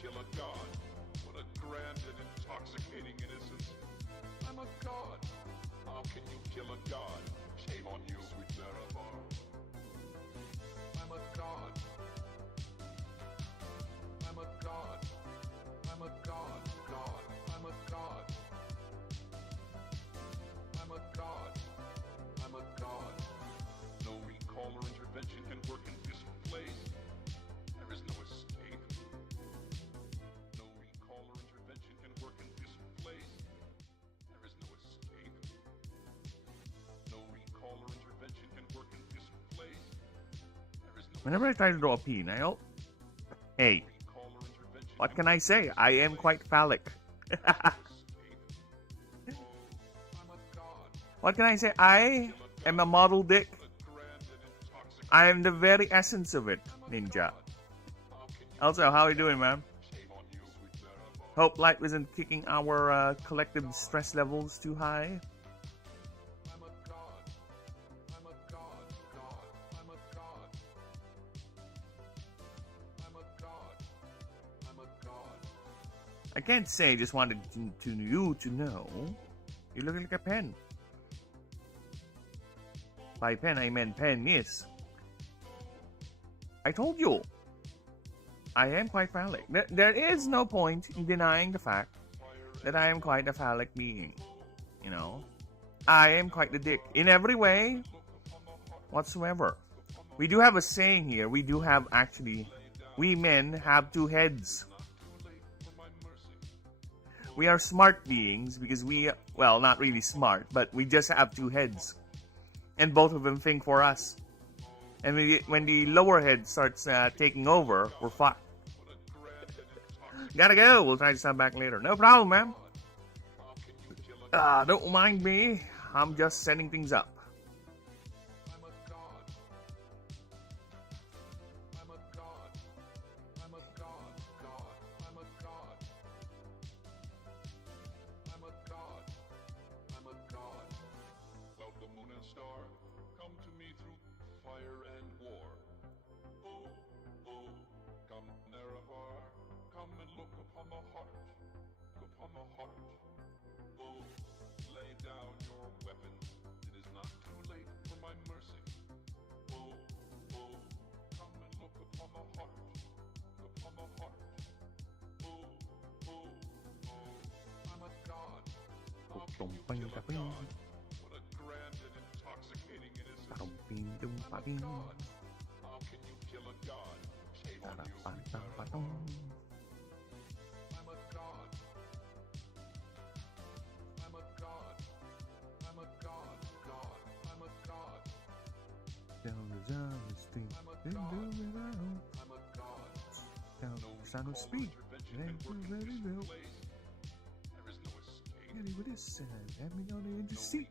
kill a god? What a grand and intoxicating innocence. I'm a god. How can you kill a god? Shame on you, sweet Marabar. I'm a god. I'm a god. I'm a god. God. I'm a god. I'm a god. I'm a god. No recall or intervention can work in this place. There is no escape. No recall or intervention can work in this place. There is no escape. No recall or intervention can work in this place. There is no Whenever I try to draw a penile, hey, what can I say? I am quite phallic. What can I say? I am a model dick. I am the very essence of it, Ninja. Also, how are you doing, man? Hope life isn't kicking our collective stress levels too high. I can't say, just wanted you to know. You're looking like a pen. By pen, I meant penis. I told you. I am quite phallic. There is no point in denying the fact that I am quite a phallic being. You know? I am quite the dick. In every way whatsoever. We do have a saying here. We do have actually... We men have two heads. We are smart beings because we... Well, not really smart, but we just have two heads. And both of them think for us. And when the lower head starts taking over, we're fucked. Gotta go. We'll try to stop back later. No problem, man. Don't mind me. I'm just setting things up. Sound of speed. With this, have me on the edge of the seat.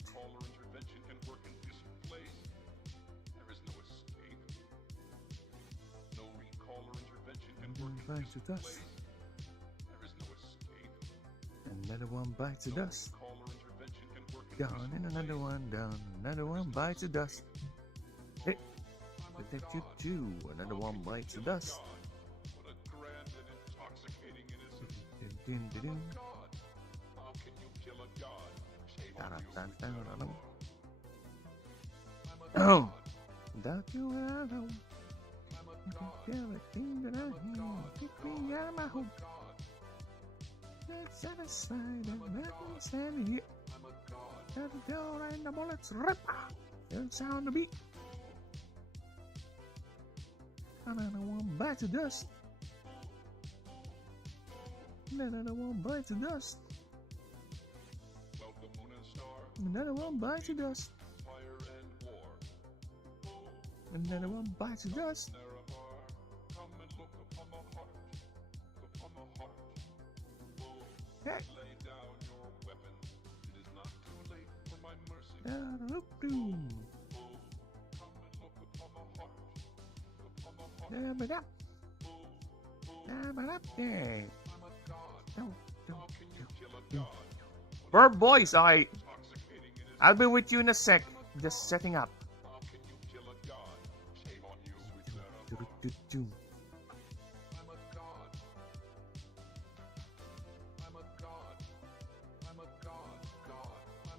One bites the dust. Another one bites the dust. Down and another one down. Another one bites the dust. Hey, protect you too. Another one bites the dust. Oh, that you have you can feel the thing that I hear. Kick me out of my home. Let's satisfy that nothing standing here. At the door and the bullets rip. Don't sound the beat. Another one bites the dust. Another one bites the dust. Another one bites the dust. Another one bites the dust. Hey. Verb voice, I'll be with you in a sec. Just setting up.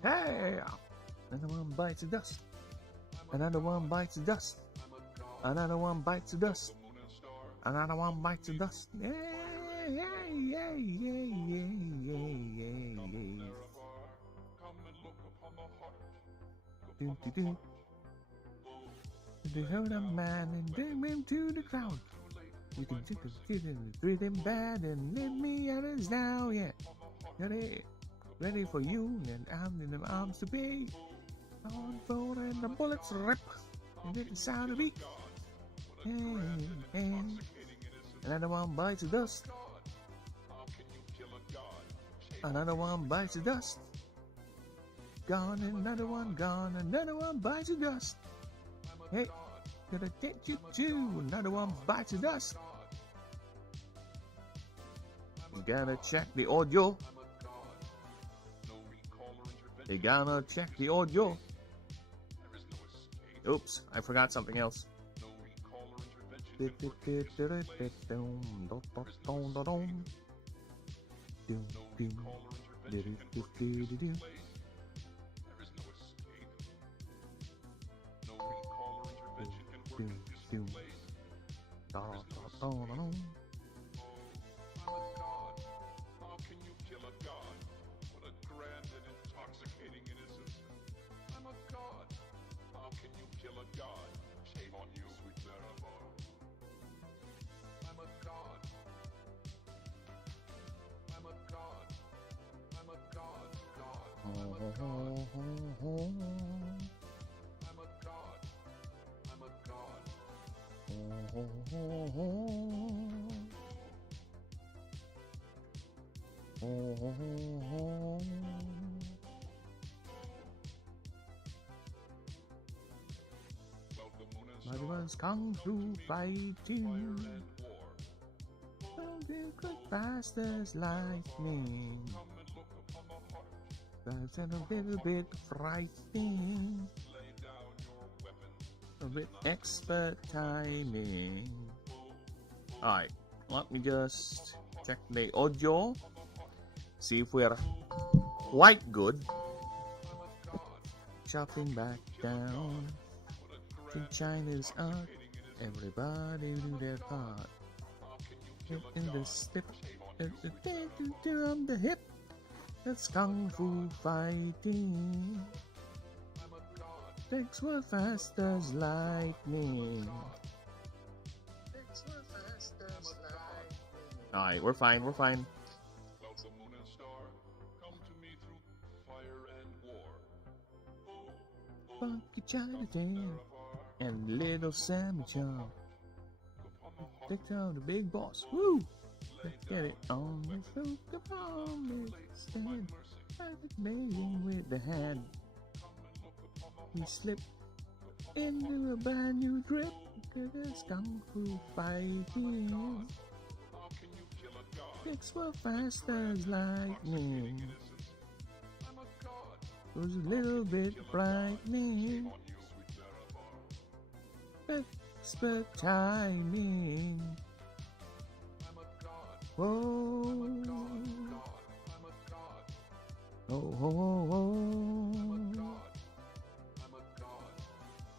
Hey! Another one bites the dust. Another one bites the dust. Another one bites the dust. Another one bites the dust. Yeah, yeah, yeah, yeah, yeah, yeah, yeah, yeah. Do, do, do. They heard a man and bring him to the crowd. You can take the treat him bad and let me out of now, yeah. Ready for you, and I'm in the arms to be. On board and the bullets rip. And it sound a beat. And another one bites the dust. Another one bites the dust. Gone, another one gone, another one bites the dust. Hey, gonna get you too. Another one bites the dust. You gotta check the audio. You gotta check the audio. Oops, I forgot something else. Everyone's kung fu fighting. Something quick fast as lightning. That's a little bit frightening. A bit expert timing. Alright, let me just check the audio. See if we're quite good. Chopping back down. To China's art. Everybody do their part. Hip in the step. On the hip. That's kung fu fighting. Legs were fast as lightning. Alright, we're fine, we're fine. Funky Chinatown and little Sammy Chum. Take down the big boss. Woo! Let's get it on. Let's go. Come on, let's stand. Private mating with the hand. He slipped into a brand new grip. Cause kung fu fighting. Kicks were fast as lightning. It was a little bit frightening. Expert timing. Whoa. Oh, oh, oh, oh.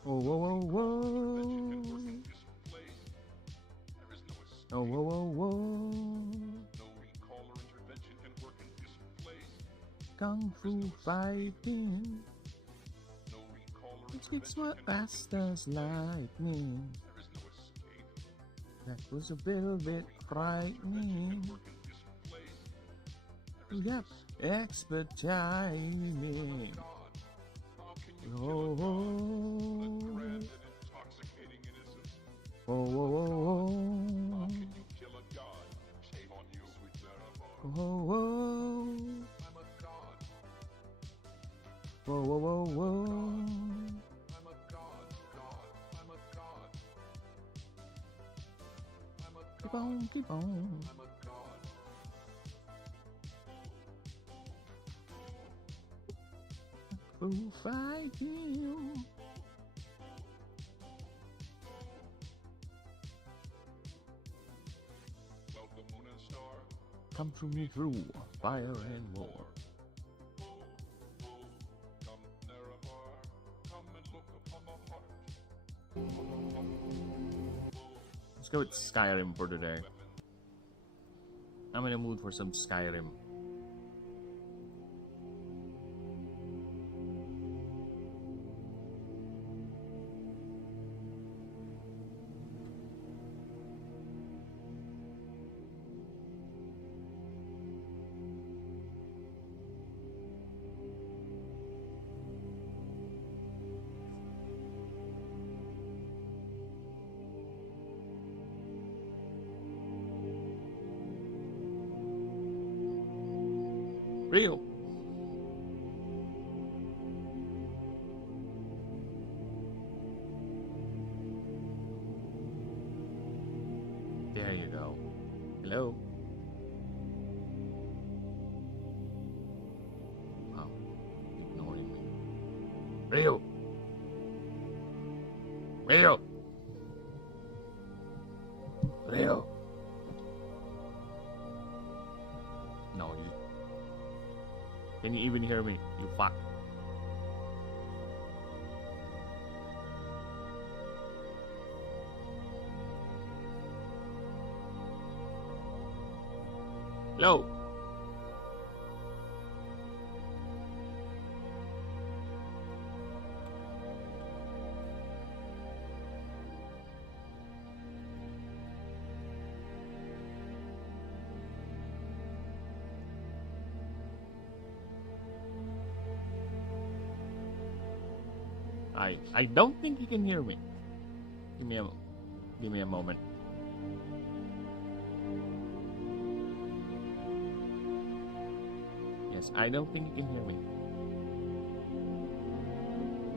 Oh, whoa, whoa, whoa. Oh, whoa, whoa, whoa. Kung fu fighting. It's what fast as lightning. That was a little bit frightening. Yep, expert timing. Oh, oh, oh, oh, oh, oh. Whoa, whoa, whoa, whoa. Keep on, keep on. Who fight you? Come to me through fire and war. go with Skyrim for today. I'm in the mood for some Skyrim. Real. There you go. Hello. Wow, ignoring me. Real. Real. Real. No, you. Can you even hear me? You fuck. Hello. I don't think you can hear me. Give me a moment. Yes, I don't think you can hear me.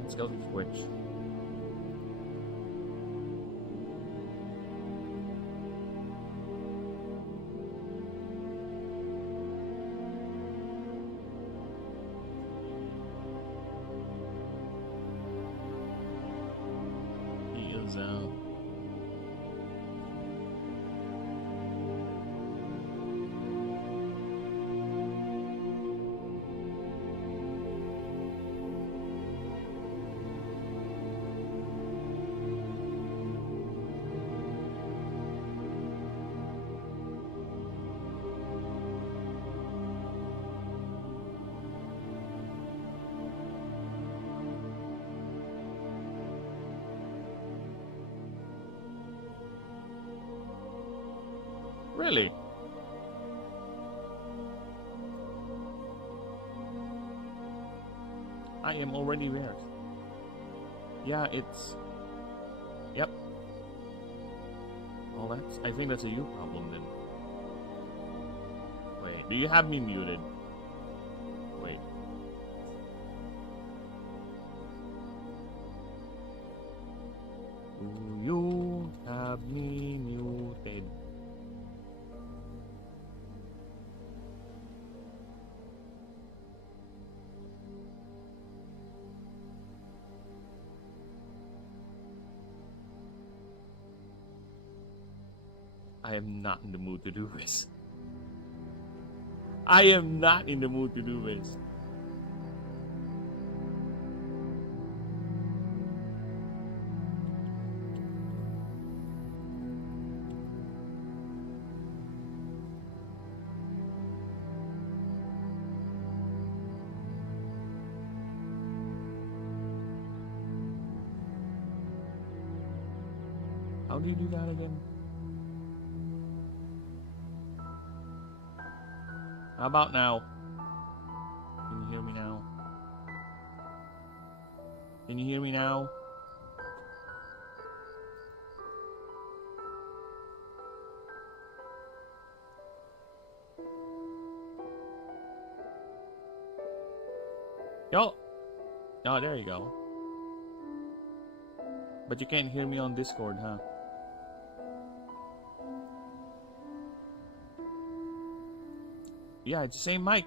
Let's go to Twitch. Really? I am already there. Yeah, it's... Yep. Well, that's... I think that's a you problem then. Wait, do you have me muted? Wait. Do you have me muted? I am not in the mood to do this. I am not in the mood to do this. How do you do that again? How about now? Can you hear me now? Can you hear me now? Yo! Oh, there you go. But you can't hear me on Discord, huh? Yeah, it's the same mic.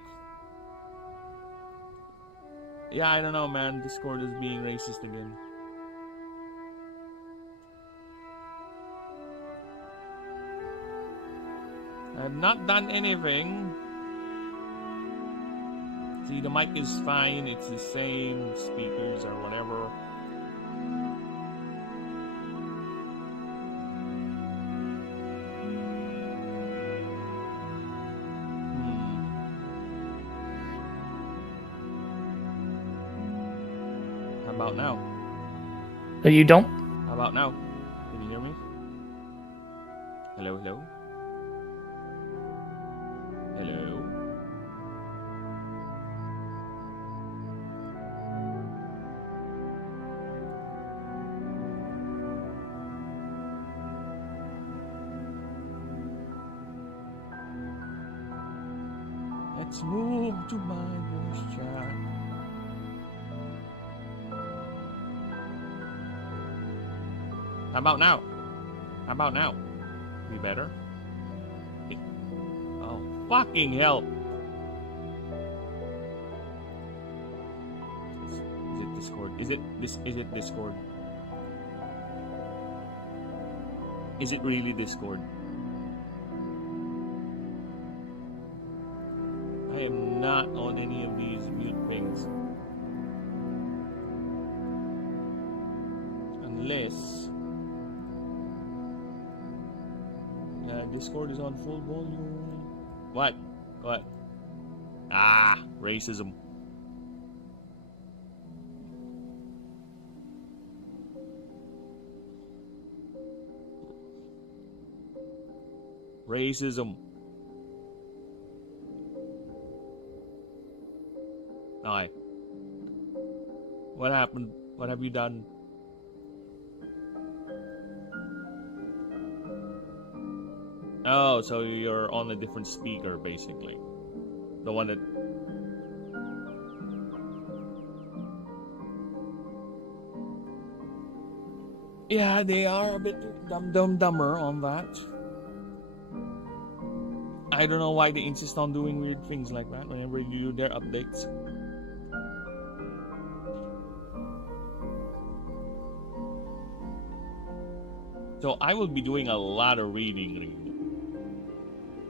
Yeah, I don't know, man. Discord is being racist again. I have not done anything. See, the mic is fine. It's the same speakers or whatever. about now? But you don't? How about now? Can you hear me? Hello, hello? Hello? Let's move to my voice chat. How about now? How about now? Be better? Oh, fucking hell. Is it Discord? Is it Discord? Is it really Discord? I am not on any of these mute things. Unless Discord is on full volume. What? What? Ah, racism. Racism. Hi. What happened? What have you done? Oh, so you're on a different speaker, basically. The one that... Yeah, they are a bit dumber on that. I don't know why they insist on doing weird things like that whenever you do their updates. So I will be doing a lot of reading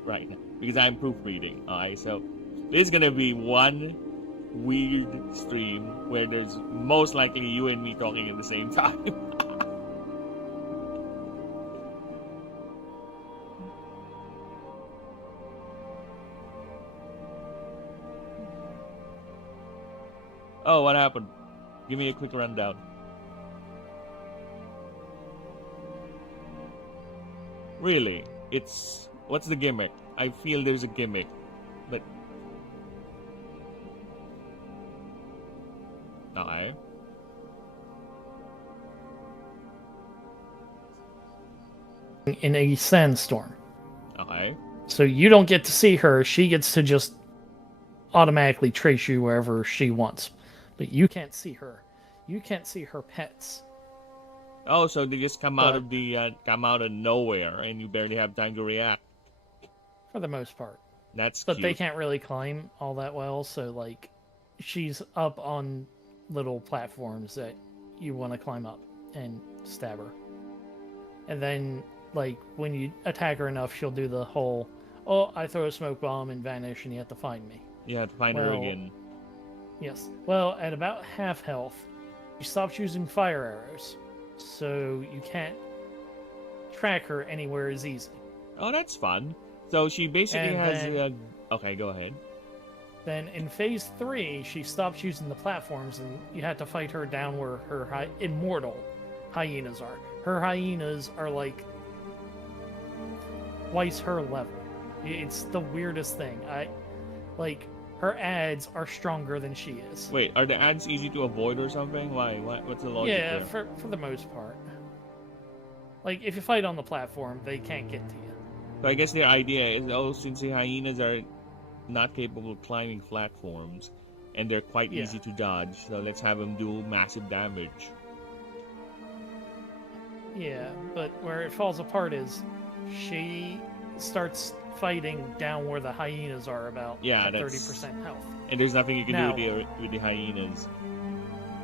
right now because I'm proofreading. Alright, so this is gonna be one weird stream where there's most likely you and me talking at the same time. Oh, what happened? Give me a quick rundown. Really? It's... What's the gimmick? I feel there's a gimmick. But... Okay. In a sandstorm. Okay. So you don't get to see her. She gets to just automatically trace you wherever she wants. But you can't see her. You can't see her pets. Oh, so they just come out of the come out of nowhere, and you barely have time to react. For the most part. That's But cute. they can't really climb all that well, so like, she's up on little platforms that you want to climb up and stab her. And then, like, when you attack her enough, she'll do the whole, oh, I throw a smoke bomb and vanish, and you have to find me. You have to find her again. Yes. Well, at about half health, she stops using fire arrows, so you can't track her anywhere as easy. Oh, that's fun. So she basically And has... then- okay, go ahead. Then in phase 3, she stops using the platforms, and you have to fight her down where her immortal hyenas are. Her hyenas are like twice her level. It's the weirdest thing. Her ads are stronger than she is. Wait, are the ads easy to avoid or something? Why? What's the logic Yeah, there? for the most part. Like, if you fight on the platform, they can't get to you. So I guess their idea is, oh, since the hyenas are not capable of climbing platforms, and they're quite easy to dodge, so let's have them do massive damage. Yeah, but where it falls apart is she starts fighting down where the hyenas are about at 30% health. And there's nothing you can Now, do with the hyenas.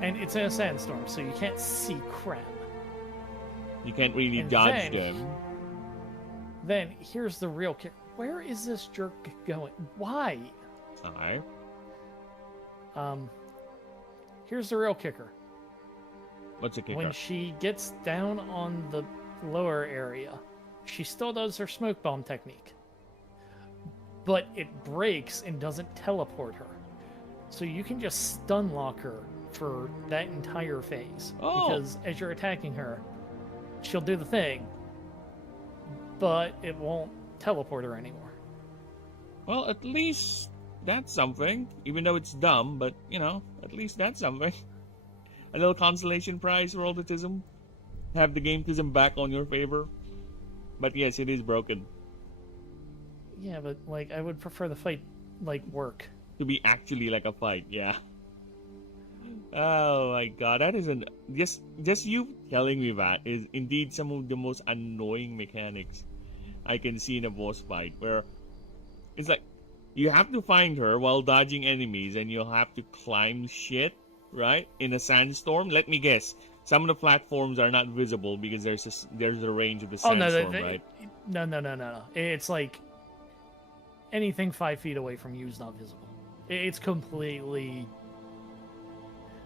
And it's in a sandstorm, so you can't see crap. You can't really dodge them. Then, here's the real kick. Where is this jerk going? Why? Alright. Here's the real kicker. What's the kicker? When she gets down on the lower area, she still does her smoke bomb technique. But it breaks and doesn't teleport her. So you can just stun lock her for that entire phase. Oh. Because as you're attacking her, she'll do the thing, but it won't teleport her anymore. Well, at least that's something. Even though it's dumb, but, you know, at least that's something. A little consolation prize for autism. Have the gametism back on your favor. But yes, it is broken. Yeah, but, like, I would prefer the fight, like, work. To be actually like a fight, yeah. Oh my god, that isn't... Just you telling me that is indeed some of the most annoying mechanics I can see in a boss fight. Where it's like, you have to find her while dodging enemies and you'll have to climb shit, right? In a sandstorm? Let me guess. Some of the platforms are not visible because there's a range of the sandstorm, right? No. It's like anything 5 feet away from you is not visible. It's completely...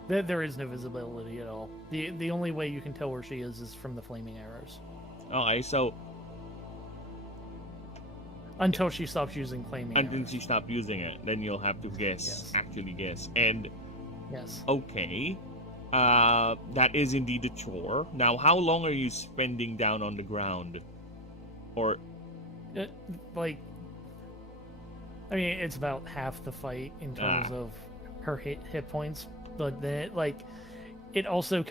There is no visibility at all. The only way you can tell where she is from the flaming arrows. Okay, so... Until she stops using flaming arrows. Until she stops using it, then you'll have to guess. Yes. Actually guess. And... Yes. Okay. That is indeed a chore. Now, how long are you spending down on the ground? Or... like... I mean, it's about half the fight in terms of her hit points. But then, like, it also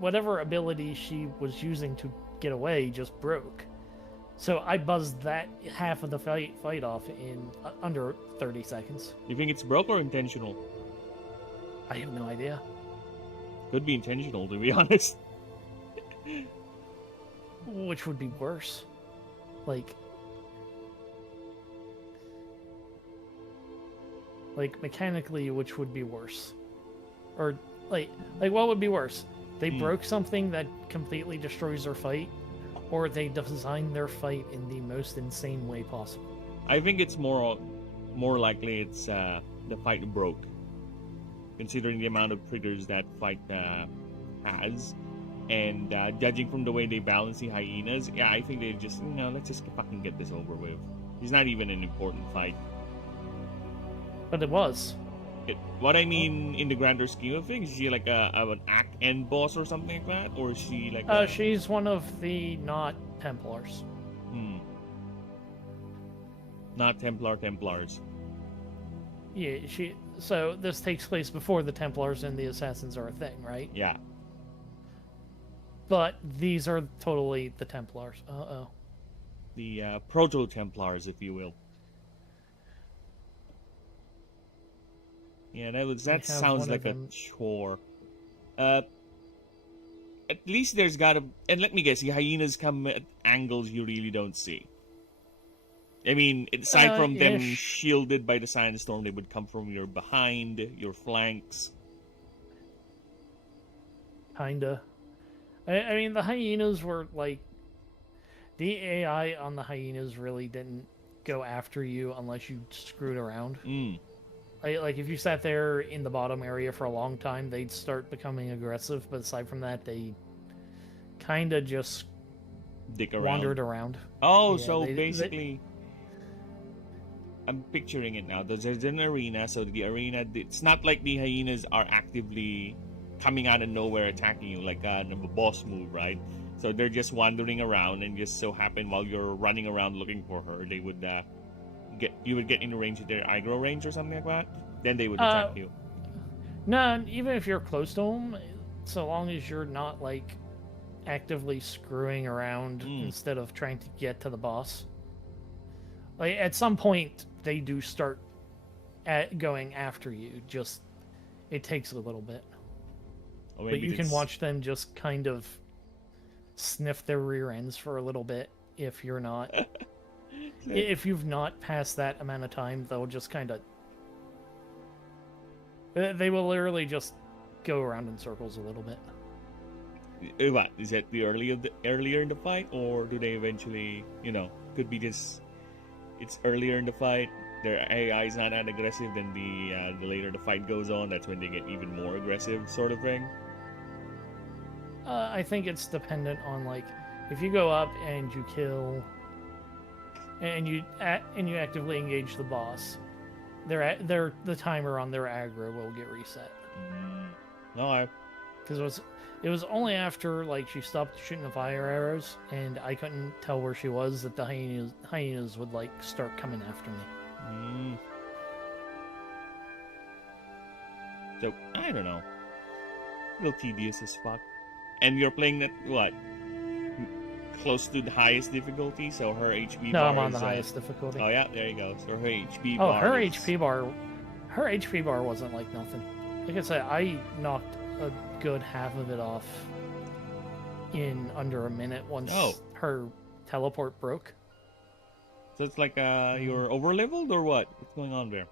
whatever ability she was using to get away just broke. So I buzzed that half of the fight off in under 30 seconds. You think it's broke or intentional? I have no idea. Could be intentional, to be honest. Which would be worse. Like mechanically, which would be worse? Or like what would be worse? They broke something that completely destroys their fight, or they designed their fight in the most insane way possible. I think it's more likely it's the fight broke, considering the amount of triggers that fight has, and judging from the way they balance the hyenas, yeah, I think they just let's just fucking get this over with. It's not even an important fight. But it was. What I mean in the grander scheme of things, is she like an act end boss or something like that, or is she like? She's one of the not Templars. Not Templars. Yeah, so this takes place before the Templars and the Assassins are a thing, right? Yeah. But these are totally the Templars. The proto-Templars, if you will. Yeah, that sounds like a chore. At least there's gotta... And let me guess, the hyenas come at angles you really don't see. I mean, aside from them shielded by the sandstorm, they would come from your behind, your flanks. Kinda. I mean, the hyenas were, like... The AI on the hyenas really didn't go after you unless you screwed around. Like, if you sat there in the bottom area for a long time, they'd start becoming aggressive, but aside from that, they kind of just wandered around. Oh, yeah, so basically... I'm picturing it now. There's an arena, so the arena... It's not like the hyenas are actively coming out of nowhere attacking you, like a boss move, right? So they're just wandering around, and just so happen while you're running around looking for her, they would... you would get in range of their aggro range or something like that. Then they would attack you. No, even if you're close to them, so long as you're not like actively screwing around instead of trying to get to the boss. Like at some point, they do start going after you. Just it takes a little bit, but you can watch them just kind of sniff their rear ends for a little bit if you're not. If you've not passed that amount of time, they'll just kind of... They will literally just go around in circles a little bit. What? Is that the earlier in the fight? Or do they eventually, could be just... It's earlier in the fight, their AI is not that aggressive, then the later the fight goes on, that's when they get even more aggressive sort of thing? I think it's dependent on, like, if you go up and you kill... And you actively engage the boss, the timer on their aggro will get reset. No, Because it was only after like she stopped shooting the fire arrows and I couldn't tell where she was that the hyenas would like start coming after me. So, I don't know. A little tedious as fuck. And you're playing at what? Close to the highest difficulty, so her HP No, bar I'm on is, the highest difficulty. Oh yeah, there you go. So her HP Oh, bar her is... HP bar wasn't like nothing. Like I said, I knocked a good half of it off in under a minute once her teleport broke. So it's like you're over-leveled or what? What's going on there?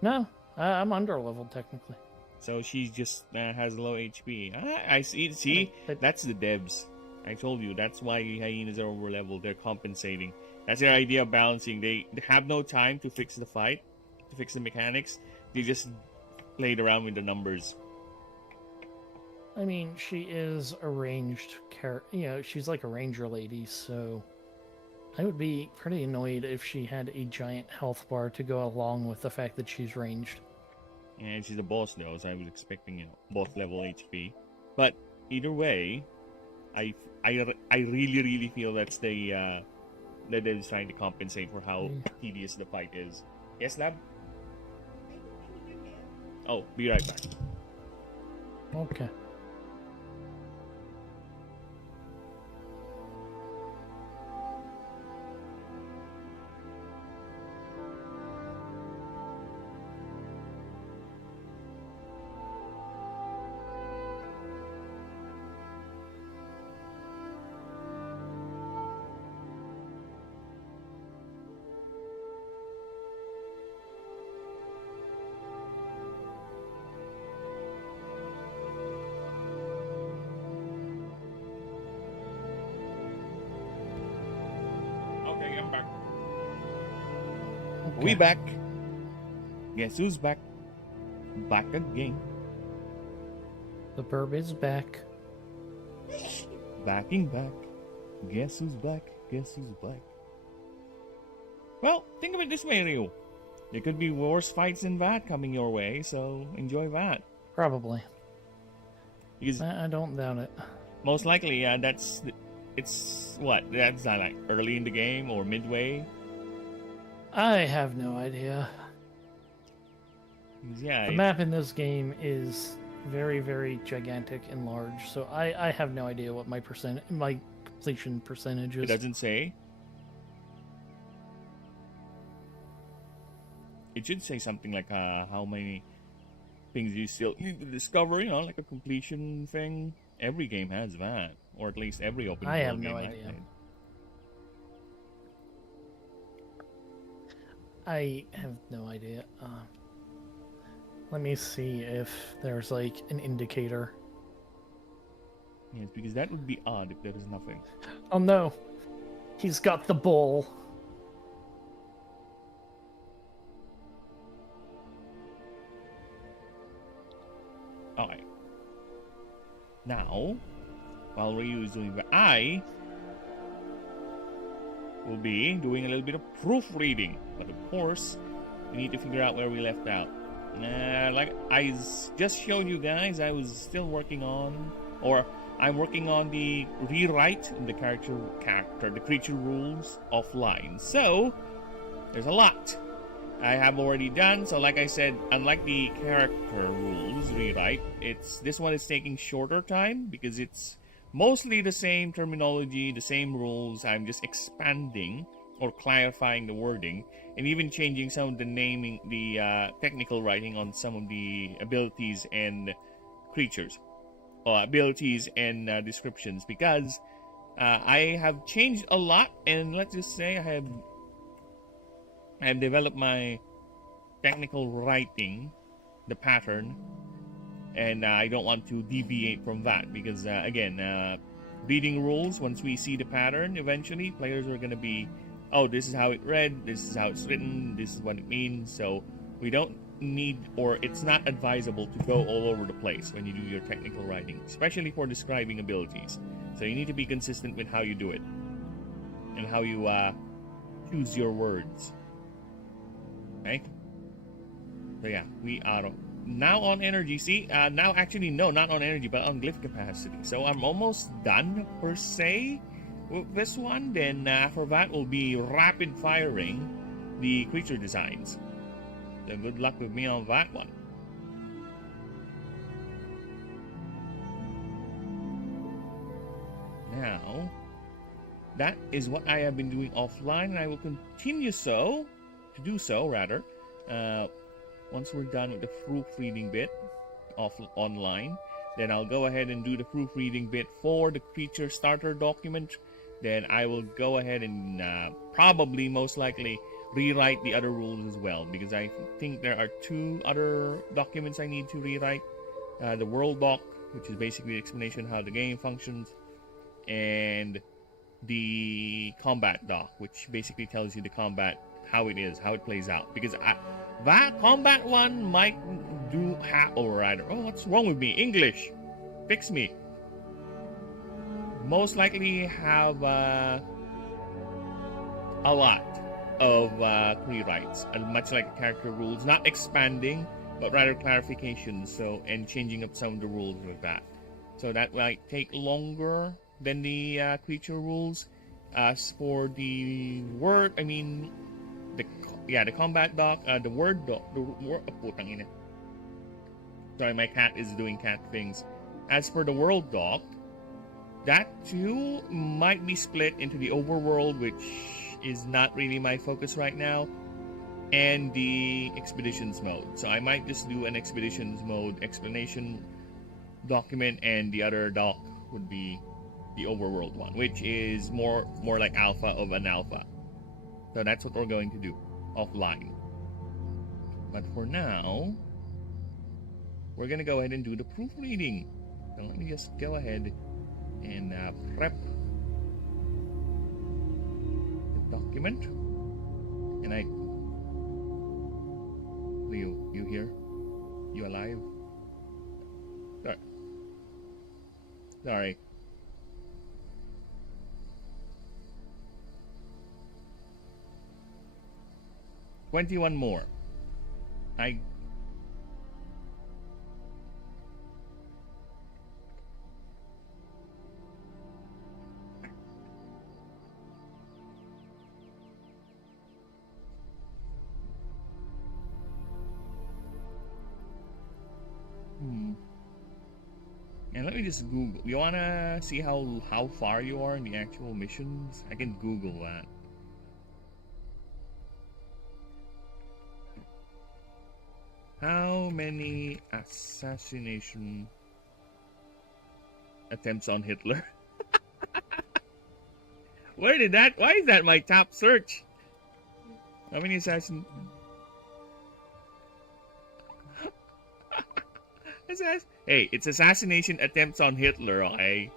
No, I'm under-leveled technically. So she just has low HP. I see. See, that's the devs. I told you, that's why hyenas are over-leveled. They're compensating. That's their idea of balancing. They have no time to fix the fight, to fix the mechanics. They just played around with the numbers. I mean, she is a ranged character. She's like a ranger lady, so I would be pretty annoyed if she had a giant health bar to go along with the fact that she's ranged. And she's a boss though, so I was expecting, both level HP. But either way, I really feel that's that they're trying to compensate for how tedious the fight is. Yes, Lab? Oh, be right back. Okay. Okay, I'm back. We back. Guess who's back? Back again. The burb is back. Backing back. Guess who's back? Guess who's back? Well, think of it this way, Ryu. There could be worse fights than that coming your way, so enjoy that. Probably. Because I don't doubt it. most likely, it's what? That's like early in the game or midway? I have no idea. Yeah. The map in this game is very, very gigantic and large, so I have no idea what my completion percentage is. It doesn't say. It should say something like how many things you still need to discover, like a completion thing. Every game has that, or at least every open world I have game no I've idea. played. I have no idea. Let me see if there's like an indicator. Yes, because that would be odd if there is nothing. Oh no, he's got the bull. Alright. Now, while Ryu is doing that, I will be doing a little bit of proofreading. But of course, we need to figure out where we left out. Like I just showed you guys, I was still working on, or I'm working on the rewrite in the the creature rules offline. So, there's a lot I have already done. So like I said, unlike the character rules rewrite, this one is taking shorter time because it's mostly the same terminology, the same rules. I'm just expanding or clarifying the wording and even changing some of the naming, the technical writing on some of the abilities and creatures, abilities and descriptions, because I have changed a lot. And let's just say I have developed my technical writing, the pattern, and I don't want to deviate from that because, again, reading rules, once we see the pattern, eventually players are going to be, oh, this is how it read, this is how it's written, this is what it means. So we don't need, or it's not advisable to go all over the place when you do your technical writing, especially for describing abilities. So you need to be consistent with how you do it and how you choose your words. Okay? So yeah, we are now on energy. See, now actually no, not on energy, but on glyph capacity. So I'm almost done per se with this one. Then after that will be rapid firing the creature designs. So good luck with me on that one. Now, that is what I have been doing offline, and I will continue to do so rather. Once we're done with the proofreading bit online, then I'll go ahead and do the proofreading bit for the creature starter document. Then I will go ahead and probably most likely rewrite the other rules as well, because I think there are 2 other documents I need to rewrite. The world doc, which is basically the explanation how the game functions, and the combat doc, which basically tells you the combat, how it is, how it plays out. Because that combat one might do what's wrong with me? English, fix me. Most likely have a lot of rewrites, much like character rules, not expanding, but rather clarification. So, and changing up some of the rules with that. So that might take longer than the creature rules. As for the word, the combat doc, the word doc, sorry, my cat is doing cat things. As for the world doc, that too might be split into the overworld, which is not really my focus right now, and the expeditions mode. So I might just do an expeditions mode explanation document, and the other doc would be the overworld one, which is more like alpha of an alpha. So that's what we're going to do offline. But for now, we're gonna go ahead and do the proofreading. So let me just go ahead and prep the document. And you here? You alive? Sorry. 21 more. And let me just Google. You wanna see how far you are in the actual missions? I can Google that. How many assassination attempts on Hitler? Why is that my top search? How many Hey, it's assassination attempts on Hitler, okay?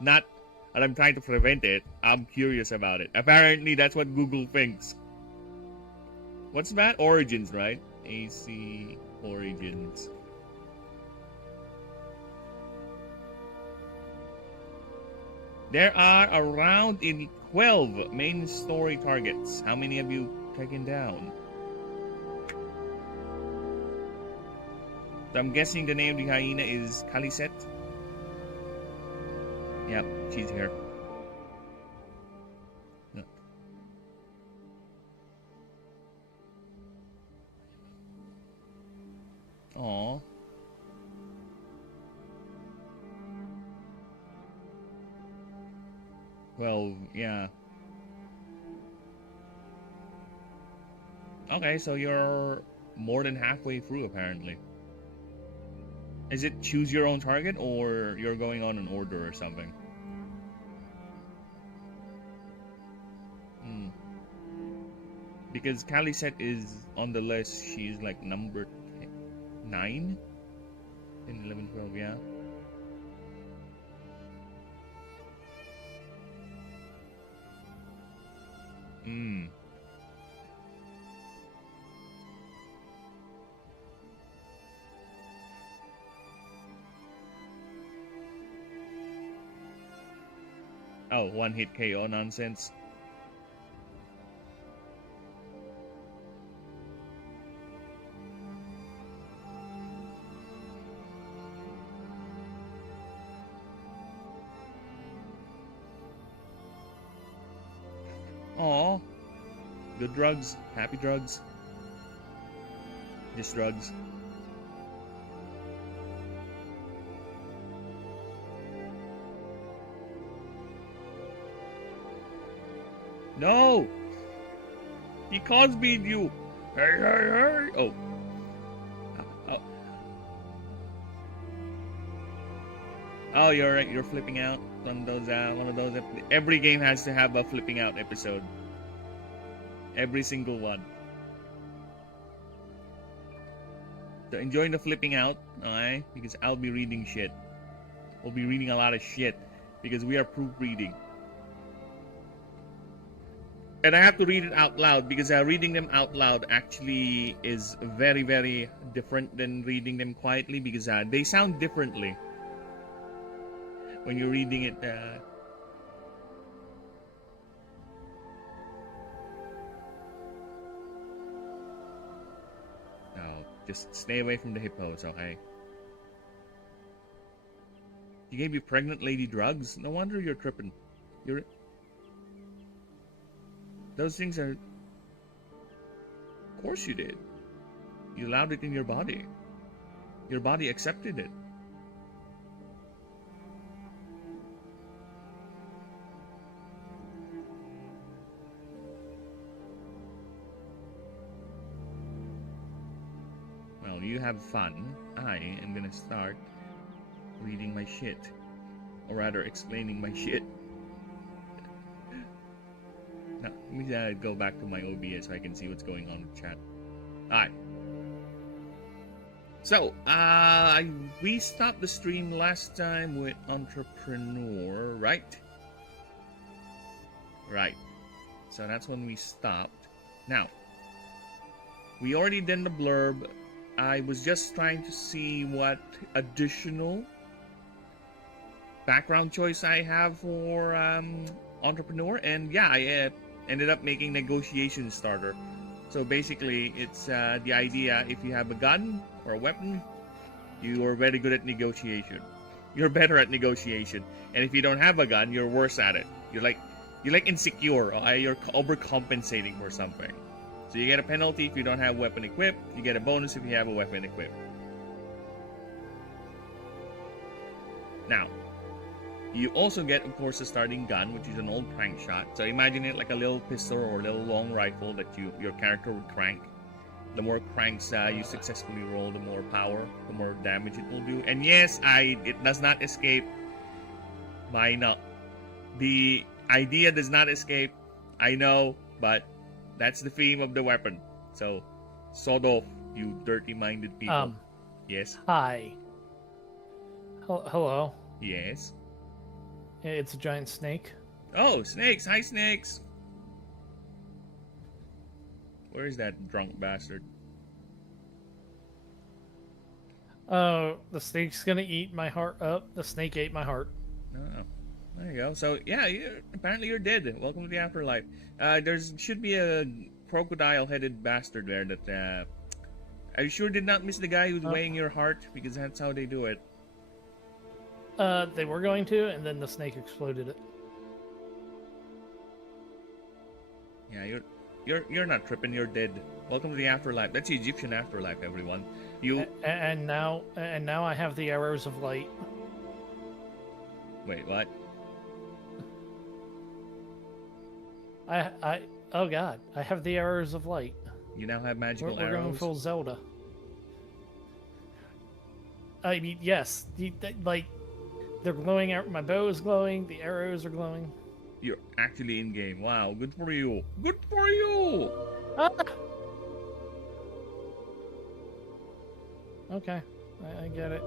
Not that I'm trying to prevent it. I'm curious about it. Apparently, that's what Google thinks. What's that? Origins, right? AC Origins. There are around 12 main story targets. How many have you taken down? So I'm guessing the name of the hyena is Khaliset. Yep, she's here. Aww. Well, yeah. Okay, so you're more than halfway through, apparently. Is it choose your own target, or you're going on an order or something? Because Khaliset is on the list. She's like number 9 in 11, 12, yeah. Oh, one hit KO nonsense. Aw. Good drugs. Happy drugs. Just drugs. No! He can't beat you! Hey, hey, hey! Oh. Oh. Oh, you're right. You're flipping out. One of those. Every game has to have a flipping out episode. Every single one. So enjoying the flipping out, alright? Because I'll be reading shit. We'll be reading a lot of shit because we are proofreading. And I have to read it out loud because reading them out loud actually is very, very different than reading them quietly because they sound differently when you're reading it. No, just stay away from the hippos, okay? You gave your pregnant lady drugs? No wonder you're tripping. Those things are... Of course you did. You allowed it in your body. Your body accepted it. Well, you have fun. I am gonna start reading my shit. Or rather, explaining my shit. Now, let me go back to my OBS so I can see what's going on in the chat. Alright. So, we stopped the stream last time with Entrepreneur, right? Right. So that's when we stopped. Now, we already did the blurb. I was just trying to see what additional background choice I have for Entrepreneur, and yeah, I ended up making negotiation starter. So basically, it's the idea: if you have a gun or a weapon, you are very good at negotiation. You're better at negotiation, and if you don't have a gun, you're worse at it. You're like insecure. You're overcompensating for something. So you get a penalty if you don't have weapon equipped. You get a bonus if you have a weapon equipped. Now, you also get, of course, a starting gun, which is an old crank shot. So imagine it like a little pistol or a little long rifle that your character would crank. The more cranks you successfully roll, the more power, the more damage it will do. And yes, it does not escape. The idea does not escape. I know, but that's the theme of the weapon. So, sod off, you dirty-minded people. Yes? Hi. Hello. Yes? It's a giant snake. Oh, snakes! Hi, snakes! Where is that drunk bastard? Oh, the snake's gonna eat my heart up. The snake ate my heart. Oh, there you go. So, yeah, apparently you're dead. Welcome to the afterlife. There should be a crocodile-headed bastard there that, I sure did not miss the guy who's weighing your heart, because that's how they do it. They were going to, and then the snake exploded it. Yeah, you're not tripping. You're dead. Welcome to the afterlife. That's the Egyptian afterlife, everyone. And now I have the arrows of light. Wait, what? Oh god, I have the arrows of light. You now have magical We're arrows? going full Zelda. I mean, yes, like, they're glowing out. My bow is glowing. The arrows are glowing. You're actually in game. Wow, good for you. Good for you. Ah! Okay, I get it.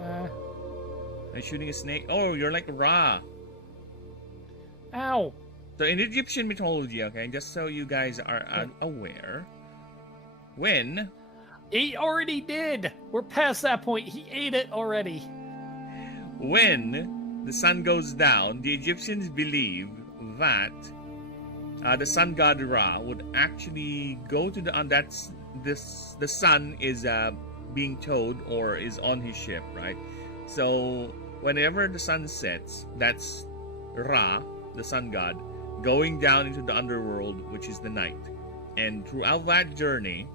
Are you shooting a snake? Oh, you're like Ra. Ow! So in Egyptian mythology, okay, just so you guys are aware, when He already did. We're past that point. He ate it already. When the sun goes down, the Egyptians believe that the sun god Ra would actually go to the sun is being towed or is on his ship, right? So whenever the sun sets, that's Ra, the sun god, going down into the underworld, which is the night. And throughout that journey,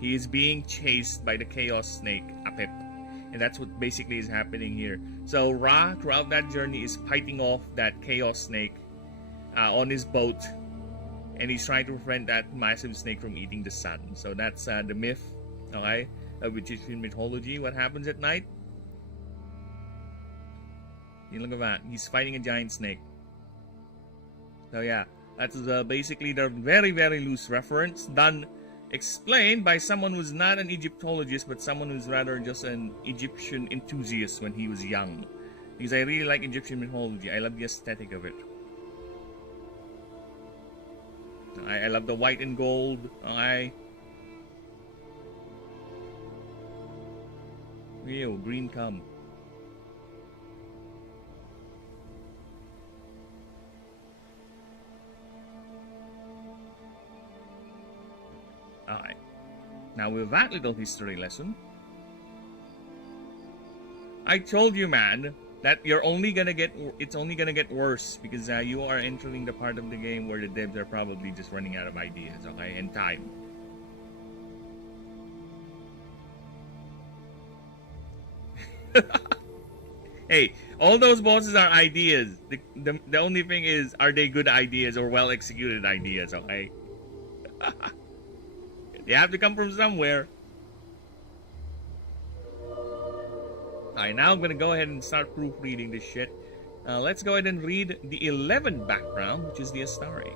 he is being chased by the chaos snake, Apep. And that's what basically is happening here. So Ra, throughout that journey, is fighting off that chaos snake on his boat. And he's trying to prevent that massive snake from eating the sun. So that's the myth, okay, of Egyptian mythology. What happens at night? You look at that. He's fighting a giant snake. So yeah, that's basically the very, very loose reference done, explained by someone who's not an Egyptologist, but someone who's rather just an Egyptian enthusiast when he was young. Because I really like Egyptian mythology. I love the aesthetic of it. I love the white and gold. Ew, green cum. Alright. Now with that little history lesson, I told you, man, that it's only gonna get worse because you are entering the part of the game where the devs are probably just running out of ideas, okay, and time. Hey, all those bosses are ideas. The only thing is, are they good ideas or well executed ideas, okay? They have to come from somewhere. Alright, now I'm gonna go ahead and start proofreading this shit. Let's go ahead and read the 11th background, which is the Astari.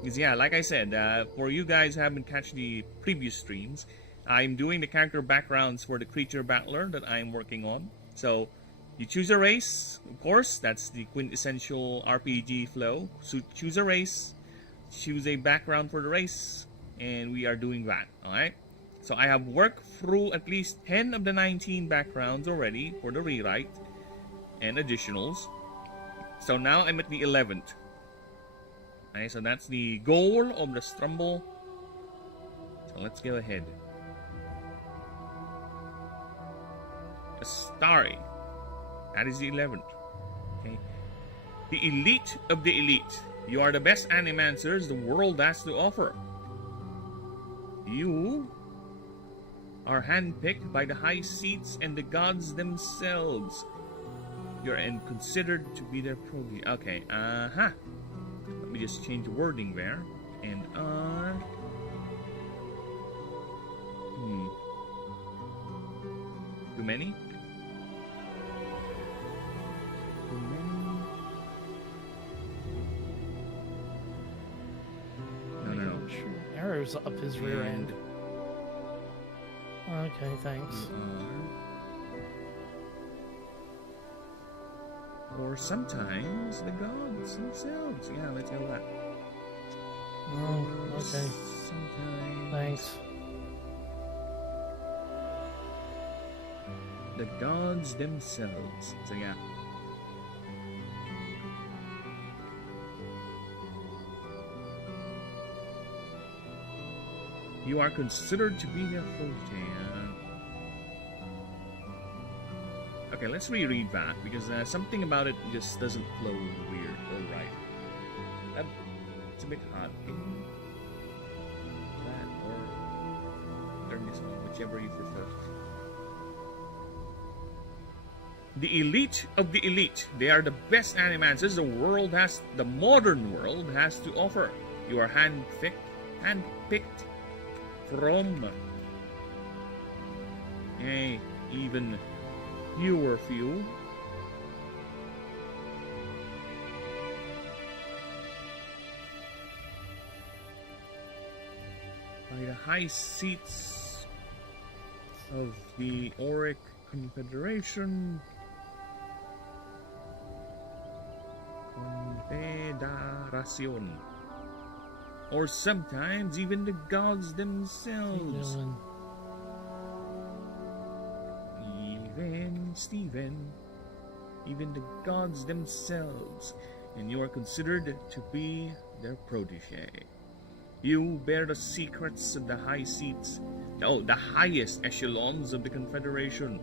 Because yeah, like I said, for you guys who haven't catched the previous streams, I'm doing the character backgrounds for the creature battler that I'm working on. So, you choose a race, of course, that's the quintessential RPG flow. So choose a race, choose a background for the race, and we are doing that, alright? So I have worked through at least 10 of the 19 backgrounds already for the rewrite and additionals. So now I'm at the 11th. Okay, so that's the goal of the Strumble. So let's go ahead. Astari. That is the 11th. Okay. The elite of the elite. You are the best animancers the world has to offer. You are handpicked by the high seats and the gods themselves. You're considered to be their protege. Okay, let me just change the wording there. And are... Too many? Too many? No. Arrows up his rear end. Okay, thanks. Or sometimes the gods themselves. Yeah, let's go with that. Oh, okay. Sometimes Thanks. the gods themselves. So yeah. You are considered to be their protege. Okay, let's reread that because something about it just doesn't flow weird or right. It's a bit hot. That or turn this on, whichever you prefer. The elite of the elite. They are the best animancers the modern world has to offer. You are handpicked from even fewer few. By the high seats of the Auric Confederation. Confederación. Or sometimes even the gods themselves. Even the gods themselves. And you are considered to be their protege. You bear the secrets of the high seats, the highest echelons of the Confederation.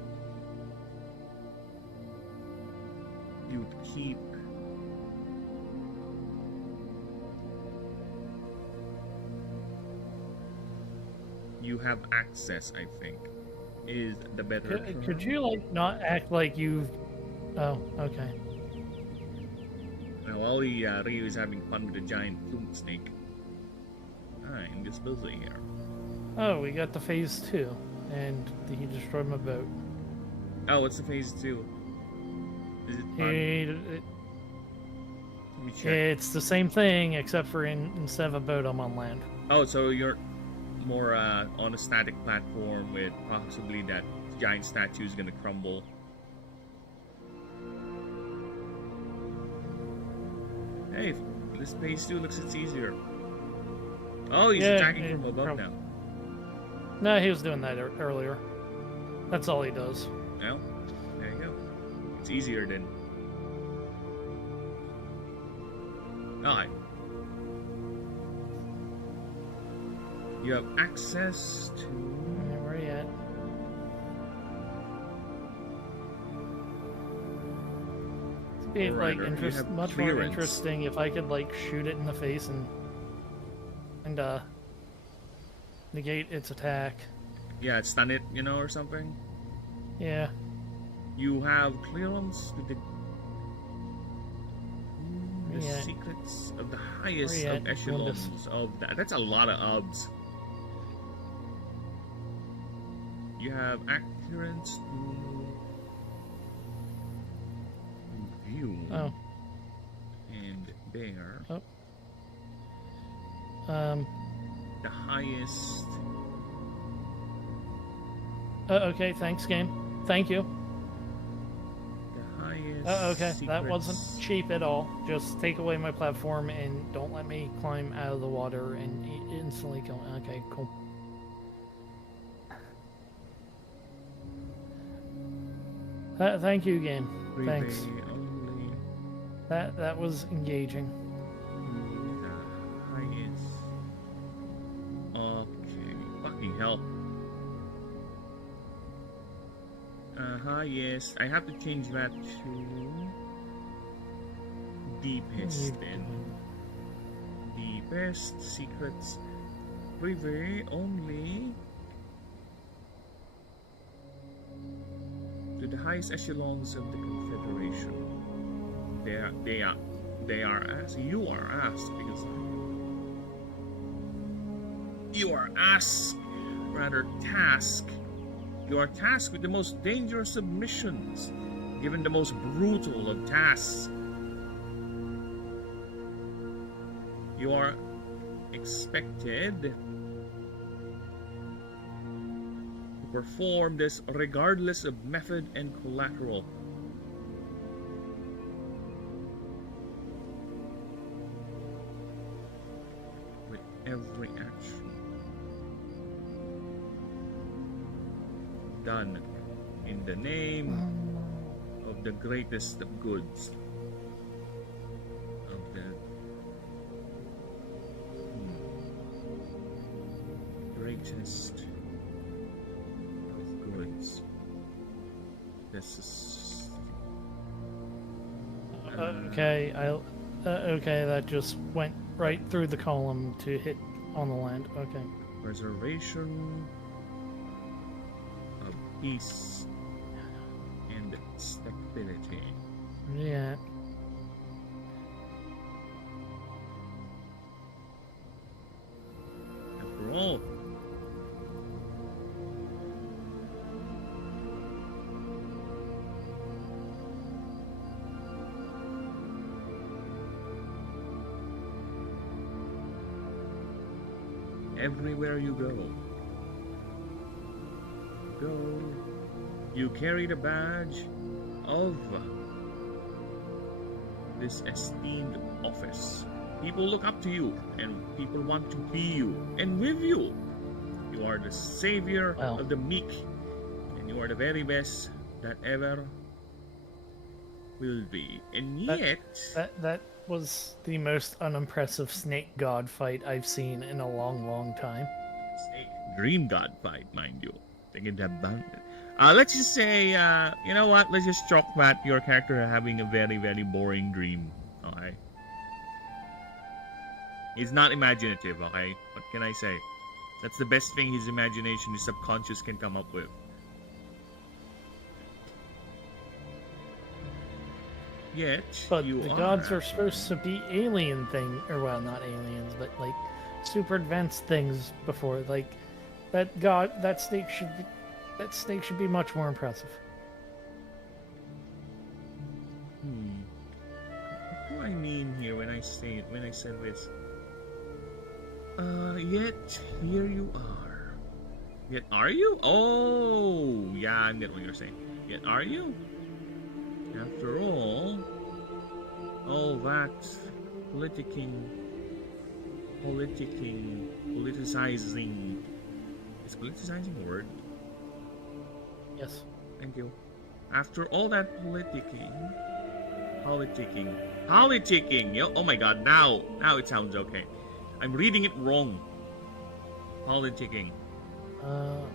You keep you have access, I think, is the better term. Could you like not act like you've? Oh, okay. Now, while Ryu is having fun with the giant plume snake, I'm just busy here. Oh, we got the phase 2, and he destroyed my boat. Oh, what's the phase 2? Is it fun? Let me check. It's the same thing, except for instead of a boat, I'm on land. Oh, so you're more on a static platform with possibly that giant statue is gonna crumble. Hey, this phase 2 looks it's easier. Oh, he's attacking from above now. No, he was doing that earlier. That's all he does. Well, there you go. It's easier then. Alright. You have access to... Where are you at? It'd be like much more interesting if I could like shoot it in the face and negate its attack. Yeah, stun it, you know, or something. Yeah. You have clearance to the secrets of the highest of echelons of that. That's a lot of obs. You have clearance to view. Oh. And there. Oh. The highest. Okay, thanks, game. Thank you. The highest. Okay, secrets. that wasn't cheap at all. Just take away my platform and don't let me climb out of the water and instantly kill me. Okay, cool. Thank you, game. Thanks. Only That was engaging. the highest. Okay, fucking hell. Yes. I have to change that to deepest then. Deepest secrets. Privy only to the highest echelons of the Confederation. They are asked. You are asked because you are asked, rather tasked. You are tasked with the most dangerous of missions, given the most brutal of tasks. You are expected to perform this regardless of method and collateral. With every action done in the name of the greatest of goods, of the greatest of goods. This is Okay, okay, that just went right through the column to hit on the land. Okay. preservation of peace and stability. Yeah. After all, everywhere you go, you carry the badge of this esteemed office. People look up to you, and people want to be you, and with you. You are the savior of the meek, and you are the very best that ever will be. And yet... That was the most unimpressive snake god fight I've seen in a long, long time. Snake dream god fight, mind you. Thinking about it. Let's just say, you know what? Let's just chalk that your character having a very, very boring dream. Okay? It's not imaginative, okay? What can I say? That's the best thing his imagination, his subconscious can come up with. Yet, But you the are gods are supposed to be alien thing, or well, not aliens, but like super advanced things before. Like that snake should be much more impressive. What do I mean here when I said this? Yet here you are. Yet are you? Oh, yeah, I get what you're saying. Yet are you? After all that politicizing. Is politicizing a word? Yes. Thank you. After all that politicking. Oh my god, now it sounds okay. I'm reading it wrong. Politicking. Man.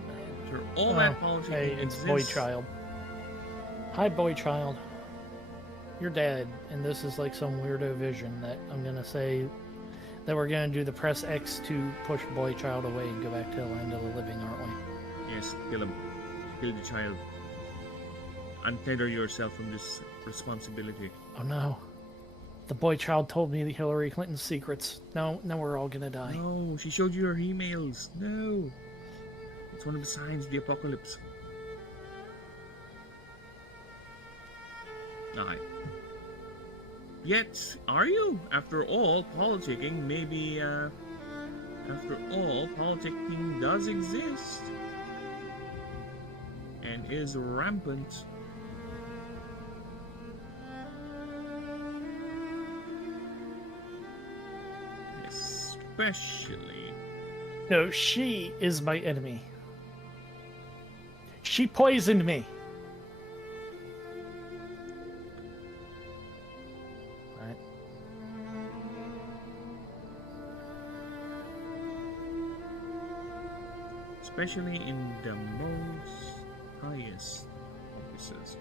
After all that politicking Hey, it's exists. boy child. Hi, boy child. You're dead, and this is like some weirdo vision that I'm gonna say that we're gonna do the press X to push boy child away and go back to the land of the living, aren't we? Yes, kill him. Kill the child. Untether yourself from this responsibility. Oh no. The boy child told me the Hillary Clinton's secrets. Now we're all gonna die. No, she showed you her emails. No. It's one of the signs of the apocalypse. Alright. Yet, are you? After all, politicking politicking does exist. And is rampant. Especially. No, she is my enemy. She poisoned me. Right. Especially in the most highest offices.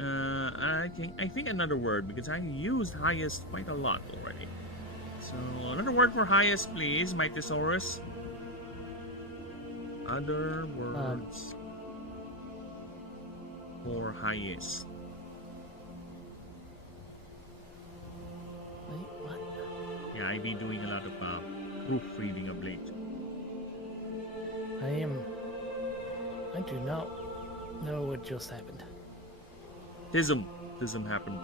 I think another word, because I used highest quite a lot already. So another word for highest, please, my thesaurus. Other words for highest. Wait, what? Yeah, I've been doing a lot of proofreading of late. I do not know what just happened. Tism happened.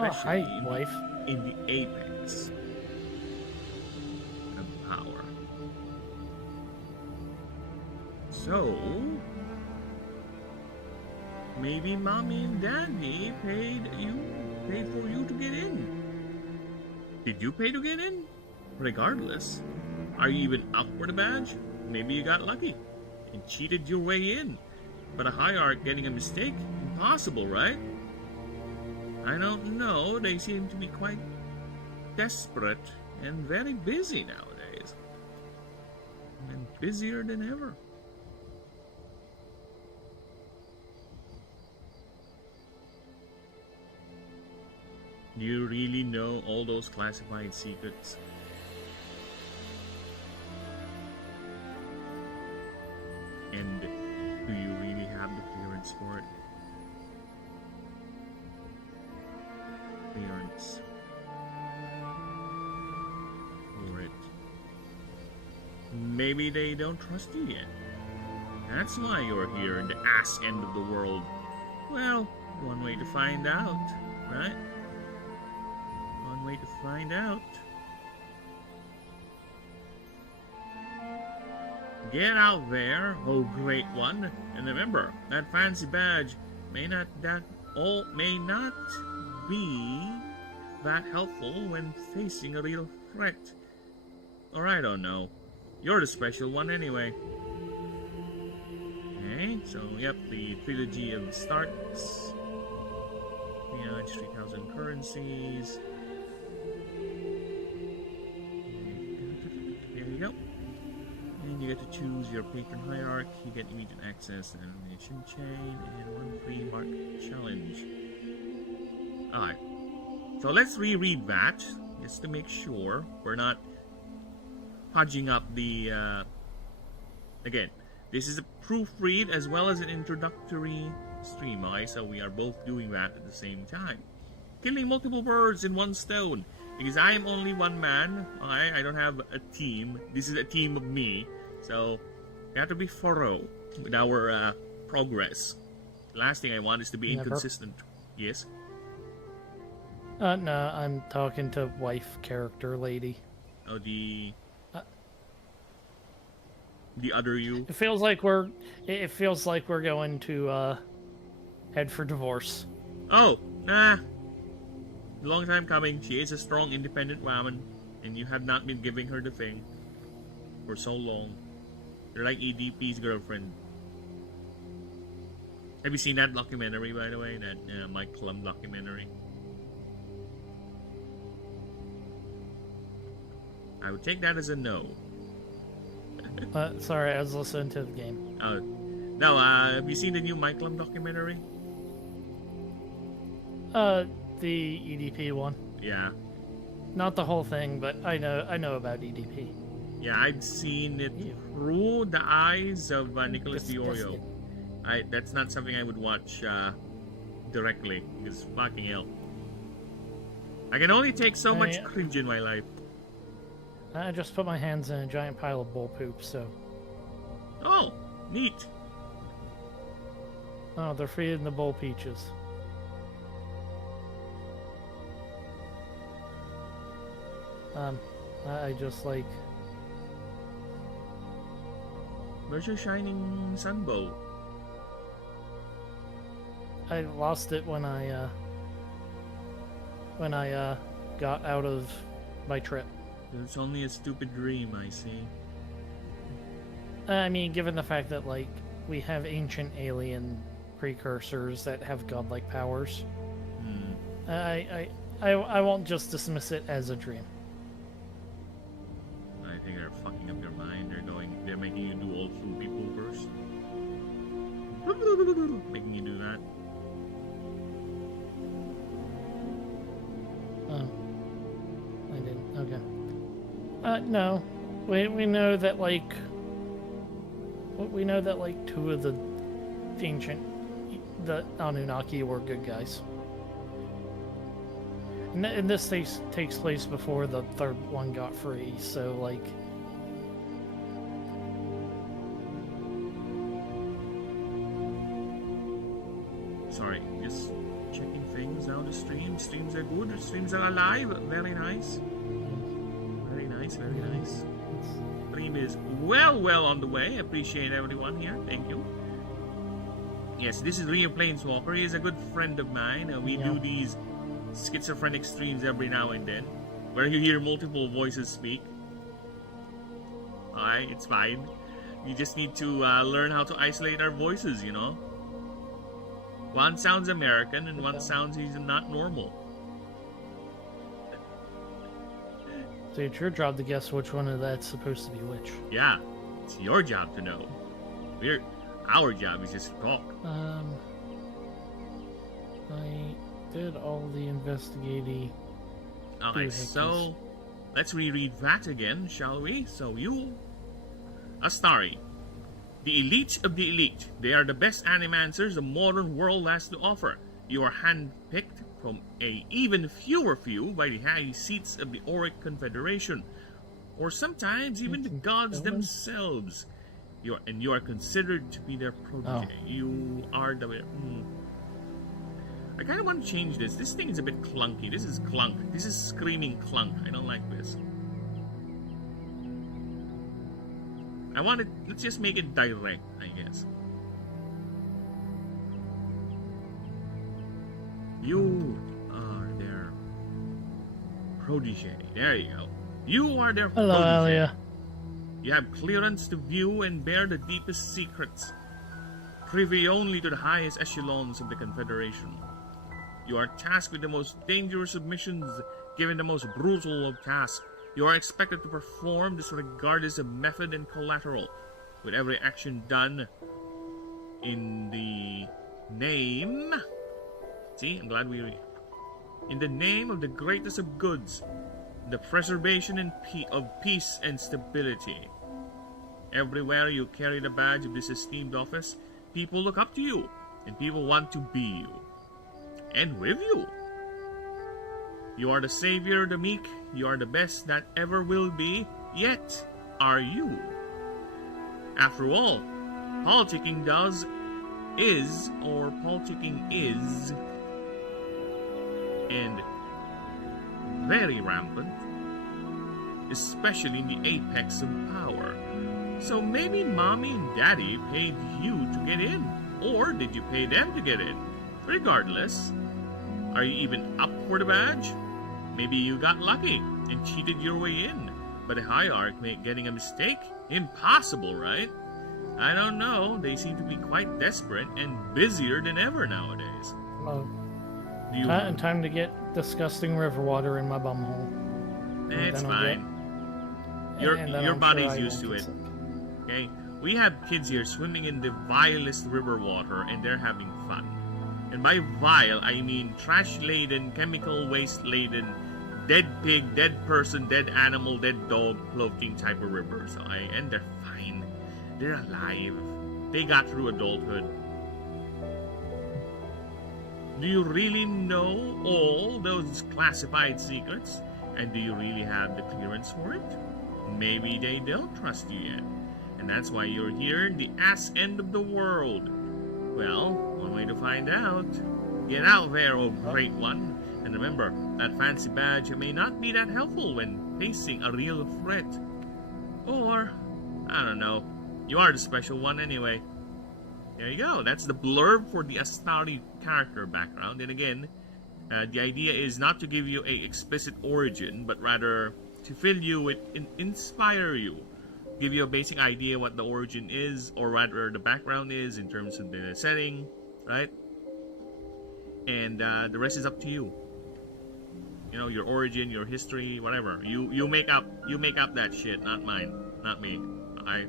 Oh, hi, Especially wife. in the apex of power. So maybe mommy and daddy paid for you to get in. Did you pay to get in? Regardless, are you even up for the badge? Maybe you got lucky and cheated your way in. But a hierarch getting a mistake? Impossible, right? I don't know, they seem to be quite desperate and very busy nowadays. And busier than ever. Do you really know all those classified secrets? And do you really have the clearance for it? Clearance for it. Maybe they don't trust you yet. That's why you're here in the ass end of the world. Well, one way to find out, right? One way to find out. Get out there, oh great one, and remember, that fancy badge may not be that helpful when facing a real threat. Or I don't know. You're the special one anyway. Okay, so yep, the trilogy of starts. Yeah, 3,000 currencies. There you go. And you get to choose your patron hierarch. You get immediate access and animation chain and one free mark challenge. Alright. So let's reread that. just to make sure we're not hodging up the... Again, this is a proofread as well as an introductory stream, okay? So we are both doing that at the same time. Killing multiple birds in one stone. Because I am only one man, okay? I don't have a team. This is a team of me. So, we have to be thorough with our progress. The last thing I want is to be inconsistent. Yes? No, I'm talking to wife character lady. Oh, the other you? It feels like we're going to head for divorce. Oh, nah. Long time coming. She is a strong, independent woman, and you have not been giving her the thing for so long. You're like EDP's girlfriend. Have you seen that documentary, by the way? That Mike Klum documentary? I would take that as a no. Sorry, I was listening to the game. Oh, no. Have you seen the new Mike Klum documentary? The EDP one. Yeah. Not the whole thing, but I know about EDP. Yeah, I've seen it through the eyes of Nicholas Diorio. That's not something I would watch directly, because fucking hell. I can only take so much cringe in my life. I just put my hands in a giant pile of bull poop, so... Oh, neat. Oh, they're feeding the bull peaches. I just like... Where's your shining sunbow? I lost it when I got out of my trip. It's only a stupid dream, I see. I mean, given the fact that, like, we have ancient alien precursors that have godlike powers, I won't just dismiss it as a dream. I think they're fucking up your mind. They're making you do old fruity poopers. Making you do that. Oh. I didn't. Okay. No. We know that, like... We know that, like, two of the ancient... The Anunnaki were good guys. And this takes place before the third one got free, so, like... Sorry, just checking things out the stream. Streams are good, the streams are alive. Very nice. Very nice, very nice. Stream is well on the way. Appreciate everyone here. Thank you. Yes, this is Rio Planeswalker. He is a good friend of mine. We do these schizophrenic streams every now and then, where you hear multiple voices speak. Alright, it's fine. You just need to learn how to isolate our voices, you know? One sounds American and one sounds he's not normal. So it's your job to guess which one of that's supposed to be which. Yeah, it's your job to know. Our job is just to talk. I did all the investigating. Okay, so let's reread that again, shall we? So Astari, the elite of the elite. They are the best animancers the modern world has to offer. You are handpicked from a even fewer few by the high seats of the Auric Confederation, or sometimes even the gods themselves. You are considered to be their protege. You are the... I kind of want to change this. This thing is a bit clunky. This is clunk. This is screaming clunk. I don't like this. I want it... Let's just make it direct, I guess. You are their protege. There you go. You are their protege. Hello, Alia. You have clearance to view and bear the deepest secrets, privy only to the highest echelons of the Confederation. You are tasked with the most dangerous of missions, given the most brutal of tasks. You are expected to perform this regardless of method and collateral, with every action done in the name... See, I'm glad we read. In the name of the greatest of goods, the preservation of peace and stability. Everywhere you carry the badge of this esteemed office, people look up to you, and people want to be you. And with you. You are the savior of the meek, you are the best that ever will be, yet are you. After all, politicking is, and very rampant, especially in the apex of power. So maybe mommy and daddy paid you to get in, or did you pay them to get in? Regardless, are you even up for the badge? Maybe you got lucky and cheated your way in, but a hierarch getting a mistake? Impossible, right? I don't know, they seem to be quite desperate and busier than ever nowadays. Time to get disgusting river water in my bumhole. It's fine. Your body's used to it. Okay? We have kids here swimming in the vilest river water and they're having fun. And by vile, I mean trash-laden, chemical waste-laden, dead pig, dead person, dead animal, dead dog, floating type of river. And they're fine. They're alive. They got through adulthood. Do you really know all those classified secrets? And do you really have the clearance for it? Maybe they don't trust you yet. And that's why you're here in the ass end of the world. Well, one way to find out. Get out there, oh great one. And remember, that fancy badge may not be that helpful when facing a real threat. Or, I don't know, you are the special one anyway. There you go, that's the blurb for the Astari character background. And again, the idea is not to give you an explicit origin, but rather to fill you with, inspire you. Give you a basic idea what the origin is, or rather the background is in terms of the setting, right? And the rest is up to you. You know, your origin, your history, whatever. You make up that shit, not mine, not me. Okay?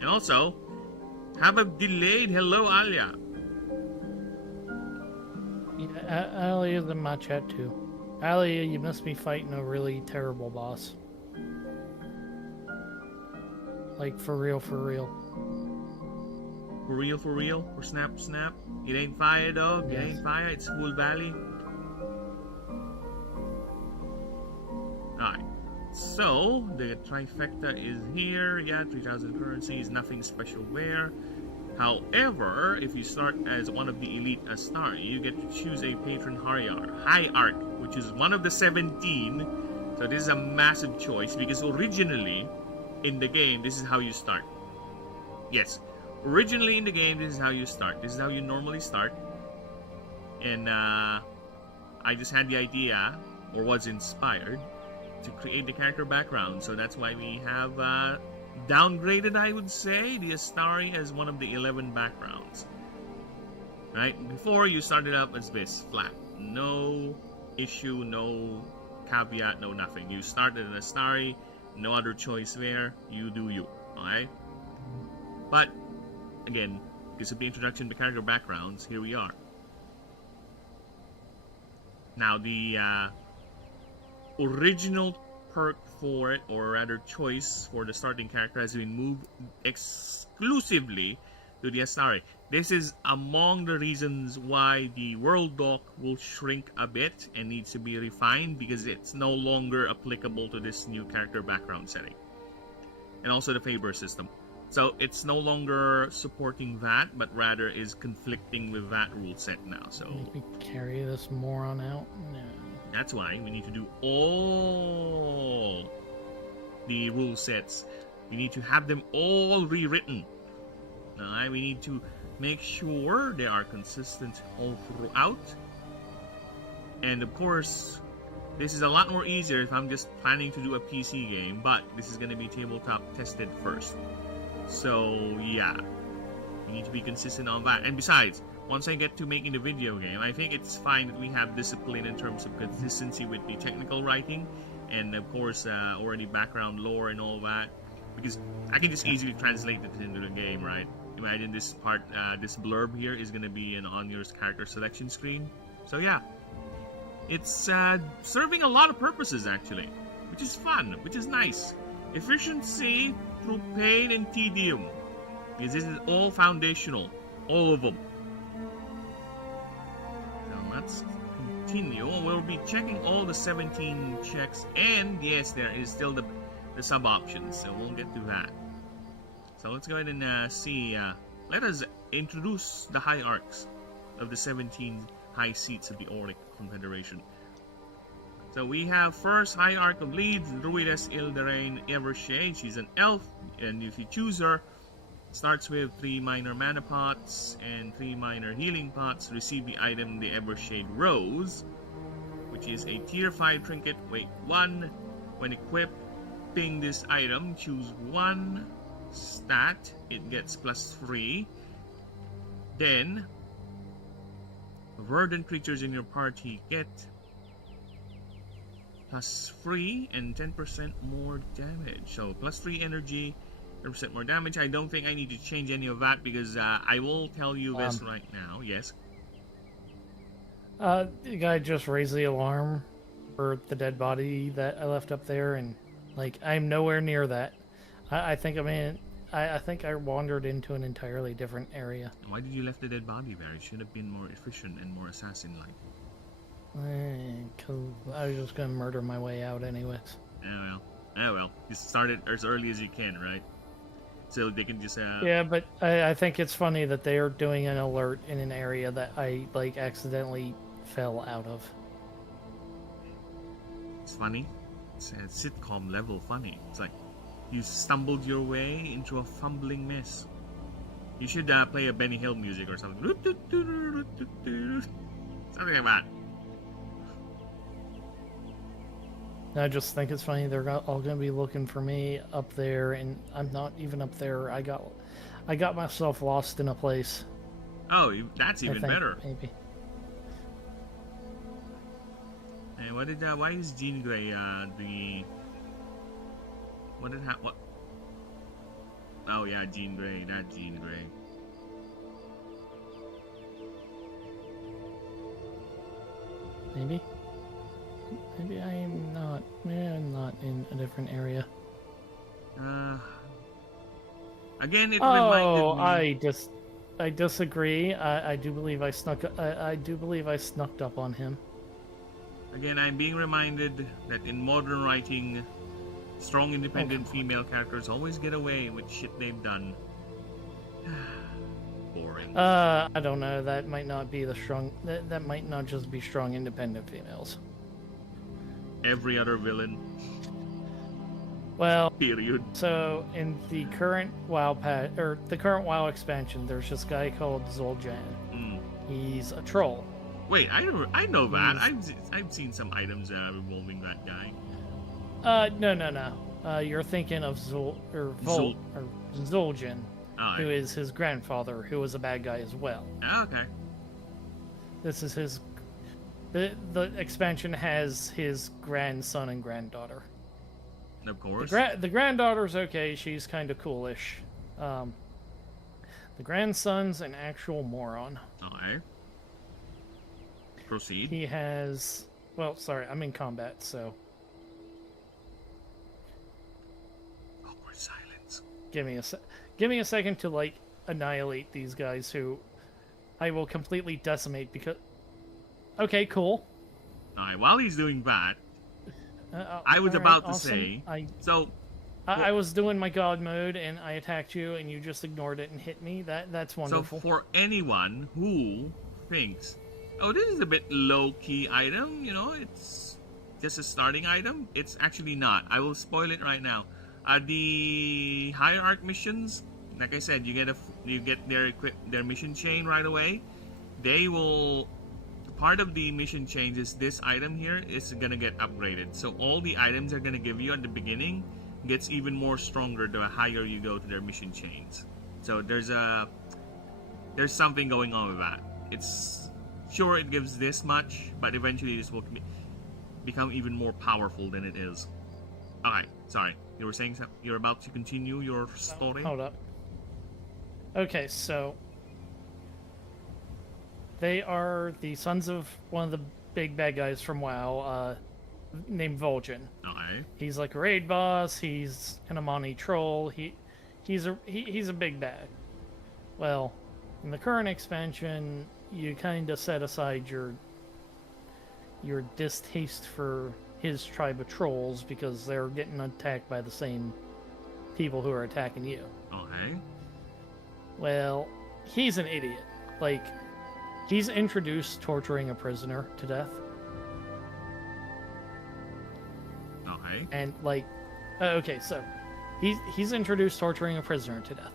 And also, have a delayed hello, Alia. Yeah, Alia's in my chat too. Alia, you must be fighting a really terrible boss. Like, for real, for real. For real, for real? For snap, snap? It ain't fire, dog. Yes. It ain't fire. It's Full Valley. Alright. So, the trifecta is here. Yeah, 3,000 currencies. Nothing special there. However, if you start as one of the elite Astari, you get to choose a patron hierarch, which is one of the 17. So this is a massive choice, because originally in the game, this is how you start. Yes, originally in the game, this is how you start. This is how you normally start. And I just had the idea, or was inspired, to create the character background. So that's why we have downgraded, I would say, the Astari as one of the 11 backgrounds. Right? Before, you started up as this, flat. No issue, no caveat, no nothing. You started an Astari, no other choice there. You do you. Alright? But, again, because of the introduction to character backgrounds, here we are. Now, the original perk for it, or rather choice for the starting character, has been moved exclusively to the Astari. This is among the reasons why the world doc will shrink a bit and needs to be refined, because it's no longer applicable to this new character background setting. And also the favor system. So it's no longer supporting that, but rather is conflicting with that rule set now. So maybe carry this moron out? No. That's why we need to do all the rule sets. We need to have them all rewritten. Alright, we need to make sure they are consistent all throughout. And of course, this is a lot more easier if I'm just planning to do a PC game, but this is going to be tabletop tested first. So yeah, we need to be consistent on that. And besides, once I get to making the video game, I think it's fine that we have discipline in terms of consistency with the technical writing, and of course already background lore and all that, because I can just easily translate it into the game, right? Imagine this part, this blurb here is going to be on your character selection screen. So yeah, it's serving a lot of purposes actually, which which is fun, which is nice. Efficiency through pain and tedium. Because this is all foundational. All of them. So let's continue. We'll be checking all the 17 checks. And yes, there is still the sub options. So we'll get to that. So let's go ahead and see. Let us introduce the hierarchs of the 17 high seats of the Auric Confederation. So we have first Hierarch of Leeds, Druidess Ilderain Evershade. She's an elf, and if you choose her, starts with 3 minor mana pots and 3 minor healing pots. Receive the item the Evershade Rose, which is a tier 5 trinket, weight 1. When equipping this item, choose 1 stat. It gets +3. Then verdant creatures in your party get +3 and 10% more damage. So +3 energy, 10% more damage. I don't think I need to change any of that because I will tell you this right now. Yes. The guy just raised the alarm for the dead body that I left up there, and like I'm nowhere near that. I think I think I wandered into an entirely different area. Why did you left the dead body there? It should have been more efficient and more assassin-like. Because I was just gonna murder my way out anyways. Oh well. You start it as early as you can, right? So they can just Yeah, but I think it's funny that they are doing an alert in an area that I like accidentally fell out of. It's funny. It's a sitcom level funny. It's like you stumbled your way into a fumbling mess. You should play a Benny Hill music or something. Something like that. I just think it's funny they're all going to be looking for me up there, and I'm not even up there. I got myself lost in a place. Oh, that's even better. Maybe. And what did why is Jean Grey the what? Oh yeah, Jean Grey. That Jean Grey. Maybe I'm not. Maybe I'm not in a different area. Again, it reminded me. I disagree. I do believe I snuck. I do believe I snuck up on him. Again, I'm being reminded that in modern writing, strong, independent female characters always get away with shit they've done. Boring. I don't know. That might not be the strong. That might not just be strong, independent females. Every other villain. Well, period. So in the current WoW the current WoW expansion, there's this guy called Zul'Jin. He's a troll. Wait, I know that. I've seen some items involving that guy. No. You're thinking of Zul'Jin, who is his grandfather, who was a bad guy as well. Oh, okay. This is his. The expansion has his grandson and granddaughter. Of course. The granddaughter's okay. She's kind of coolish. The grandson's an actual moron. Okay. Proceed. He has... Well, sorry, I'm in combat, so... Awkward silence. Give me a second to, like, annihilate these guys who I will completely decimate because... Okay, cool. Alright, while he's doing that, I was about to say... I was doing my god mode, and I attacked you, and you just ignored it and hit me. That's wonderful. So for anyone who thinks, oh, this is a bit low-key item, you know, it's just a starting item, it's actually not. I will spoil it right now. The Hierarch missions, like I said, you get their mission chain right away. They will... Part of the mission change is this item here is gonna get upgraded. So all the items they're gonna give you at the beginning gets even more stronger the higher you go to their mission chains. So there's something going on with that. It's sure it gives this much, but eventually this will become even more powerful than it is. Alright, sorry. You were saying something? You're about to continue your story? Hold up. Okay, so they are the sons of one of the big bad guys from WoW. named Vol'jin. Okay. He's like a raid boss. He's an Amani troll. He's a big bad. Well, in the current expansion, you kind of set aside your distaste for his tribe of trolls because they're getting attacked by the same people who are attacking you. Okay. Well, he's an idiot. Like, he's introduced torturing a prisoner to death. Okay. And, like, okay, so he's introduced torturing a prisoner to death.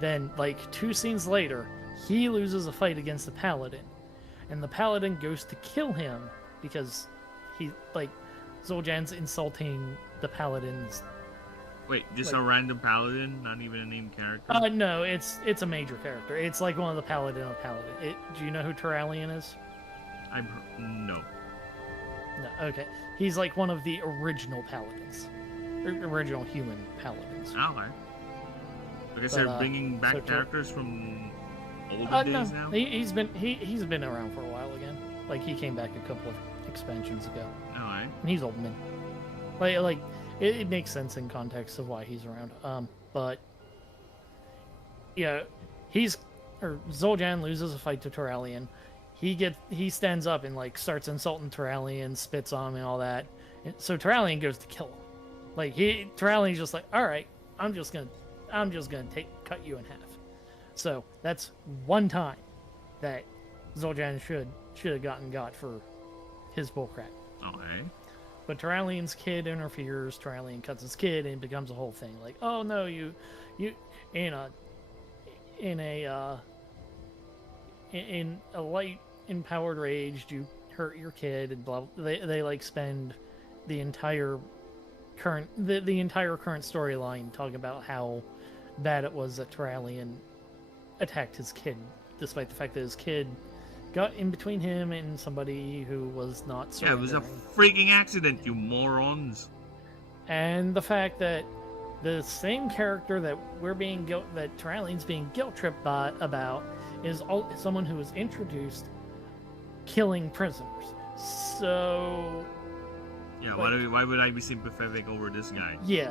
Then, like, 2 scenes later, he loses a fight against the paladin. And the paladin goes to kill him because he, like, Zul'Jan's insulting the paladin's. Wait, just Like- a random paladin, not even a named character? No, it's a major character. It's like one of the paladin of paladin. Do you know who Turalian is? No. No, okay. He's like one of the original paladins. Original human paladins. Okay. I guess But, they're bringing back so characters from older No, days now? he's been around for a while again. Like, he came back a couple of expansions ago. Alright. And he's old man. Like it makes sense in context of why he's around. But yeah, Zul'Jan loses a fight to Turalian. He stands up and like starts insulting Turalian, spits on him and all that. And so Turalian goes to kill him. Like Turalian's just like, all right, I'm just gonna cut you in half. So that's one time that Zul'Jan should have got for his bullcrap. Okay. But Turalian's kid interferes. Turalian cuts his kid, and it becomes a whole thing. Like, oh no, you in a light empowered rage, you hurt your kid, and blah. They like spend the entire current storyline talking about how bad it was that Turalian attacked his kid, despite the fact that his kid got in between him and somebody who was not Yeah, it was a surrendering. freaking accident, you morons. And the fact that the same character that that Turalian's being guilt tripped about is someone who was introduced killing prisoners. So Yeah, Like- why would I be sympathetic over this guy? yeah,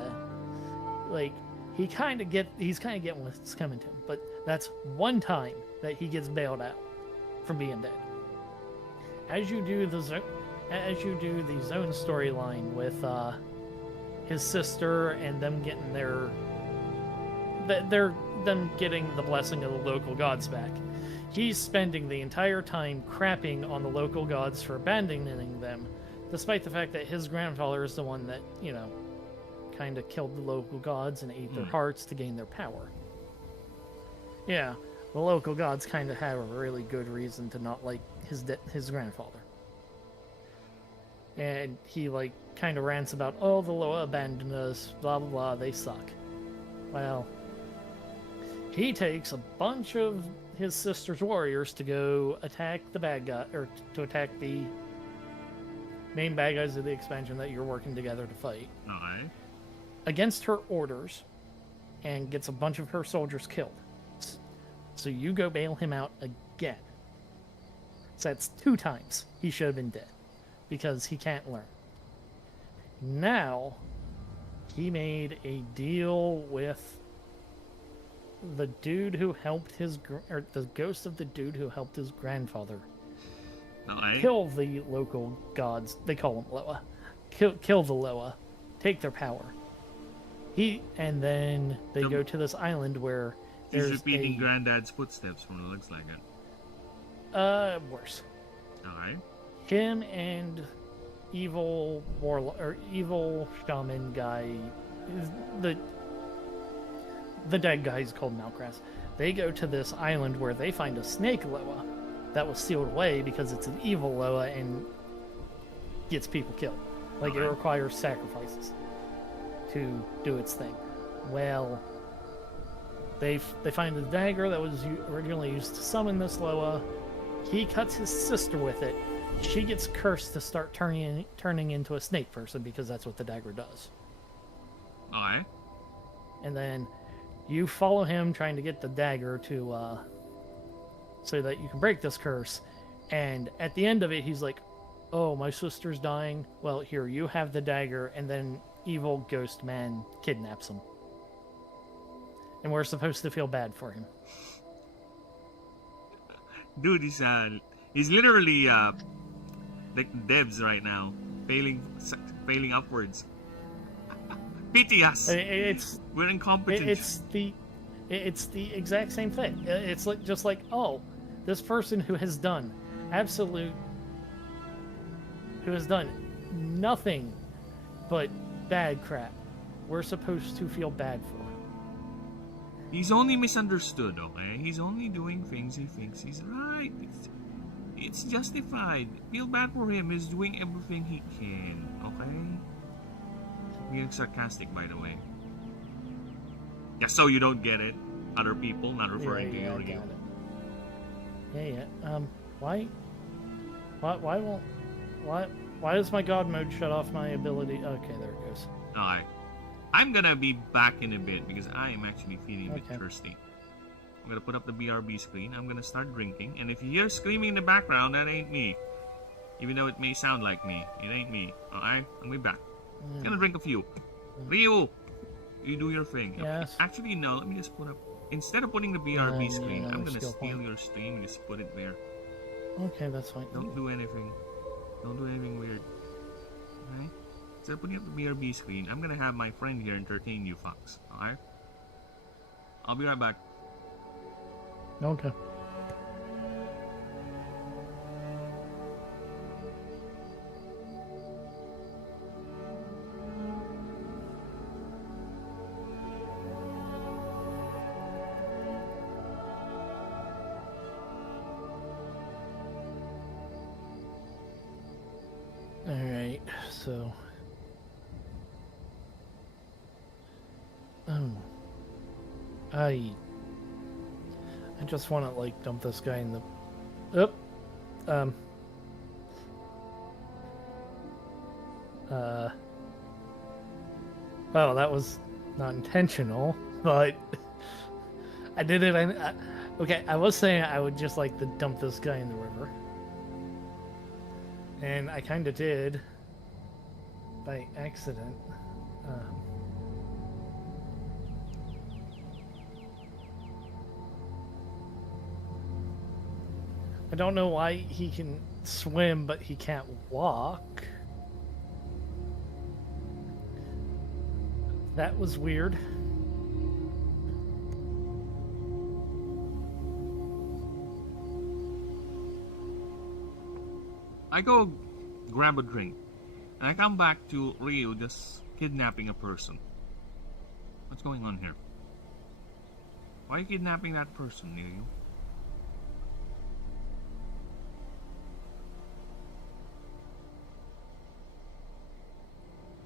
like he's kind of getting what's coming to him. But that's one time that he gets bailed out from being dead. As you do the zone storyline with his sister and them getting them getting the blessing of the local gods back, he's spending the entire time crapping on the local gods for abandoning them, despite the fact that his grandfather is the one that, kind of killed the local gods and ate their hearts to gain their power. Yeah, the local gods kind of have a really good reason to not like his grandfather. And he kind of rants about, oh, the Loa abandoned us, blah blah blah, they suck. Well, he takes a bunch of his sister's warriors to go attack the bad guy, or to attack the main bad guys of the expansion that you're working together to fight, Alright. against her orders, and gets a bunch of her soldiers killed. So you go bail him out again. So that's 2 times he should have been dead, because he can't learn. Now, he made a deal with the dude who helped or the ghost of the dude who helped his grandfather Alright. kill the local gods. They call them Loa. Kill the Loa, take their power. And then they go to this island where He's there's repeating Granddad's footsteps from what it looks like it. worse. Alright. Him and evil shaman guy, the dead guy is called Malcras. They go to this island where they find a snake Loa that was sealed away because it's an evil Loa and gets people killed. Like, it Okay. requires sacrifices to do its thing. Well, they find the dagger that was originally used to summon this Loa. He cuts his sister with it. She gets cursed to start turning into a snake person because that's what the dagger does. Alright. And then you follow him trying to get the dagger so that you can break this curse. And at the end of it, he's like, oh, my sister's dying. Well, here, you have the dagger, and then evil ghost man kidnaps him. And we're supposed to feel bad for him. Dude, he's literally like devs right now, failing upwards. Pity us. We're incompetent. It's the exact same thing. It's like just like, oh, this person who has done nothing but bad crap, we're supposed to feel bad for. He's only misunderstood, okay? He's only doing things he thinks he's right. It's justified. Feel bad for him. He's doing everything he can, okay? Being sarcastic, by the way. Yeah, so you don't get it. Other people, not referring to you. I got it. Yeah. Why does my god mode shut off my ability? Okay, there it goes. Alright. I'm gonna be back in a bit because I am actually feeling a bit thirsty. I'm gonna put up the BRB screen. I'm gonna start drinking. And if you hear screaming in the background, that ain't me. Even though it may sound like me. It ain't me. Alright? I'm gonna be back. I'm gonna drink a few. Ryu! You do your thing. Yes. Actually, no. Let me just put up... Instead of putting the BRB screen, I'm gonna steal your stream and just put it there. Okay, that's fine. Don't do anything. Don't do anything weird. Alright? Instead of putting up the BRB screen, I'm gonna have my friend here entertain you fucks. Alright? I'll be right back. Okay. Alright, so... I just want to, like, dump this guy in the... Well, that was not intentional, but... I did it, okay, I was saying I would just like to dump this guy in the river. And I kind of did. By accident. I don't know why he can swim, but he can't walk. That was weird. I go grab a drink, and I come back to Ryu just kidnapping a person. What's going on here? Why are you kidnapping that person, Ryu?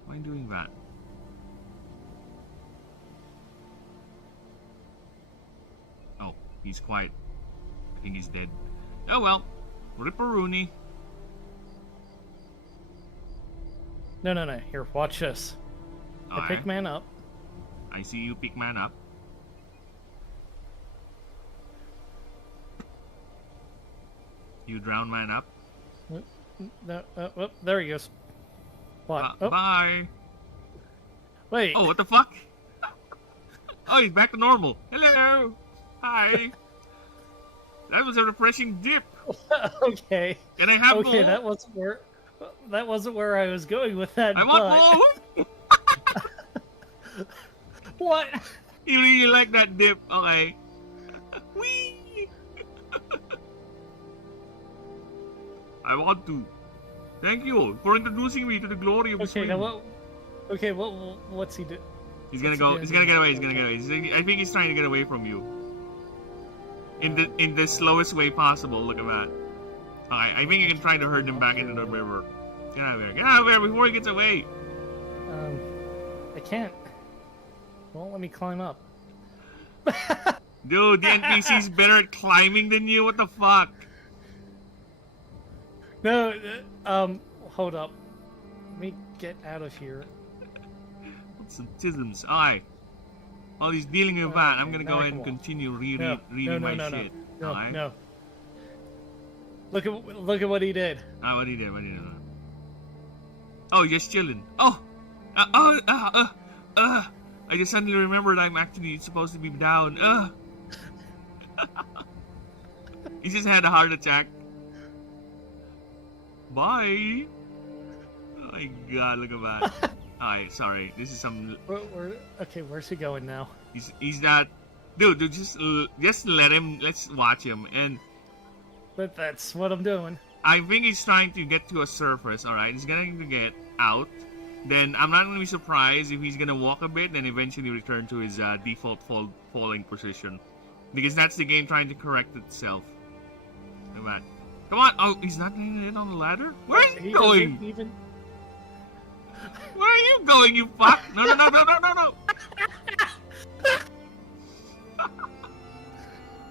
Why are you doing that? Oh, he's quiet. I think he's dead. Oh well, Ripperoonie. No. Here, watch this. I pick man up. I see you pick man up. You drown man up. No, there he goes. What? Bye. Wait. Oh, what the fuck? Oh, he's back to normal. Hello. Hi. That was a refreshing dip. Okay. Can I have more? Okay, that wasn't where I was going with that. I want more. What? You really like that dip? Okay. Whee! I want to. Thank you for introducing me to the glory of the Okay, swing. now what? Okay, what's he do? He's gonna go. He's gonna get away. He's gonna get away. I think he's trying to get away from you. In the slowest way possible. Look at that. I think you can try to herd him back into the river. Get out of there. Get out of there before he gets away. I can't. Won't let me climb up. Dude, the NPC's better at climbing than you. What the fuck? No, hold up. Let me get out of here. Some tisms. Alright. While he's dealing with that, I'm gonna go ahead and continue reading my shit. No. Look at what he did. What he did. Oh, just chilling. Oh! I just suddenly remembered I'm actually supposed to be down. He just had a heart attack. Bye! Oh my god, look at that. Alright, sorry. This is some... Okay, where's he going now? He's not... Dude, just let him... Let's watch him. And But that's what I'm doing. I think he's trying to get to a surface, alright? He's going to get out. Then I'm not going to be surprised if he's going to walk a bit and eventually return to his default falling position. Because that's the game trying to correct itself. Look at that. Come on! Oh, he's not going to get on the ladder? Where is he going? Even... Where are you going, you fuck? No.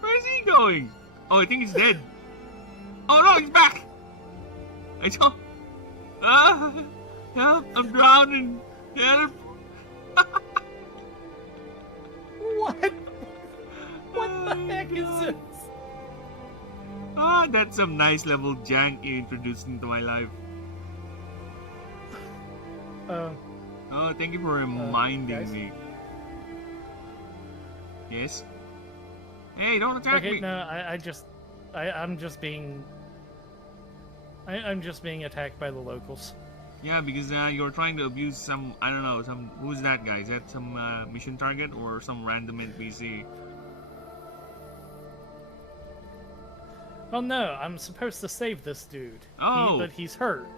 Where is he going? Oh, I think he's dead. Oh no, he's back! I don't... help, I'm drowning. Help! What? What the heck is this? Ah, that's some nice level jank you introduced into my life. Oh, thank you for reminding me. Yes? Hey, don't attack me! No, I'm just being attacked by the locals. Yeah, because you're trying to abuse some, I don't know, who's that guy? Is that some mission target or some random NPC? Oh no, I'm supposed to save this dude. Oh! But he's hurt.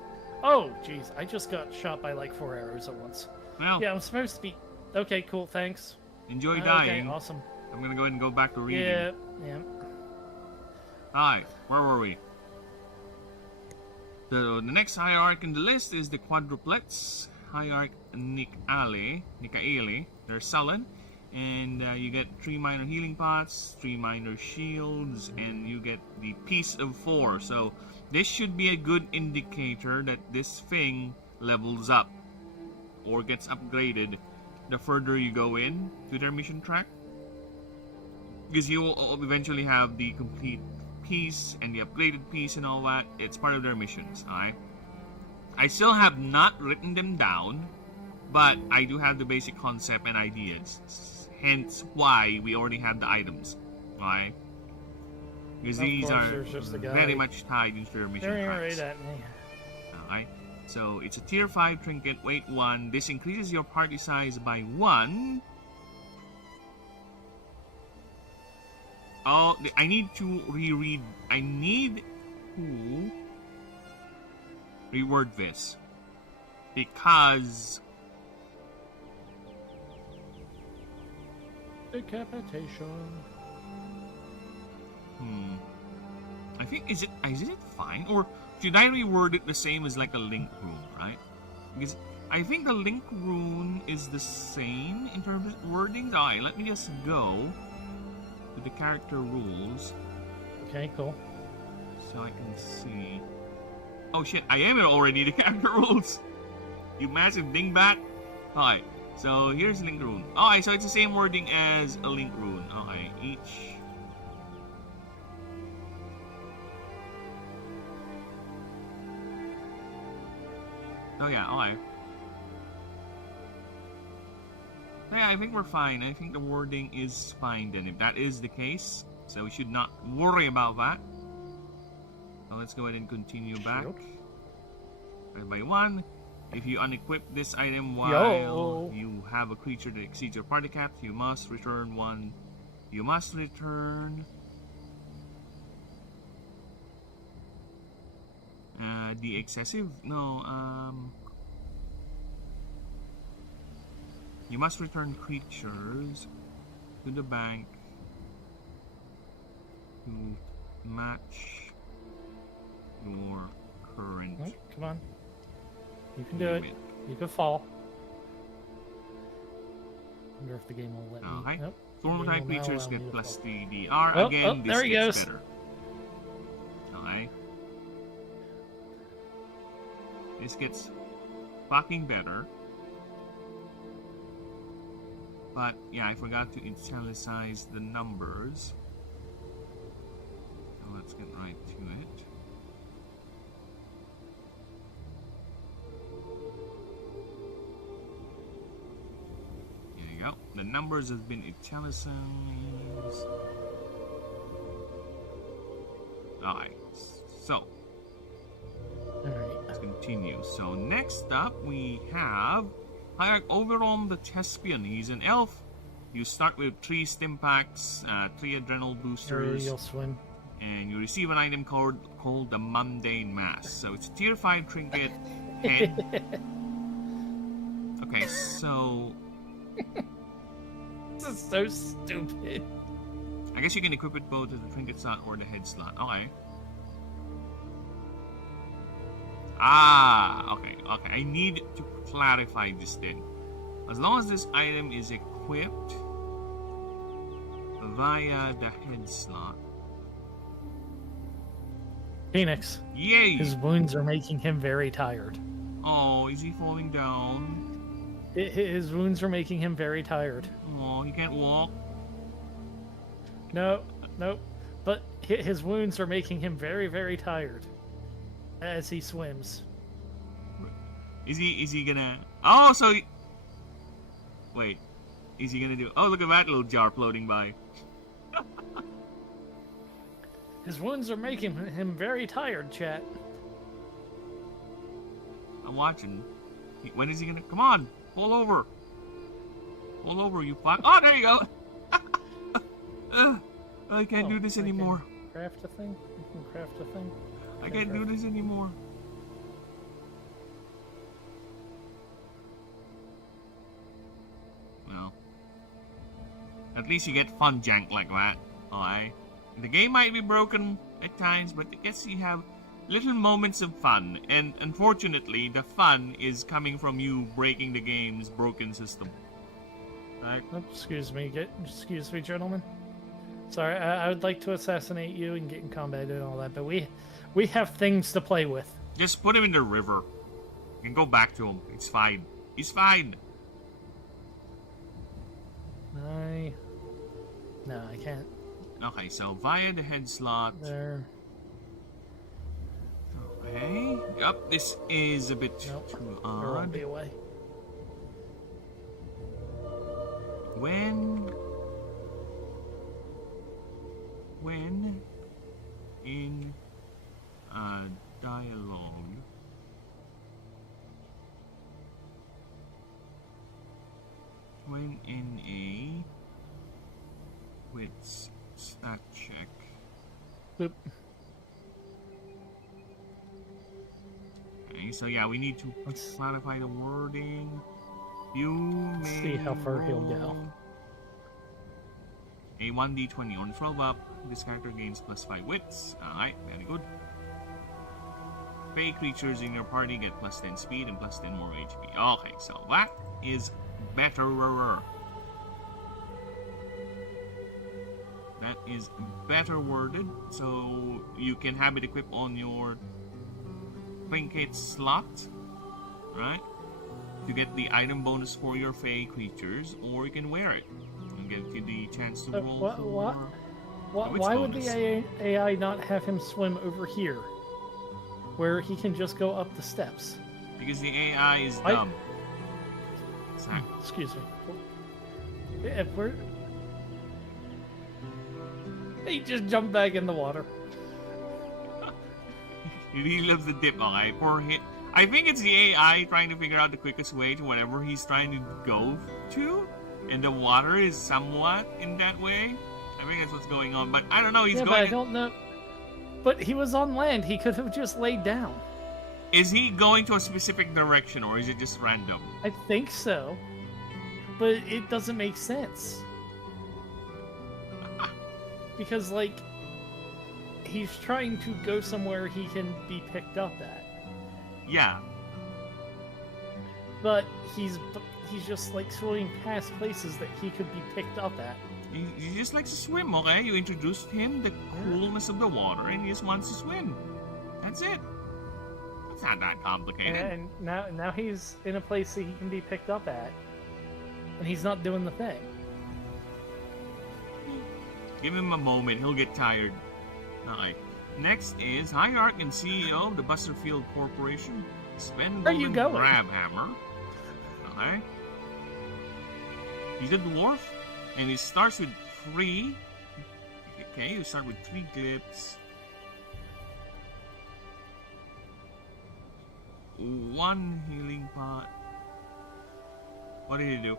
Oh, jeez, I just got shot by like 4 arrows at once. Well, yeah, I'm supposed to be... Okay, cool, thanks. Enjoy dying. Okay, awesome. I'm gonna go ahead and go back to reading. Yeah. Alright, where were we? So, the next hierarch in the list is the quadruplets. Hierarch Nikaeli. They're sullen. And you get 3 minor healing pots, 3 minor shields, and you get the Piece of 4. So, this should be a good indicator that this thing levels up or gets upgraded the further you go in to their mission track. Because you will eventually have the complete piece and the upgraded piece and all that. It's part of their missions, alright? I still have not written them down, but I do have the basic concept and ideas. Hence why we already have the items, alright? Because these are very much tied into their mission tracks. Right at me. Alright, so it's a tier 5 trinket, weight 1. This increases your party size by 1. Oh, I need to reread. I need to reword this. Because... Decapitation. I think, is it fine? Or should I reword it the same as like a link rune, right? Because I think the link rune is the same in terms of wording. Alright, let me just go to the character rules. Okay, cool. So I can see... Oh shit, I am already the character rules! You massive dingbat! Alright, so here's link rune. Alright, so it's the same wording as a link rune. Okay, each... Oh yeah, alright. Yeah, I think we're fine. I think the wording is fine then, if that is the case. So we should not worry about that. So let's go ahead and continue back. One by one. If you unequip this item while you have a creature that exceeds your party cap, you must return one. You must return... the excessive... No, you must return creatures to the bank to match your current... Oh, come on. You can do it. You can fall. I wonder if the game will let me. Okay. Nope. Normal type creatures get plus 3DR. Again, this there he gets goes. better. Okay. This gets fucking better. But yeah, I forgot to italicize the numbers. So let's get right to it. go. The numbers have been italicized. Alright, so let's continue. So next up we have Hierarch Overon the Thespian. He's an elf. You start with 3 stim packs, 3 adrenal boosters, You'll swim. and you receive an item called the Mundane Mask. So it's a tier 5 trinket head. Okay, so This is so stupid. I guess you can equip it both as the trinket slot or the head slot. Okay. Okay. I need to clarify this then. As long as this item is equipped via the head slot. Phoenix. Yay! His wounds are making him very tired. Oh, is he falling down? His wounds are making him very tired. Oh, he can't walk. No. But his wounds are making him very, very tired as he swims. Is he gonna... Oh, so... Wait. Is he gonna do... Oh, look at that little jar floating by. His wounds are making him very tired, chat. I'm watching. When is he gonna... Come on! Pull over! Pull over, you fuck... Oh, there you go! I can't do this anymore. Craft a thing? You can craft a thing? I can't do this anymore. Well, at least you get fun jank like that. Alright. The game might be broken at times, but I guess you have little moments of fun. And unfortunately, the fun is coming from you breaking the game's broken system. Right? Oh, excuse me, gentlemen. Sorry, I would like to assassinate you and get in combat and all that, but we have things to play with. Just put him in the river. You can go back to him. It's fine. He's fine. No, I can't. Okay, so via the head slot. There. Okay. Yep, this is a bit Nope. too There won't odd. be a way. When in a dialogue with stat check. Boop. Okay, so yeah, we need to Let's clarify the wording. You may see how far he'll go. roll a 1d20 on 12 up. This character gains +5 wits. Alright, very good. Fey creatures in your party get +10 speed and +10 more HP. Okay, so that is betterer. That is better worded, so you can have it equipped on your trinket slot, right? To get the item bonus for your Fey creatures, or you can wear it and get you the chance to roll for Why would the AI not have him swim over here, where he can just go up the steps? Because the AI is dumb. Exactly. Excuse me. If we're... He just jumped back in the water. He loves the dip, okay? Poor hit. I think it's the AI trying to figure out the quickest way to whatever he's trying to go to, and the water is somewhat in that way. I think that's what's going on, but I don't know. He's going. But I don't know. But he was on land. He could have just laid down. Is he going to a specific direction, or is it just random? I think so, but it doesn't make sense because, like, he's trying to go somewhere he can be picked up at. Yeah. But he's just like swimming past places that he could be picked up at. He just likes to swim, okay? You introduced him the coolness of the water, and he just wants to swim. That's it. It's not that complicated. And now he's in a place that he can be picked up at, and he's not doing the thing. Give him a moment. He'll get tired. Alright. Next is Hierarch and CEO of the Busterfield Corporation. Where are you Spendgolden going? Grabhammer. Okay. He's a dwarf, and he starts with 3. Okay, you start with 3 glyphs. 1 healing pot. What did he do?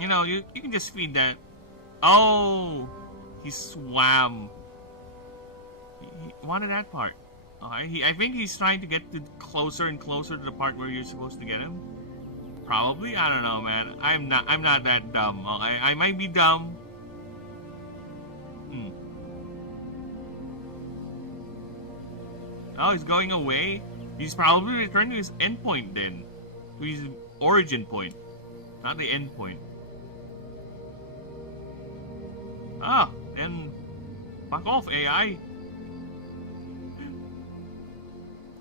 You know, you can just feed that. Oh, he swam. He wanted that part. I think he's trying to get closer and closer to the part where you're supposed to get him. Probably, I don't know, man. I'm not that dumb. I might be dumb. Oh, he's going away. He's probably returning to his endpoint then, to his origin point, not the endpoint. Ah, then fuck off, AI.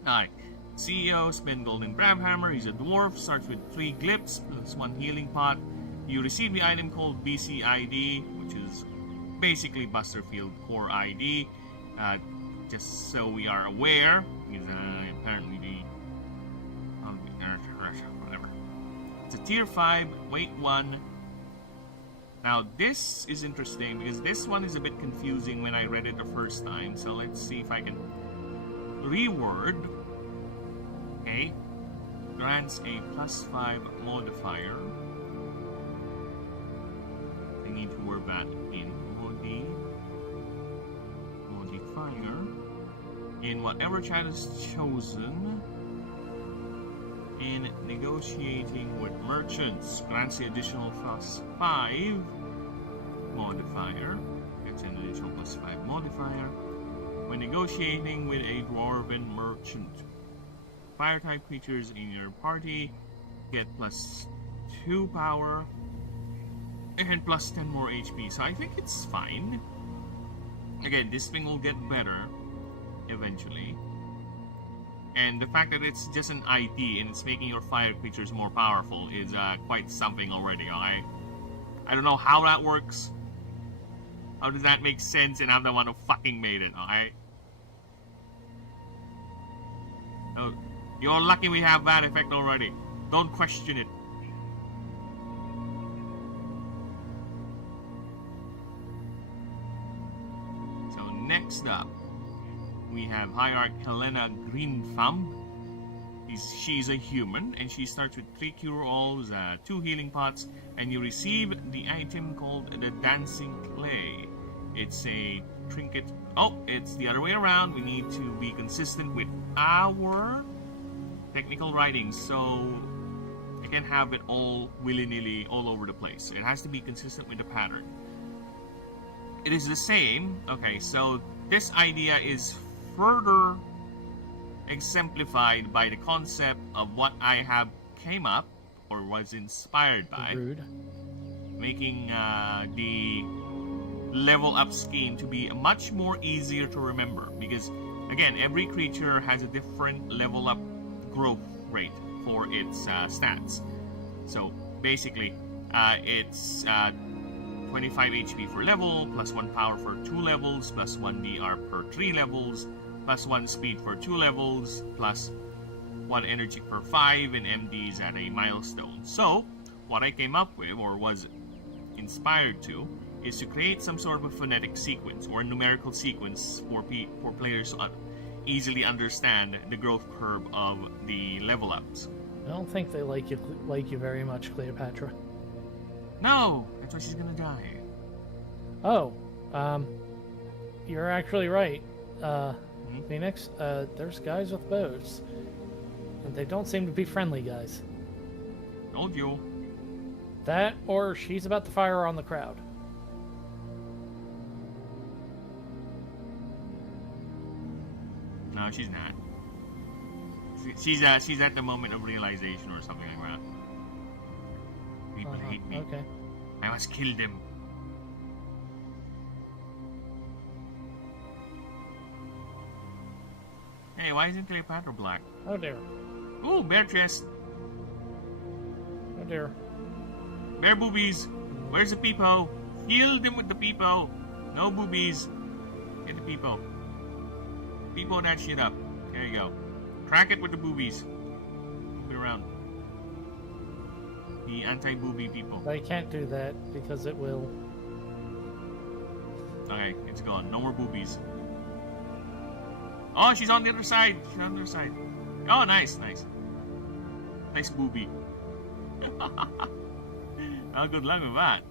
Alright. CEO, spin golden Bramhammer. He's a dwarf. Starts with 3 glyphs plus 1 healing pot. You receive the item called BCID, which is basically Busterfield Core ID. Just so we are aware, because apparently the whatever. It's a tier 5, weight 1. Now this is interesting because this one is a bit confusing when I read it the first time. So let's see if I can reword. Okay, grants a +5 modifier. I need to word that in modifier. In whatever child is chosen in negotiating with merchants, grants the additional +5 modifier. It's an additional +5 modifier when negotiating with a dwarven merchant. Fire type creatures in your party get +2 power and +10 more HP. So I think it's fine. Again, this thing will get better eventually. And the fact that it's just an ID and it's making your fire creatures more powerful is quite something already. I don't know how that works. How does that make sense? And I'm the one who fucking made it. Alright. Oh, you're lucky we have that effect already. Don't question it. So next up, we have Hierarch Helena Greenthumb. She's a human, and she starts with 3 cure-alls, 2 healing pots, and you receive the item called the Dancing Clay. It's a trinket. Oh, it's the other way around. We need to be consistent with our technical writing, so I can't have it all willy-nilly all over the place. It has to be consistent with the pattern. It is the same. Okay, so this idea is further exemplified by the concept of what I have came up or was inspired by. Rude. Making the level up scheme to be much more easier to remember, because again, every creature has a different level up growth rate for its stats. So basically it's 25 HP per level, +1 power for 2 levels, +1 DR per 3 levels, +1 speed for 2 levels, +1 energy per 5, and MDs at a milestone. So what I came up with, or was inspired to, is to create some sort of a phonetic sequence or a numerical sequence for players to easily understand the growth curve of the level ups. I don't think they like you very much, Cleopatra. No, that's why she's gonna die. Oh, you're actually right. Phoenix, there's guys with bows. And they don't seem to be friendly guys. Told you. That, or she's about to fire on the crowd. No, she's not. She's at the moment of realization or something like that. People hate me. Okay. I must kill them. Hey, why isn't Cleopatra black? Oh dear. Ooh, bear chest. Oh dear. Bear boobies. Where's the peepo? Heal them with the peepo. No boobies. Get the peepo. Peepo that shit up. There you go. Crack it with the boobies. Move it around. The anti-booby people. I can't do that because it will. Okay, it's gone. No more boobies. Oh, she's on the other side. She's on the other side. Oh, nice, nice. Nice booby. Oh, good luck with that.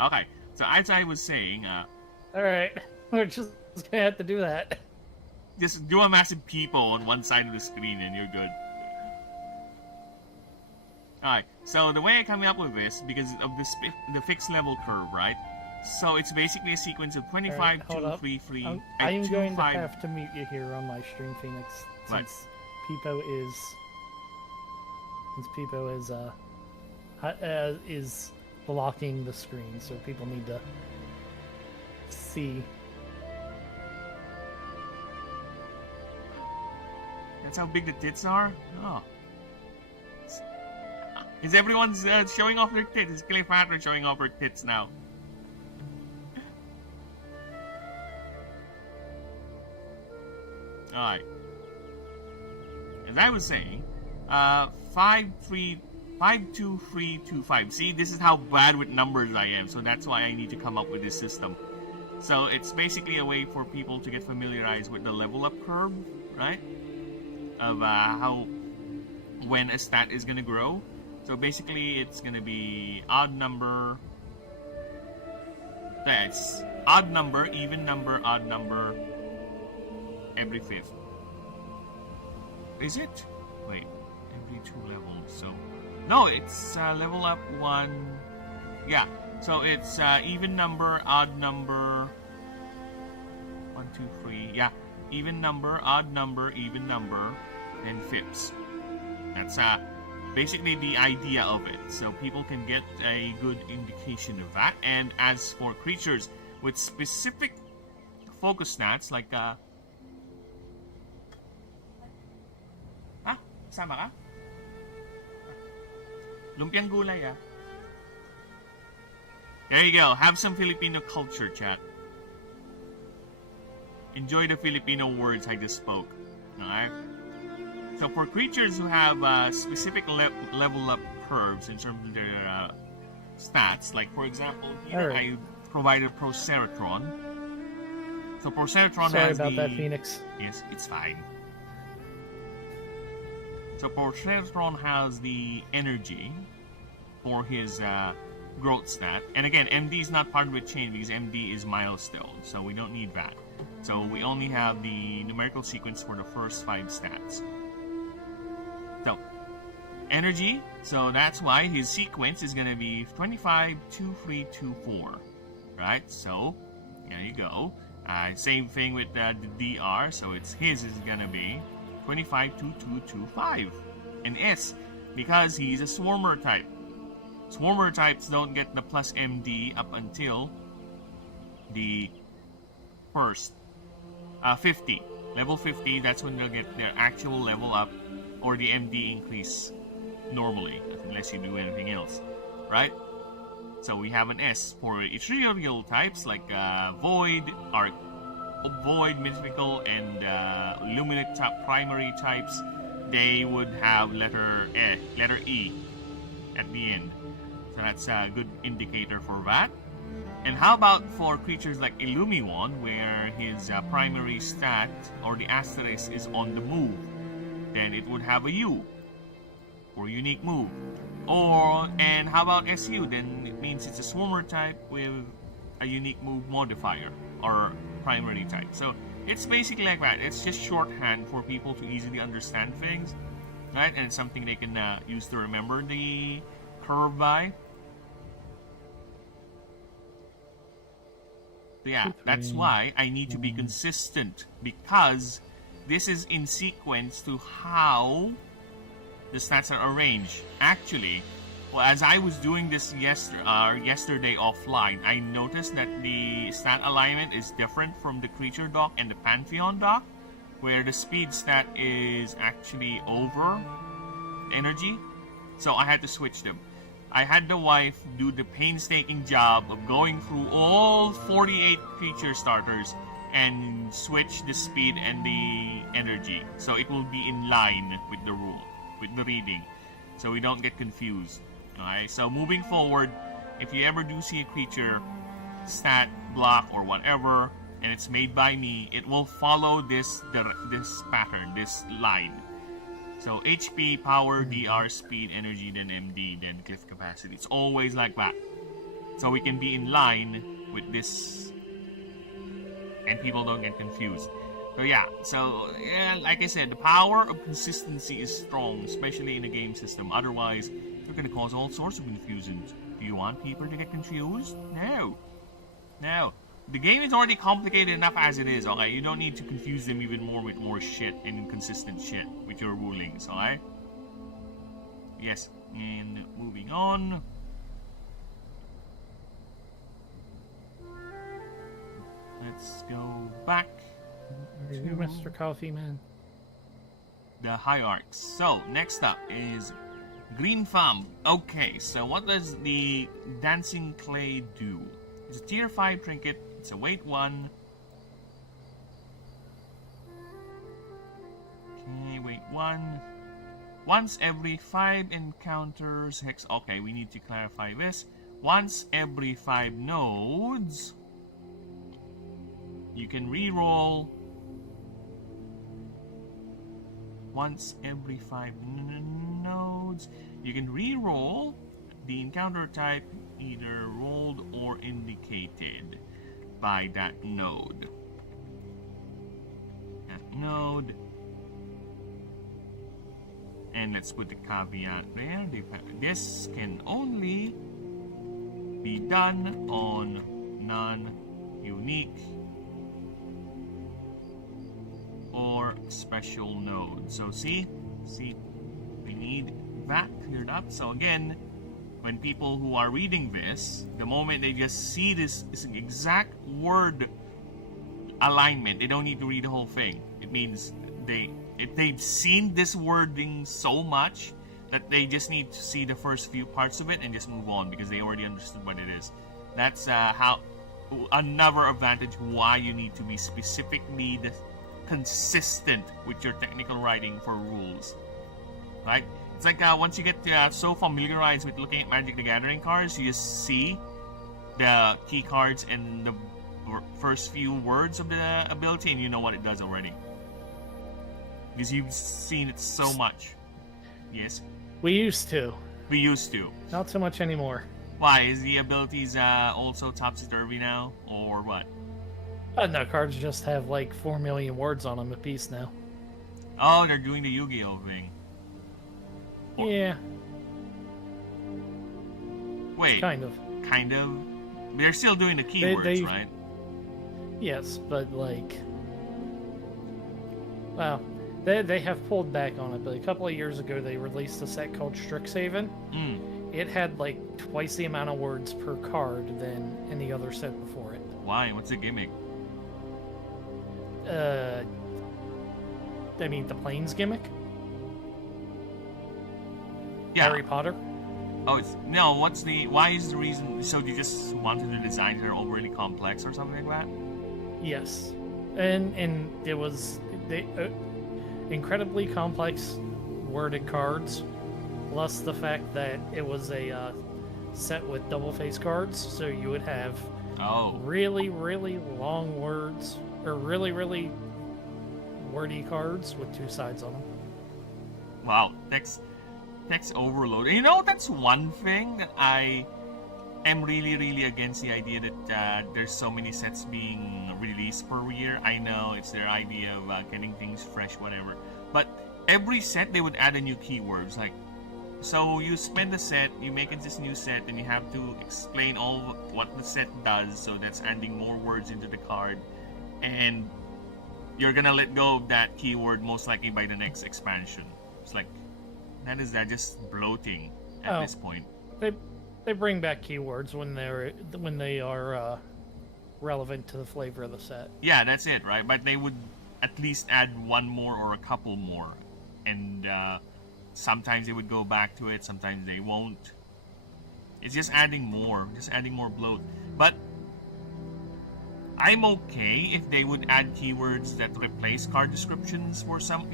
Okay, so as I was saying, Alright, we're just gonna have to do that. just do a massive peepo on one side of the screen and you're good. Alright, so the way I'm coming up with this, because of the fixed level curve, right? So it's basically a sequence of 25, Alright, hold 2, up. 3, 3, I am 2, going 5. to have to mute you here on my stream, Phoenix, Right. since Peepo is blocking the screen, so people need to see. That's how big the tits are? Oh. Is everyone's showing off their tits? Is Cleopatra showing off her tits now? Alright. As I was saying, 5, 3, 5, 2, 3, 2, 5. See, this is how bad with numbers I am, so that's why I need to come up with this system. So it's basically a way for people to get familiarized with the level up curve, right? Of how, when a stat is gonna grow. So basically it's gonna be odd number, that's odd number, even number, odd number, every fifth. Is it? Wait, every 2 levels, so... No, it's level up 1... Yeah, so it's even number, odd number... 1, 2, 3, yeah. Even number, odd number, even number, then fifths. That's basically the idea of it, so people can get a good indication of that. And as for creatures with specific focus stats, like sama ka? Lumpiang gulay, ah. There you go. Have some Filipino culture, chat. Enjoy the Filipino words I just spoke. Alright? So for creatures who have specific level up curves in terms of their stats, like for example, here I provided Proceratron. So Proceratron Sorry has about that, Phoenix. Yes, it's fine. So Proceratron has the energy for his growth stat. And again, MD is not part of the chain because MD is milestone, so we don't need that. So we only have the numerical sequence for the first 5 stats. So, energy, so that's why his sequence is going to be 25, 2, 3, 2, 4. Right? So, there you go. Same thing with the DR, so his is going to be 25, 2, 2, 2, 5. And S, because he's a swarmer type. Swarmer types don't get the plus MD up until the first 50. Level 50, that's when they'll get their actual level up or the MD increase normally, unless you do anything else, right? So we have an S for ethereal types like Void, Arc, Void, Mythical, and Luminate primary types. They would have letter E at the end. So that's a good indicator for that. And how about for creatures like Illumiwon, where his primary stat or the asterisk is on the move? Then it would have a U for unique move. And how about SU? Then it means it's a swarmer type with a unique move modifier or primary type. So it's basically like that. It's just shorthand for people to easily understand things, right? And it's something they can use to remember the curve by. So yeah, that's why I need to be consistent, because this is in sequence to how the stats are arranged. Actually, well, as I was doing this yesterday offline, I noticed that the stat alignment is different from the creature dock and the Pantheon dock, where the speed stat is actually over energy. So I had to switch them. I had the wife do the painstaking job of going through all 48 creature starters and switch the speed and the energy. So it will be in line with the rule, with the reading. So we don't get confused. Alright, so moving forward, if you ever do see a creature, stat, block, or whatever, and it's made by me, it will follow this pattern, this line. So HP, power, DR, speed, energy, then MD, then cliff capacity. It's always like that. So we can be in line with this, and people don't get confused. So yeah, like I said, the power of consistency is strong, especially in a game system. Otherwise, you're going to cause all sorts of confusion. Do you want people to get confused? No. No. The game is already complicated enough as it is, okay? You don't need to confuse them even more with more shit and inconsistent shit with your rulings, alright? Yes, and moving on. Let's go back to Mr. Coffee Man. the hierarchs. So, next up is Green Thumb. Okay, so what does the Dancing Clay do? It's a tier 5 trinket. It's a weight 1. Okay, weight 1. Once every 5 encounters hex. Okay, we need to clarify this. Once every 5 nodes, you can reroll. Once every 5 nodes, you can reroll the encounter type either rolled or indicated by that node. And let's put the caveat there. This can only be done on non-unique or special nodes. So see, we need that cleared up. So again, when people who are reading this, the moment they just see this exact word alignment, they don't need to read the whole thing. It means they've seen this wording so much that they just need to see the first few parts of it and just move on because they already understood what it is. That's how another advantage why you need to be specifically consistent with your technical writing for rules, right? It's like once you get so familiarized with looking at Magic the Gathering cards, you just see the key cards and the first few words of the ability and you know what it does already. Because you've seen it so much. Yes? We used to. We used to. Not so much anymore. Why? Is the abilities also topsy-turvy now? Or what? No, cards just have like 4 million words on them a piece now. Oh, they're doing the Yu-Gi-Oh thing. Yeah. Wait. Kind of. Kind of? They're still doing the keywords, right? Yes, but like... Well, they have pulled back on it, but a couple of years ago they released a set called Strixhaven. It had like twice the amount of words per card than any other set before it. Why? What's the gimmick? I mean, the Planes gimmick? Yeah. Harry Potter? Oh, no, why is the reason, so you just wanted the designs that are overly complex or something like that? Yes. And it was incredibly complex worded cards, plus the fact that it was a set with double face cards, so you would have really, really long words, or really, really wordy cards with 2 sides on them. Wow, text overload. You know, that's one thing that I am really, really against the idea that there's so many sets being released per year. I know it's their idea of getting things fresh, whatever. But every set, they would add a new keywords. Like, so you spend the set, you make it this new set, and you have to explain all what the set does. So that's adding more words into the card. And you're gonna let go of that keyword most likely by the next expansion. It's like, is that just bloating at this point? They bring back keywords when they are relevant to the flavor of the set. Yeah, that's it, right? But they would at least add one more or a couple more, and sometimes they would go back to it, sometimes they won't. It's just adding more bloat. But I'm okay if they would add keywords that replace card descriptions for some,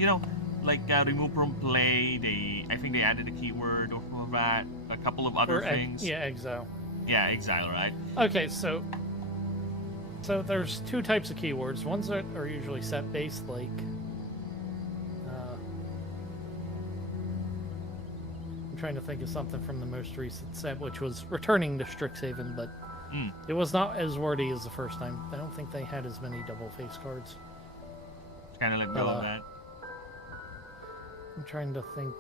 like remove from play. I think they added a keyword or that, a couple of other things. Exile. Yeah, exile, right? Okay, so there's two types of keywords. Ones that are usually set based, like I'm trying to think of something from the most recent set, which was returning to Strixhaven, but it was not as wordy as the first time. I don't think they had as many double face cards. Kind of let go of that. I'm trying to think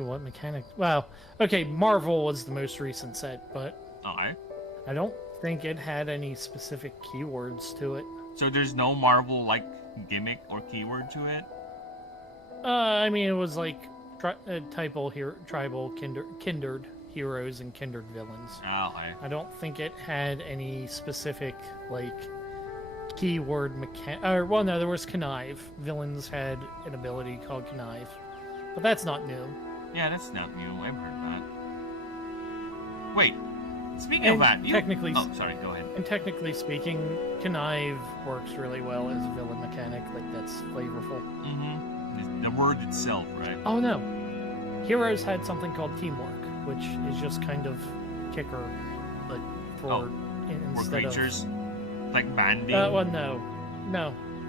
of what mechanic. Well, okay, Marvel was the most recent set, but I don't think it had any specific keywords to it. So there's no Marvel like gimmick or keyword to it? I mean, it was like tribal, kindred heroes and kindred villains. I don't think it had any specific like keyword well, no, there was connive. Villains had an ability called connive, but that's not new. Yeah, that's not new. I've heard that. Wait, speaking of that, technically, sorry, go ahead. And technically speaking, connive works really well as a villain mechanic. Like that's flavorful. The word itself, right? Oh no, Heroes had something called teamwork, which is just kind of kicker, but for instead creatures, like banding. Well, no.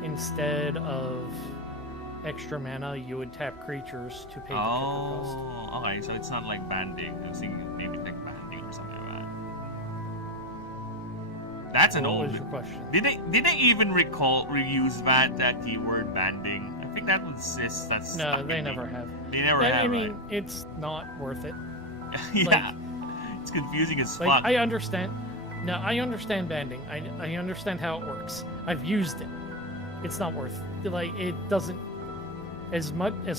Instead of extra mana, you would tap creatures to pay the kicker cost. Oh, okay. So it's not like banding. I was thinking maybe like banding or something like that. That's an old. What was your question? Did they even reuse that keyword banding? I think that was that's. No, they never have. They never have. I mean, it's not worth it. Yeah, it's confusing as fuck. I understand. No, I understand banding. I understand how it works. I've used it. It's not worth it. Like, it doesn't, as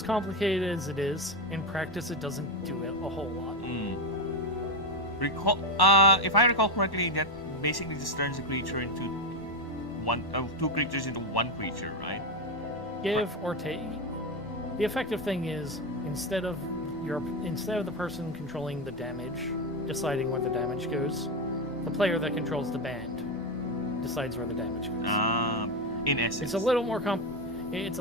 complicated as it is, in practice it doesn't do it a whole lot. If I recall correctly, that basically just turns a creature into two creatures into one creature, right? Give or take. The effective thing is, instead of the person controlling the damage, deciding where the damage goes, the player that controls the band decides where the damage goes. In essence, it's a little more complicated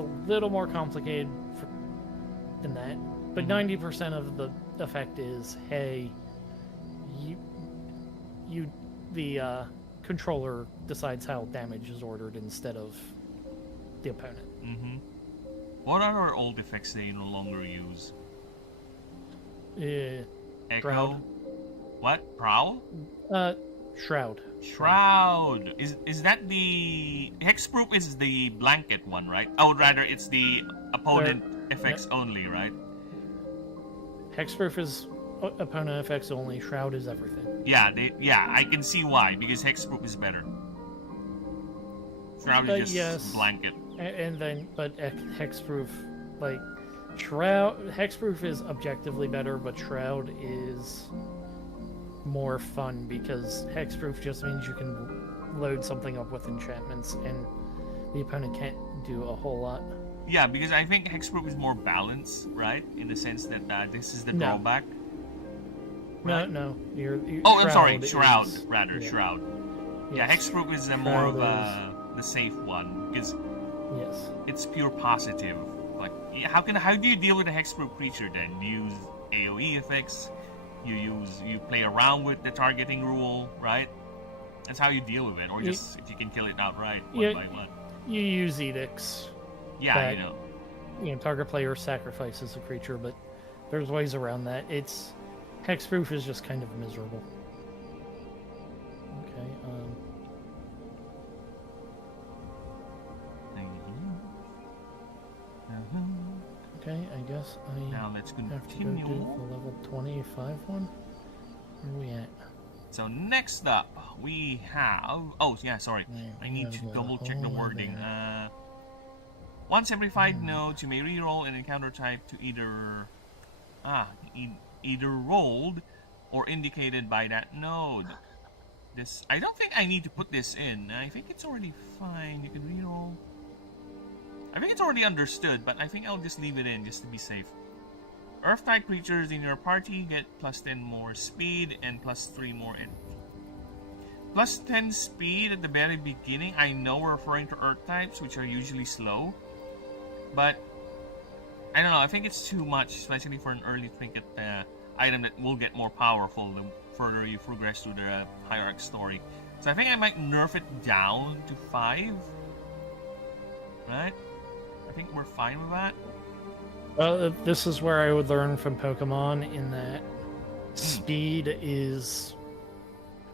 than that. But 90% of the effect is, hey, the controller decides how damage is ordered instead of the opponent. What are our old effects they no longer use? Echo. Shroud. What? Prowl? Shroud. Shroud. Is that the hexproof? Is the blanket one, right? Oh, rather, it's the opponent effects only, right? Hexproof is opponent effects only. Shroud is everything. Yeah, I can see why, because hexproof is better. Shroud is just blanket. But hexproof, like hexproof is objectively better, but Shroud is more fun because hexproof just means you can load something up with enchantments and the opponent can't do a whole lot. Yeah, because I think hexproof is more balanced, right? In the sense that this is the drawback. Right? No. I'm sorry. Shroud, rather. Yeah. Shroud. Yes. Yeah, hexproof is more of the safe one because it's pure positive. Like, how do you deal with a hexproof creature then? You use AoE effects. You play around with the targeting rule, right? That's how you deal with it, or just if you can kill it outright, one by one. You use edicts. Yeah, target player sacrifices a creature, but there's ways around that. Hexproof is just kind of miserable. Okay. Okay, I guess now let's continue. Have to go do the level 25 one. Where are we at? So next up, we have... Oh, yeah, sorry. I need to double check the wording. Once every 5 nodes, you may reroll an encounter type to either rolled or indicated by that node. I don't think I need to put this in. I think it's already fine. You can reroll. I think it's already understood, but I think I'll just leave it in just to be safe. Earth-type creatures in your party get +10 more speed and +3 more energy. Plus 10 speed at the very beginning. I know we're referring to Earth types, which are usually slow. But, I don't know. I think it's too much, especially for an early trinket item that will get more powerful the further you progress through the hierarch story. So I think I might nerf it down to 5. Right? I think we're fine with that. Well, this is where I would learn from Pokemon in that speed is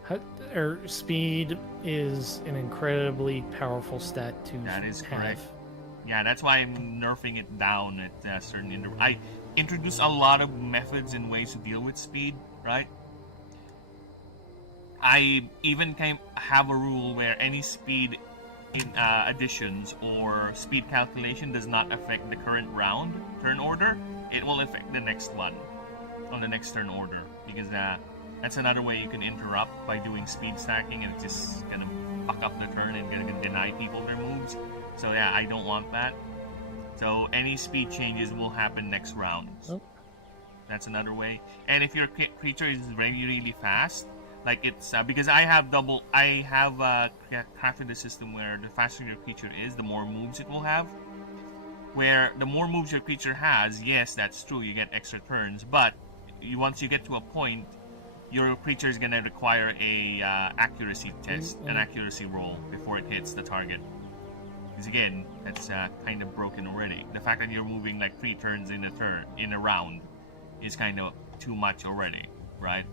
an incredibly powerful stat to That is have. correct. Yeah, that's why I'm nerfing it down at certain intervals. I introduced a lot of methods and ways to deal with speed, right? I even have a rule where any speed in additions or speed calculation does not affect the current round turn order. It will affect the next one on the next turn order, because that's another way you can interrupt by doing speed stacking, and it's just gonna fuck up the turn and gonna deny people their moves. So yeah, I don't want that. So any speed changes will happen next round. Oh. That's another way. And if your creature is really, really fast, like it's because I have crafted the system where the faster your creature is, the more moves it will have. Where the more moves your creature has, yes, that's true, you get extra turns. But once you get to a point, your creature is gonna require a accuracy test, an accuracy roll before it hits the target. Because again, that's kind of broken already. The fact that you're moving like 3 turns in a round is kind of too much already, right?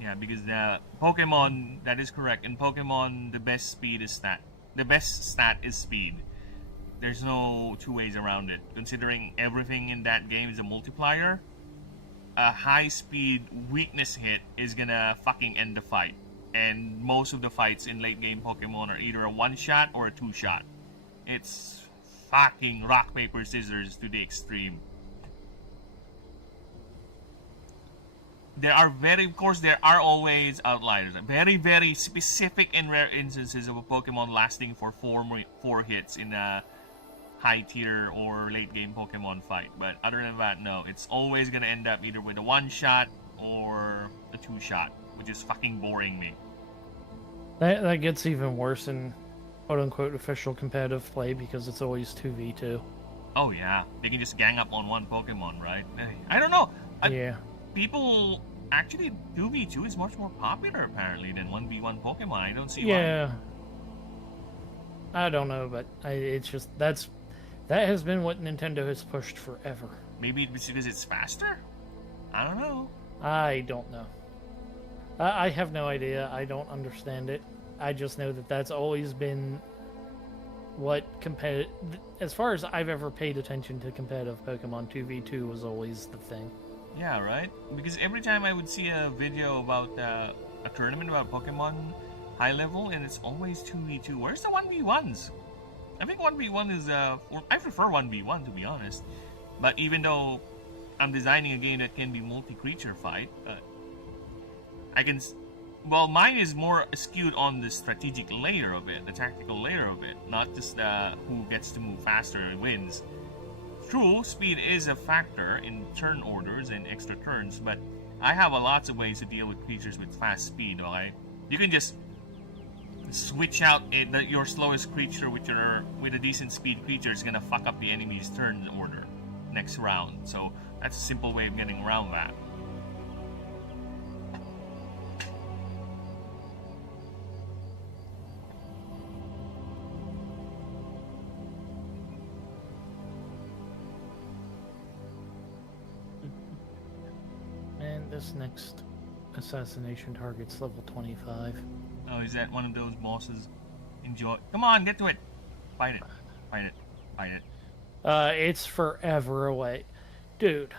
Yeah, because Pokemon, that is correct. In Pokemon, the best speed is stat. The best stat is speed. There's no two ways around it. Considering everything in that game is a multiplier, a high speed weakness hit is gonna fucking end the fight. And most of the fights in late game Pokemon are either a 1-shot or a 2-shot. It's fucking rock, paper, scissors to the extreme. There are always outliers. Very, very specific and rare instances of a Pokemon lasting for 4 hits in a high tier or late game Pokemon fight. But other than that, no. It's always gonna end up either with a 1-shot or a 2-shot, which is fucking boring me. That gets even worse in quote-unquote official competitive play because it's always 2v2. Oh yeah, they can just gang up on one Pokemon, right? I don't know. Yeah. People actually 2v2 is much more popular apparently than 1v1 Pokemon. I don't see why. I don't know, but it's just that has been what Nintendo has pushed forever. Maybe it's because it's faster? I don't know. I don't know. I have no idea. I don't understand it. I just know that that's always been what as far as I've ever paid attention to competitive Pokemon, 2v2 was always the thing. Yeah, right? Because every time I would see a video about a tournament about Pokemon high level, and it's always 2v2. Where's the 1v1s? I think 1v1 is I prefer 1v1 to be honest. But even though I'm designing a game that can be multi-creature fight, mine is more skewed on the strategic layer of it, the tactical layer of it, not just who gets to move faster and wins. True, speed is a factor in turn orders and extra turns, but I have lots of ways to deal with creatures with fast speed, okay? You can just switch out your slowest creature with a decent speed creature is gonna fuck up the enemy's turn order next round. So that's a simple way of getting around that. And this next assassination target's level 25. Oh, is that one of those bosses? Enjoy. Come on, get to it. Fight it. Fight it. Fight it. It's forever away. Dude,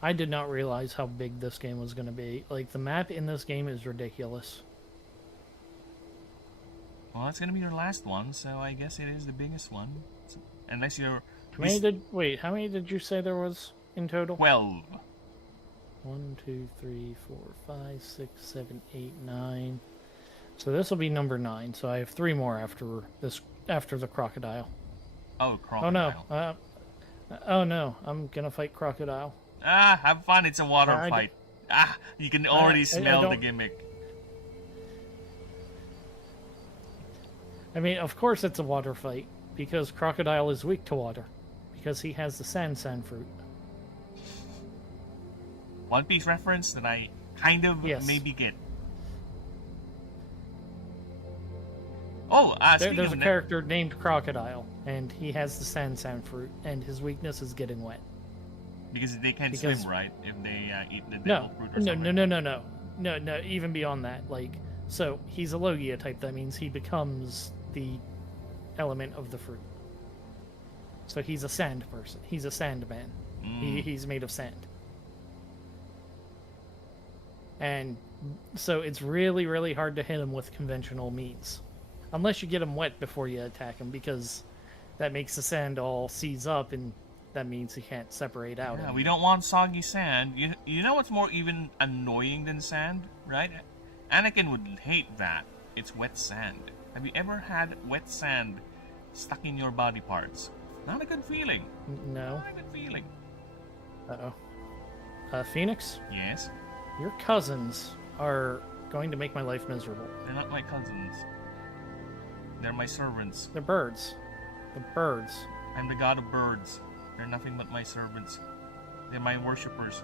I did not realize how big this game was going to be. Like, the map in this game is ridiculous. Well, that's going to be your last one, so I guess it is the biggest one. Unless you're... How many did you say there was in total? 12. 1, 2, 3, 4, 5, 6, 7, 8, 9. So this will be number 9. So I have 3 more after the crocodile. Oh, crocodile. Oh no! Oh no! I'm gonna fight crocodile. Ah, have fun. It's a water fight. You can already I smell the don't- gimmick. I mean, of course it's a water fight, because Crocodile is weak to water, because he has the sand fruit. One Piece reference that I kind of Yes. maybe get. Oh, speaking There's of a character named Crocodile, and he has the sand fruit, and his weakness is getting wet. because they can't because- swim, right? If they eat the devil No, fruit or no, something. no. Even beyond that, like, so he's a Logia type. That means he becomes the element of the fruit. So he's a sand person. He's a sand man. He's made of sand. And so it's really, really hard to hit him with conventional means, unless you get him wet before you attack him, because that makes the sand all seize up, and that means he can't separate out. Yeah, we don't want soggy sand. You know what's more even annoying than sand, right? Anakin would hate that. It's wet sand. Have you ever had wet sand stuck in your body parts? Not a good feeling. No. Not a good feeling. Uh-oh. Phoenix, Yes, your cousins are going to make my life miserable. they're not my cousins. They're my servants. They're birds. The birds. I'm the god of birds. They're nothing but my servants. They're my worshippers.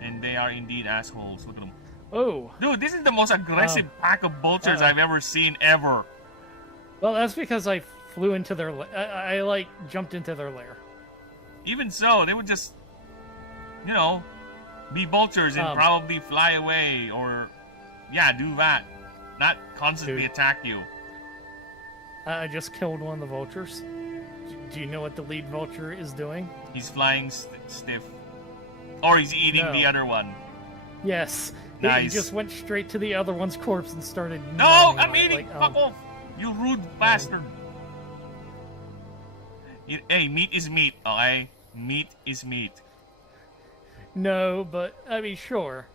And they are indeed assholes. Look at them. Oh, Dude, this is the most aggressive pack of vultures I've ever seen ever. well, that's because I flew into their. I like jumped into their lair. Even so, they would just, be vultures and probably fly away or, do that. Not constantly Dude. attack you. I just killed one of the vultures. Do you know what the lead vulture is doing? He's flying stiff. Or he's eating No. the other one. Yes. He Nice. just went straight to the other one's corpse and started. No, gnawing I'm on it, eating! like, Fuck off! You rude bastard! Hey, meat is meat, okay? Meat is meat. No, but I mean, sure.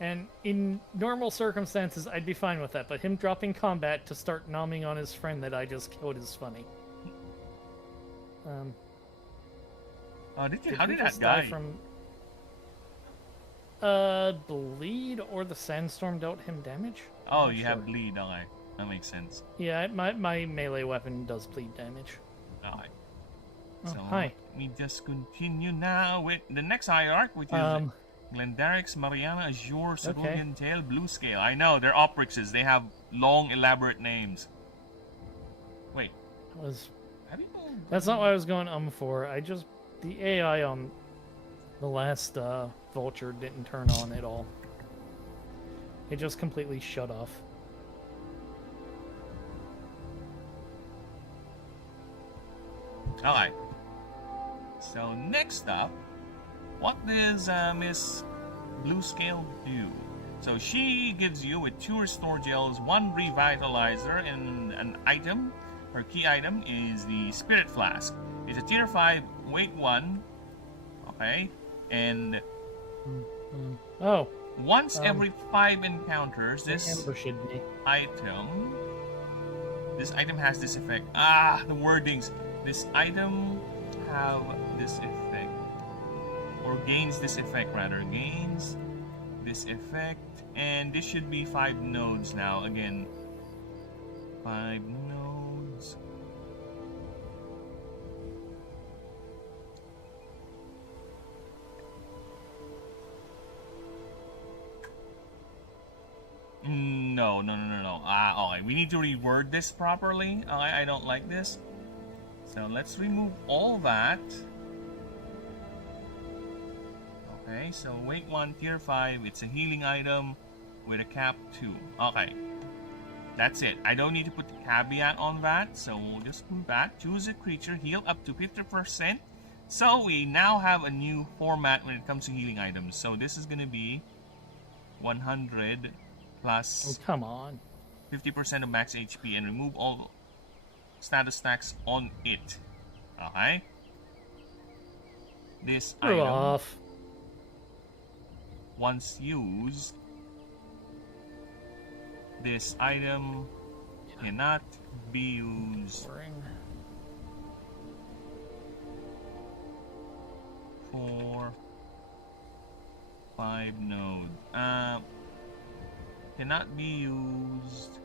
And in normal circumstances, I'd be fine with that. But him dropping combat to start nomming on his friend that I just killed is funny. How did he that just die? From bleed, or the sandstorm dealt him damage? Oh, Not you sure. have bleed, okay. That makes sense. Yeah, my melee weapon does bleed damage. Alright. Oh, So, hi. let me just continue now with the next hierarch, which is Glendarix, Mariana, Azure, Cerulean Tail, Blue Scale. I know, they're oprixes. They have long, elaborate names. Wait, have you... That's not what I was going for. The AI on the last vulture didn't turn on at all. It just completely shut off. Alright. So next up, what does Miss Blue Scale do? So she gives you with 2 restore gels, 1 revitalizer, and an item. Her key item is the Spirit Flask. It's a tier 5, weight 1. Okay. And Oh, once every 5 encounters, this ambushing me. item has this effect. The wordings. This item have this effect, or gains this effect rather. Gains this effect, and this should be 5 nodes now. Again, 5 nodes. No. Okay, we need to reword this properly. I don't like this. So let's remove all that. Okay, so weight 1, tier 5. It's a healing item with a cap 2. Okay. That's it. I don't need to put the caveat on that, so we'll just move back. Choose a creature, heal up to 50%. So we now have a new format when it comes to healing items. So this is going to be 100 plus Oh, come on. 50% of max HP, and remove all status stacks on it. Okay? This Screw item, off. once used, this item cannot be used Boring. for 5 node. Cannot be used.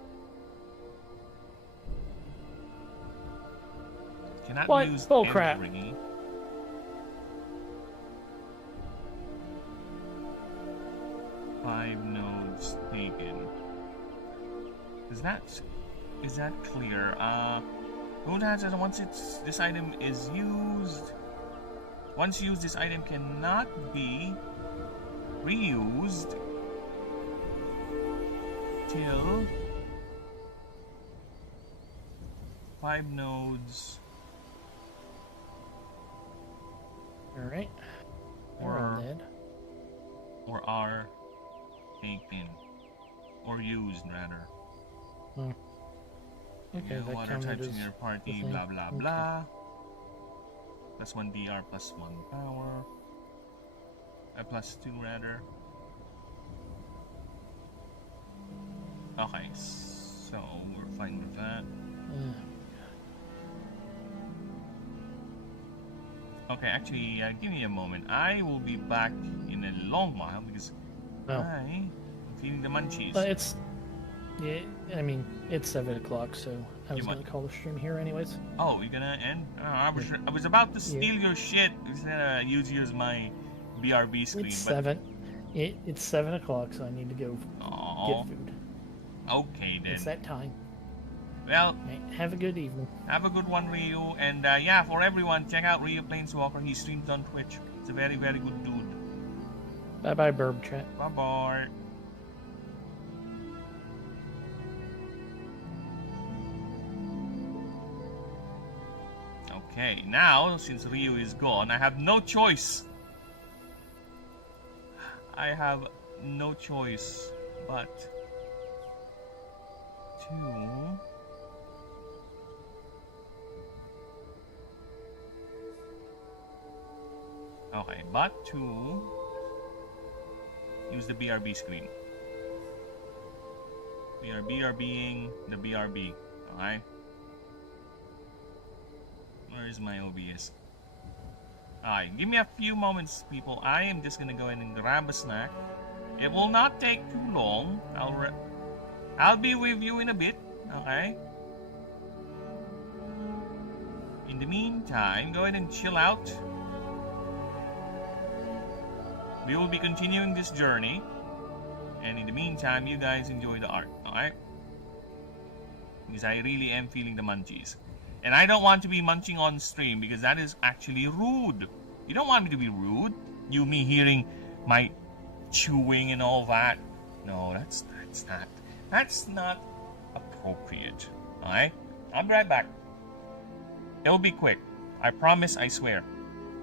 Cannot What? be used Bull crap. every. Five nodes taken. Is that clear? Once this item is used. Once used, this item cannot be reused till 5 nodes. Alright. We're all dead. Or are taken. Or used, rather. Oh. Okay, No that other counted types as in your party, the blah thing. blah Okay. blah. Plus 1 DR, plus 1 power. Plus 2, rather. Okay, so we're fine with that. Okay, actually, give me a moment. I will be back in a long while because I'm feeling the munchies. It's... Yeah, I mean, it's 7 o'clock, so I was going to call the stream here anyways. Oh, you're gonna end? I was about to steal your shit instead of use my BRB screen. It's but... 7. It's 7 o'clock, so I need to go get food. Okay, then. It's that time. Well, have a good evening. Have a good one, Ryu. And yeah, for everyone, check out Ryu Planeswalker. He streams on Twitch. It's a very, very good dude. Bye-bye, Burb Chat. Bye-bye. Okay, now, since Ryu is gone, I have no choice. I have no choice but to... Okay, but to use the BRB screen. We are BRBing the BRB. Okay? Where is my OBS? Alright, give me a few moments, people. I am just gonna go in and grab a snack. It will not take too long. I'll be with you in a bit. Okay? In the meantime, go ahead and chill out. We will be continuing this journey. And in the meantime, you guys enjoy the art. Alright? Because I really am feeling the munchies. And I don't want to be munching on stream because that is actually rude. You don't want me to be rude. Me hearing my chewing and all that. No, that's not appropriate. Alright? I'll be right back. It'll be quick. I promise, I swear.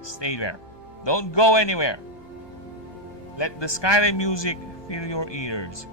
Stay there. Don't go anywhere. Let the Skyline music fill your ears.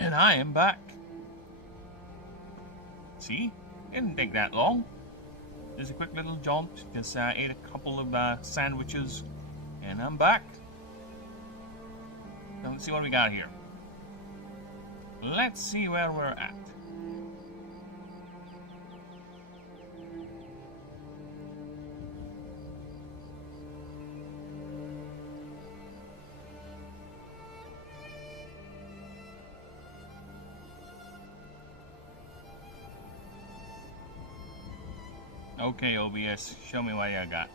And I am back. See? Didn't take that long. Just a quick little jaunt. Just ate a couple of sandwiches. And I'm back. Now, let's see what we got here. Let's see where we're at. Okay, OBS, show me what you got.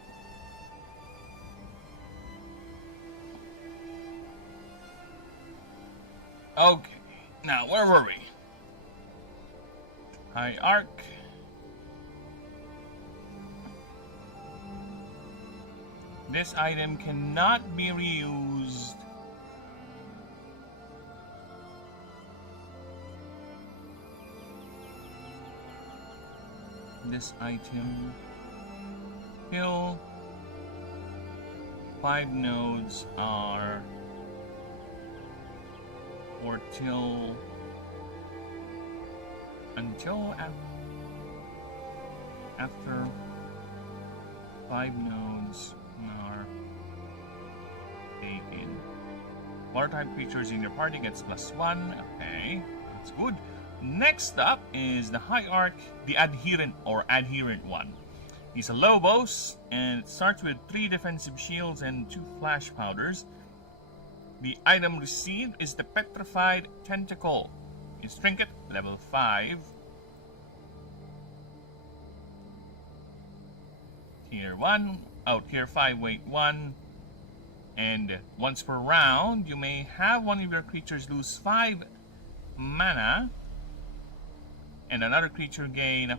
Okay, now where were we? High arc. This item cannot be reused. This item till 5 nodes are, or till until after 5 nodes are taken. Water type creatures in your party gets +1. Okay, that's good. Next up is the High Arc, the Adherent one. He's a low boss, and it starts with 3 defensive shields and 2 flash powders. The item received is the Petrified Tentacle. His trinket, level 5. Tier 1, Tier 5, weight 1. And once per round, you may have one of your creatures lose 5 mana, and another creature gain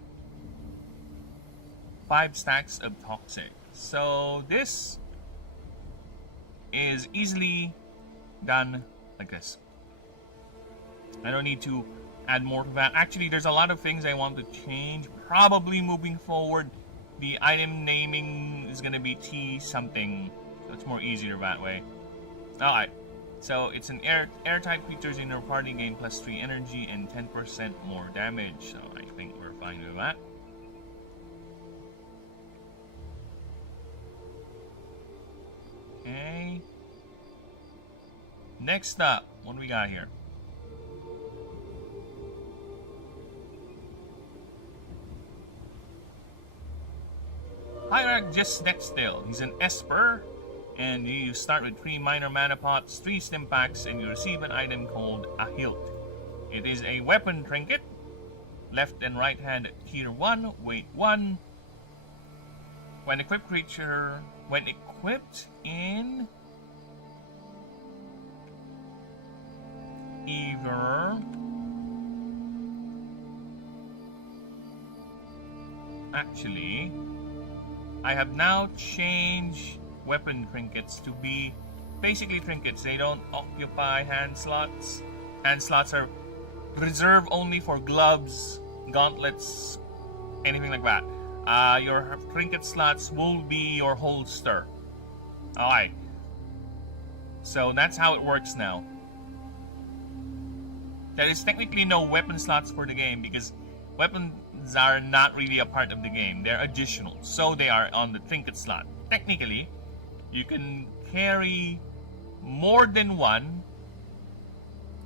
5 stacks of toxic. So this is easily done like this. I don't need to add more to that. Actually, there's a lot of things I want to change. Probably moving forward, the item naming is gonna be T something. So it's more easier that way. Alright. So it's an air type creatures in your party gain +3 energy and 10% more damage. So I think we're fine with that. Okay. Next up, what do we got here? Hierarch just next still. He's an Esper. And you start with 3 minor mana pots, 3 stim packs, and you receive an item called a hilt. It is a weapon trinket, left and right hand tier 1, weight 1. When equipped in either actually, I have now changed weapon trinkets to be basically trinkets. They don't occupy hand slots. Hand slots are reserved only for gloves, gauntlets, anything like that. Your trinket slots will be your holster. Alright. So that's how it works now. There is technically no weapon slots for the game because weapons are not really a part of the game. They're additional. So they are on the trinket slot. Technically, you can carry more than 1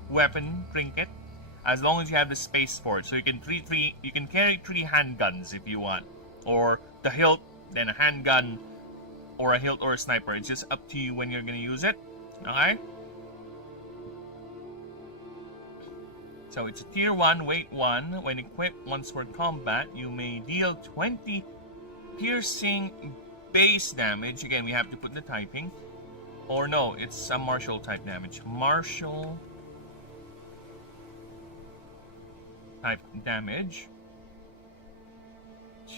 weapon trinket as long as you have the space for it. So you can carry 3 handguns if you want, or the hilt, then a handgun, or a hilt or a sniper. It's just up to you when you're gonna use it. Okay. So it's a tier 1, weight 1. When equipped, once for combat, you may deal 20 piercing base damage. Again, we have to put the typing. Or no, it's a martial type damage. Martial type damage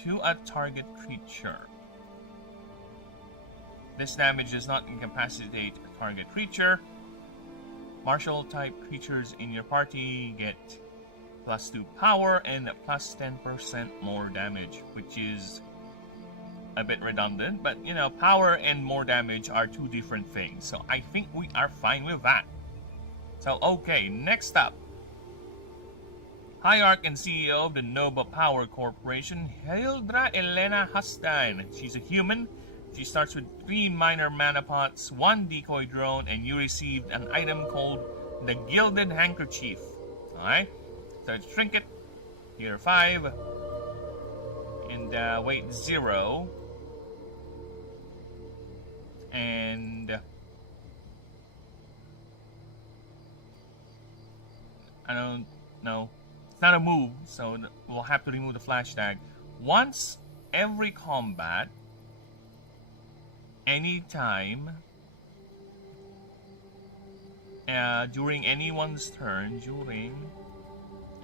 to a target creature. This damage does not incapacitate a target creature. Martial type creatures in your party get +2 power and +10% more damage, which is a bit redundant, but you know, power and more damage are 2 different things, so I think we are fine with that. So okay, next up, Hierarch and CEO of the Nova Power Corporation, Hildra Elena Hustine. She's a human. She starts with 3 minor mana pots, 1 decoy drone, and you received an item called the Gilded Handkerchief. Alright? So it's trinket. Here 5. And weight 0. And I don't know. It's not a move, so we'll have to remove the flash tag. Once every combat, anytime, during anyone's turn, during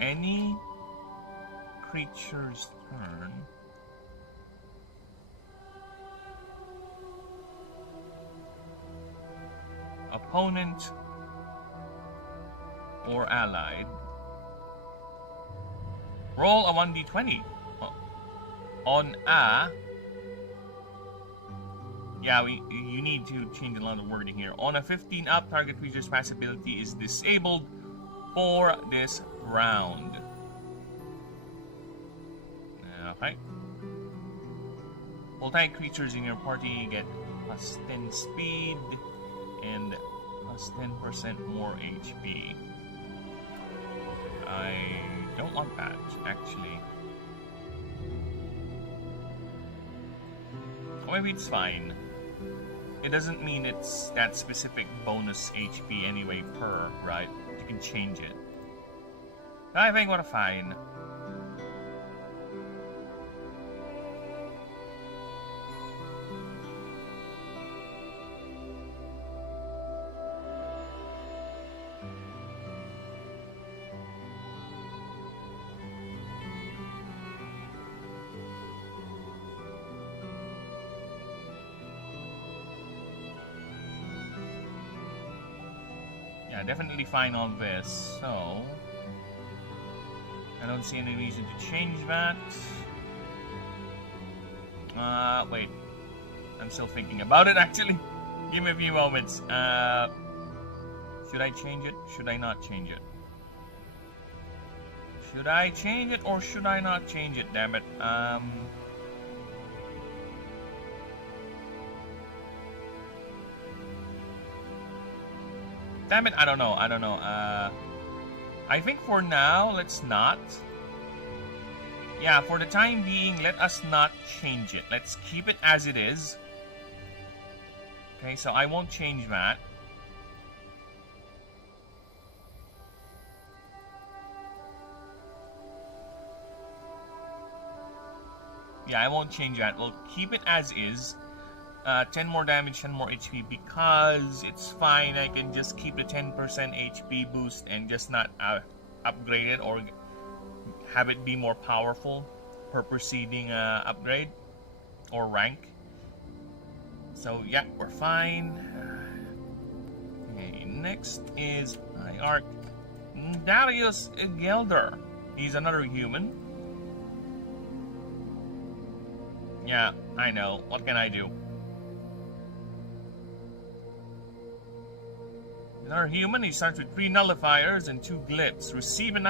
any creature's turn, opponent or allied, roll a 1d20 on a... Yeah, you need to change a lot of wording here. On a 15 up, target creature's passive ability is disabled for this round. Okay. Multi creatures in your party get plus 10 speed and plus 10% more HP. I don't want that, actually. Or maybe it's fine. It doesn't mean it's that specific bonus HP anyway per, right? You can change it. I think we're fine. Definitely fine on this, so I don't see any reason to change that. Wait. I'm still thinking about it, actually. Give me a few moments. Should I change it? Should I not change it? Should I change it or should I not change it? Damn it. Damn it, I don't know. I think for now, let's not. Yeah, for the time being, let us not change it. Let's keep it as it is. Okay, so I won't change that. Yeah, I won't change that. We'll keep it as is. 10 more damage, 10 more HP, because it's fine. I can just keep the 10% HP boost and just not upgrade it or have it be more powerful per preceding upgrade or rank. So yeah, we're fine. Okay, next is Hierarch Darius Gelder. He's another human. Yeah, I know. What can I do? Another human, he starts with 3 nullifiers and 2 glyphs. Receive an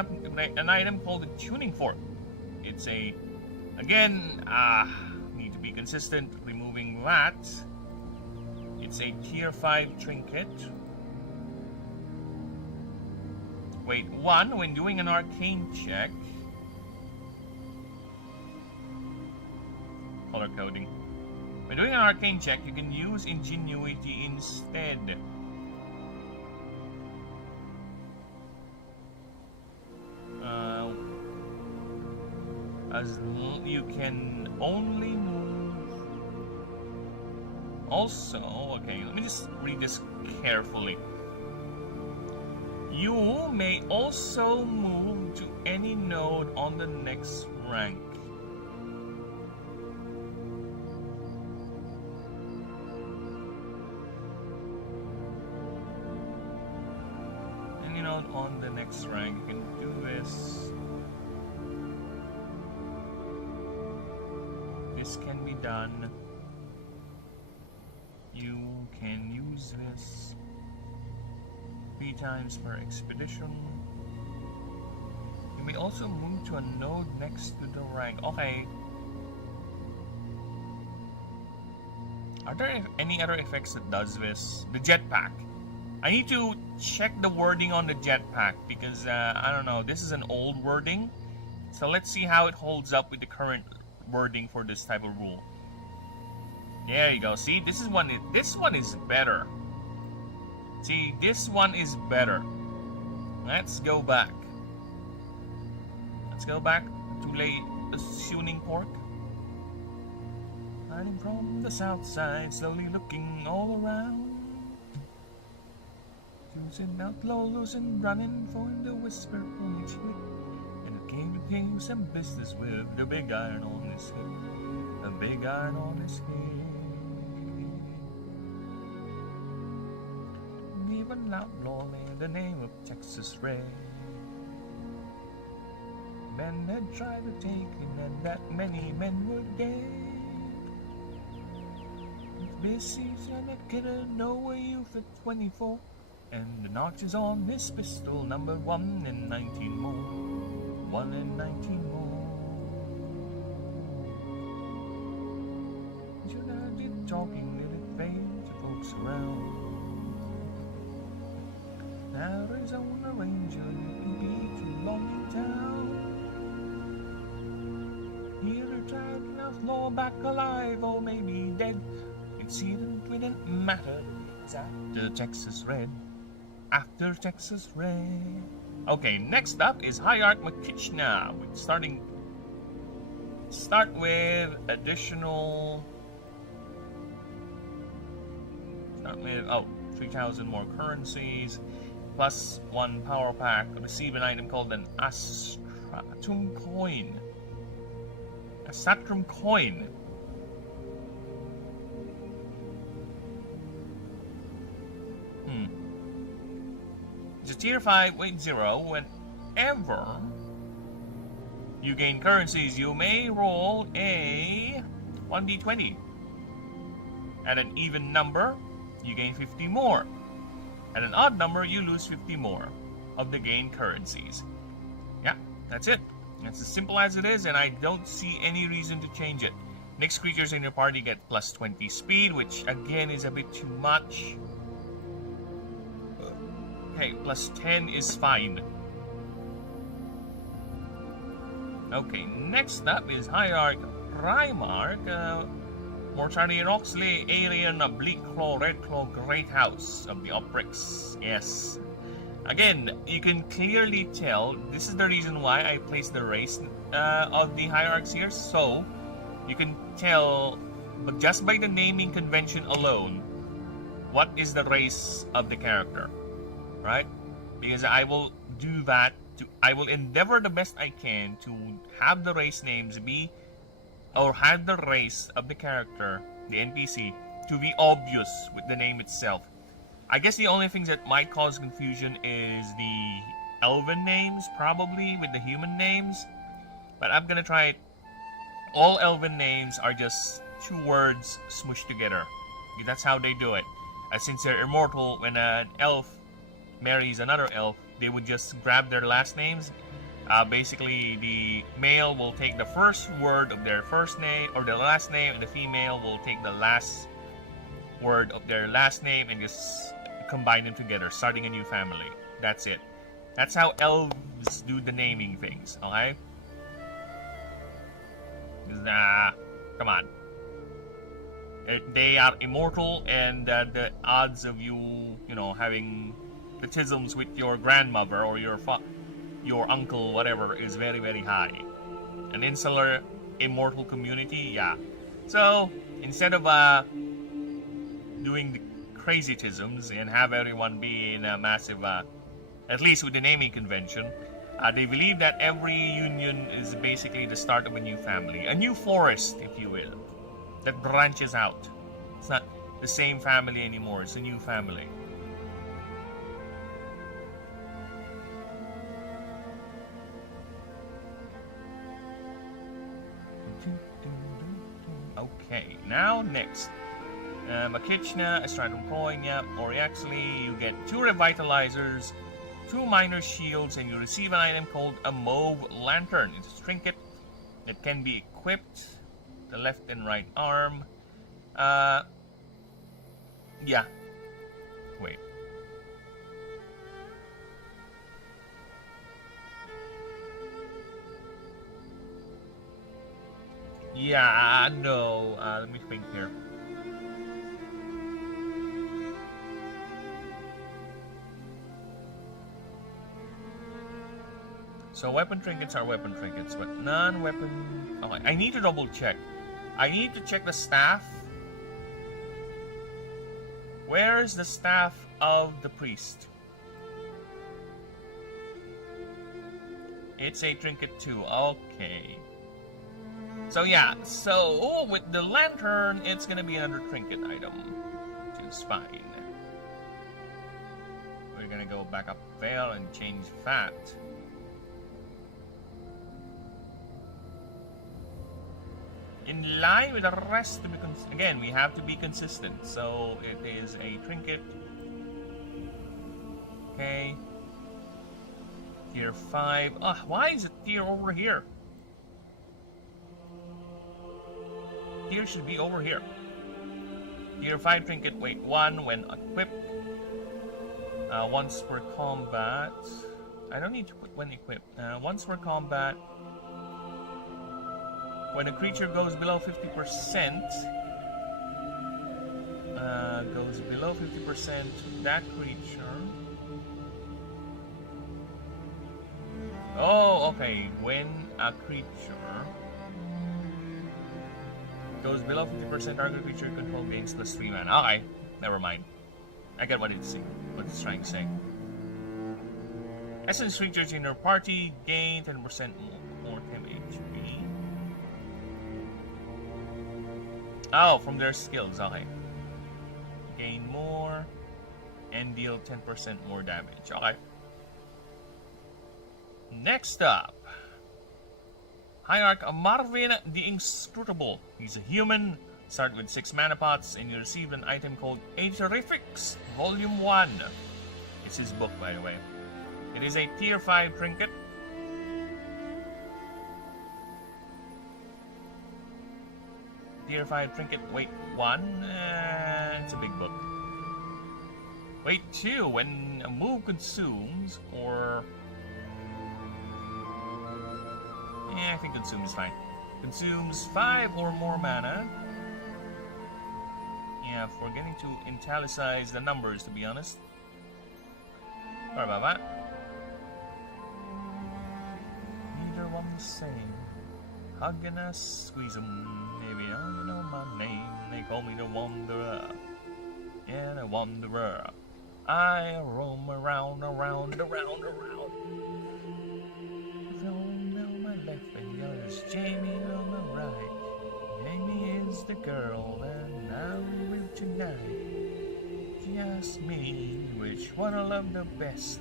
item called a tuning fork. It's a... Again, need to be consistent. Removing that. It's a tier 5 trinket. Weight 1, when doing an arcane check. Color coding. When doing an arcane check, you can use ingenuity instead. As you can only move. Also, okay, let me just read this carefully. You may also move to any node on the next rank. Any node on the next rank, you can do this. This can be done. You can use this 3 times per expedition. You We also move to a node next to the rank. Okay. Are there any other effects that does this? The jetpack. I need to check the wording on the jetpack because I don't know. This is an old wording, so let's see how it holds up with the current wording for this type of rule. There you go. See, this one is better. See, this one is better. Let's go back. Let's go back to lay the tuning pork. Riding from the south side, slowly looking all around. Choosing outlaw, losing, running for the whisper on each hip. And it came to do some business with the big iron on his head. The big iron on his head. Even outlaw in the name of Texas Red. Men had tried to take him, and that many men were dead. This season I couldn't know where you fit 24. And the notches on this pistol, number 1 and 19 more. 1 and 19 more. Should I be talking that it failed to folks around? Arizona Ranger, you can be too long in town. Here a tried an outlaw back alive, or maybe dead. It didn't matter. It's after Texas Red. After Texas Red. Okay, next up is Hierarch McKitchna. Start with additional. Start with 3,000 more currencies, plus 1 power pack. Receive an item called an Astrum coin. A Satrum coin. It's a tier 5 weight 0. Whenever you gain currencies, you may roll a 1d20. At an even number, you gain 50 more. At an odd number, you lose 50 more of the gained currencies. Yeah, that's it. It's as simple as it is, and I don't see any reason to change it. Next creatures in your party get plus 20 speed, which again is a bit too much. Okay, plus 10 is fine. Okay, next up is Hierarch Primarch. Mortari Roxley, Arian, Bleak Claw, Red Claw, Great House of the Oprix. Yes. Again, you can clearly tell, this is the reason why I placed the race of the Hierarchs here. So, you can tell, but just by the naming convention alone, what is the race of the character. Right? Because I will do that. I will endeavor the best I can to have the race names be, or have the race of the character, the NPC, to be obvious with the name itself. I guess the only things that might cause confusion is the elven names, probably, with the human names. But I'm gonna try it. All elven names are just 2 words smushed together. That's how they do it. Since they're immortal, when an elf marries another elf, they would just grab their last names. Basically, the male will take the first word of their first name or their last name, and the female will take the last word of their last name and just combine them together, starting a new family. That's it. That's how elves do the naming things, okay? Come on. They are immortal, and the odds of you having the tisms with your grandmother or your uncle, whatever, is very, very high. An insular immortal community, yeah. So, instead of doing the crazy tisms and have everyone be in a massive, at least with the naming convention, they believe that every union is basically the start of a new family. A new forest, if you will, that branches out. It's not the same family anymore, it's a new family. Okay, now next. Makitchna, Astradum Coin, yeah, or actually you get 2 revitalizers 2 minor shields, and you receive an item called a mauve lantern. It's a trinket that can be equipped the left and right arm. Yeah. Wait. Yeah, no. Let me think here. So weapon trinkets are weapon trinkets, but non-weapon... Oh, I need to double check. I need to check the staff. Where is the staff of the priest? It's a trinket too. Okay. So yeah, so with the lantern, it's gonna be another trinket item, which is fine. We're gonna go back up Veil and change that. In line with the rest, to be again, we have to be consistent. So it is a trinket. Okay. Tier 5. Why is it tier over here? Tier should be over here. Tier 5 trinket, wait, 1 when equipped. Once per combat. I don't need to put when equipped. Once per combat. When a creature goes below 50%, that creature. Oh, okay. When a creature goes below 50%, target creature control gains +3 mana. Okay, never mind. I get what it's saying. What it's trying to say. Essence creatures in your party gain 10% more temp HP. Oh, from their skills, okay. Gain more and deal 10% more damage. Okay. Next up, Hierarch Marvin the Inscrutable. He's a human. Start with 6 mana pots, and you receive an item called Aetherifics Volume 1. It's his book, by the way. It is a tier 5 trinket. Tier 5 trinket, weight 1. It's a big book. Weight 2, when a move consumes, or... I think consume is fine. Consumes 5 or more mana. Yeah, forgetting to italicize the numbers, to be honest. Sorry about that. Neither one the same. Hugging us, squeeze 'em. Maybe I don't know my name. They call me the Wanderer. Yeah, the Wanderer. I roam around. On my left and the other's Jamie on the right. Jamie is the girl and I'm with tonight. She asked me which one I love the best.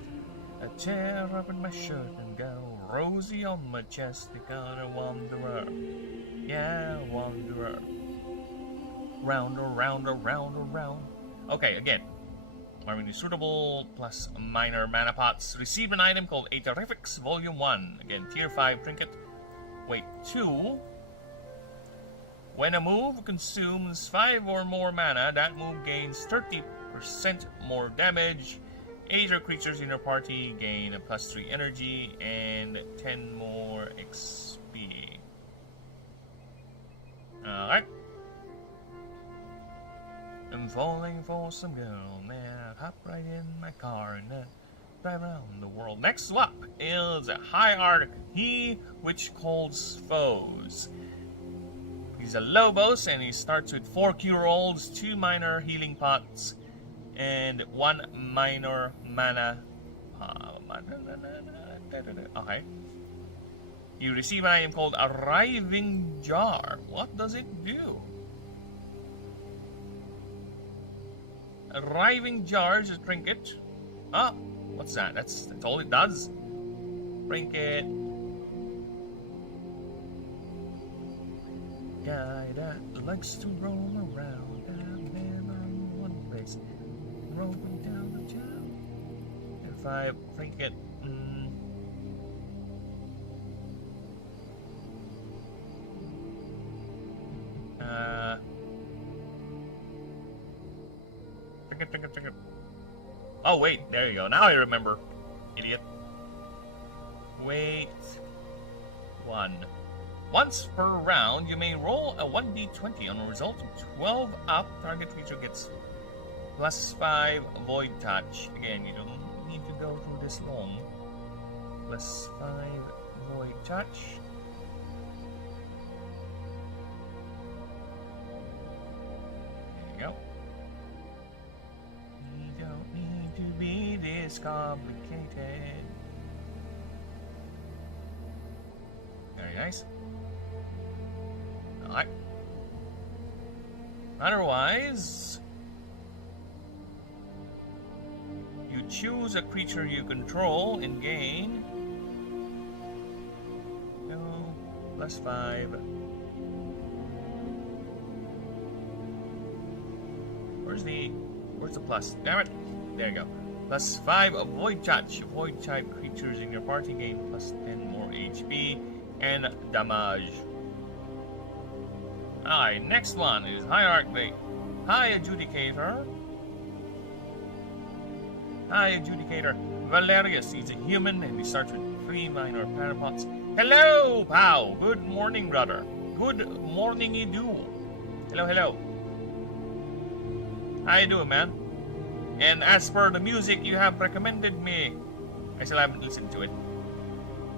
I tear up in my shirt and got a rosy on my chest. They got a Wanderer. Yeah, Wanderer. Round. Okay, again. Marvin is suitable, plus minor mana pots. Receive an item called Aetherifics Volume 1. Again, tier 5 trinket. Weight 2. When a move consumes 5 or more mana, that move gains 30% more damage. Aether creatures in your party gain a +3 energy and 10 more XP. Alright. I'm falling for some girl, man. Hop right in my car and then drive around the world. Next up is a Hierarch, he which calls foes. He's a Lobos and he starts with 4 cure rolls, 2 minor healing pots, and 1 minor mana. Okay. You receive an item called Arriving Jar. What does it do? Arriving Jar is a trinket. Ah, what's that? That's all it does. Trinket. Guy that likes to roam around down there on one place, rolling down the town and 5. I think it. Ticket. Oh, wait, there you go. Now I remember. Idiot. Wait. 1. Once per round, you may roll a 1d20 on a result of 12 up. Target creature gets +5 void touch. Again, you don't need to go through this long. +5 void touch. There you go. You don't need to be this complicated. Very nice. Alright. Otherwise, you choose a creature you control and gain +5. Where's the plus? Damn it! There you go. +5 of void touch. Void type creatures in your party gain +10 more HP and damage. Alright, next one is Hierarchy. High Adjudicator. Valerius is a human and he starts with 3 minor parapods. Hello, pal. Good morning, brother. Good morning, you do. Hello. How you doing, man? And as per the music you have recommended me, I still haven't listened to it.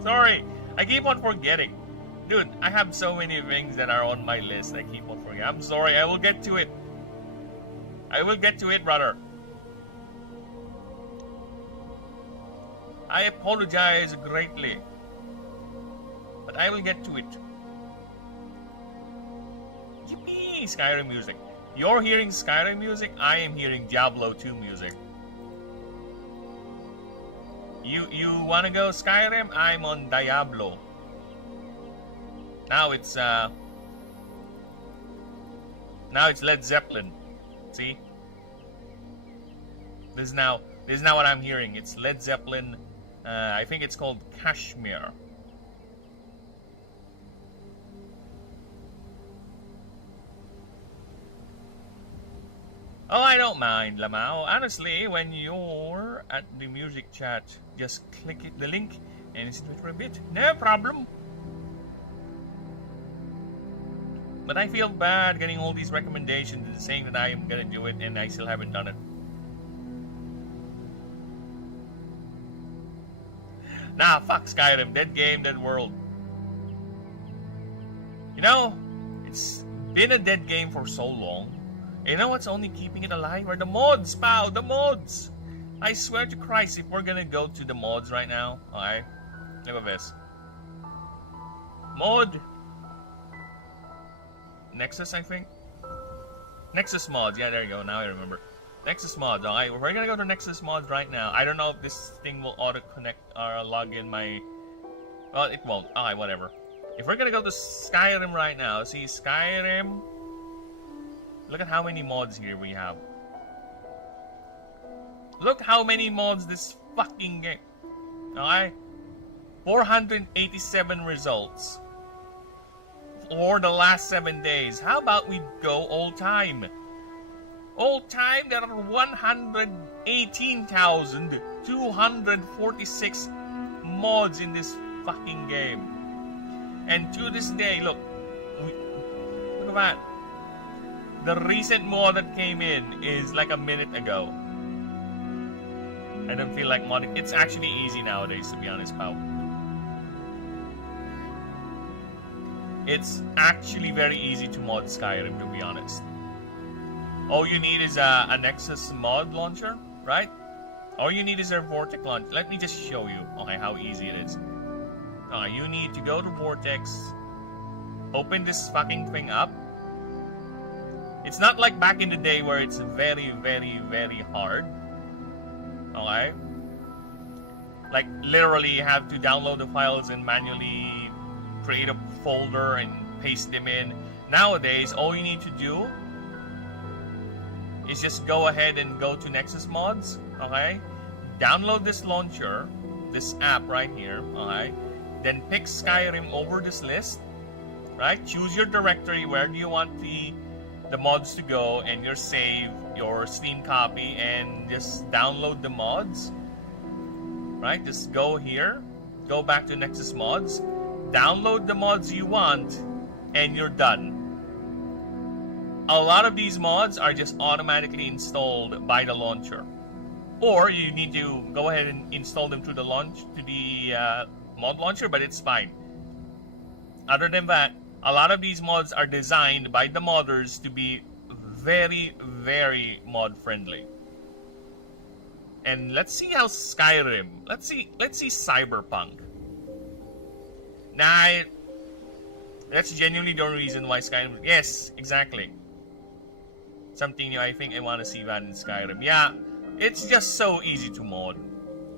Sorry, I keep on forgetting. Dude, I have so many things that are on my list. I keep on forgetting. I'm sorry, I will get to it. Brother. I apologize greatly. But I will get to it. Yippee! Skyrim music. You're hearing Skyrim music, I am hearing Diablo 2 music. You wanna go Skyrim? I'm on Diablo. Now it's Led Zeppelin. See? This is now what I'm hearing. It's Led Zeppelin. I think it's called Kashmir. Oh, I don't mind, Lamau. Honestly, when you're at the music chat, just click the link and listen to it for a bit. No problem. But I feel bad getting all these recommendations and saying that I am gonna do it and I still haven't done it. Nah, fuck Skyrim. Dead game, dead world. You know, it's been a dead game for so long. You know what's only keeping it alive are the mods, pal, the mods. I swear to Christ, if we're gonna go to the mods right now, alright, look at this. Mod. Nexus, I think. Nexus mods, yeah, there you go, now I remember. Nexus mods, alright, we're gonna go to Nexus mods right now. I don't know if this thing will auto-connect or log in my... Well, it won't, alright, whatever. If we're gonna go to Skyrim right now, see, Skyrim... Look at how many mods here we have. Look how many mods this fucking game. Alright? 487 results. For the last 7 days. How about we go old time? Old time, there are 118,246 mods in this fucking game. And to this day, look at that. The recent mod that came in is like a minute ago. I don't feel like modding. It's actually easy nowadays, to be honest, pal. It's actually very easy to mod Skyrim, to be honest. All you need is a Nexus mod launcher, right? All you need is a Vortex launcher. Let me just show you, okay, how easy it is. You need to go to Vortex, open this fucking thing up. It's not like back in the day where it's very, very, very hard. Okay? Like, literally you have to download the files and manually create a folder and paste them in. Nowadays, all you need to do is just go ahead and go to Nexus Mods, okay? download this launcher, this app right here, alright? Then pick Skyrim over this list, right? Choose your directory, where do you want the mods to go, and your save, your Steam copy, and just download the mods, right? Just go here, go back to Nexus Mods, download the mods you want, and you're done. A lot of these mods are just automatically installed by the launcher, or you need to go ahead and install them through the mod launcher, but it's fine. Other than that, a lot of these mods are designed by the modders to be very, very mod friendly. And let's see how Skyrim. Let's see Cyberpunk. Nah, that's genuinely the only reason why Skyrim. Yes, exactly. Something new. I think I want to see that in Skyrim. Yeah, it's just so easy to mod.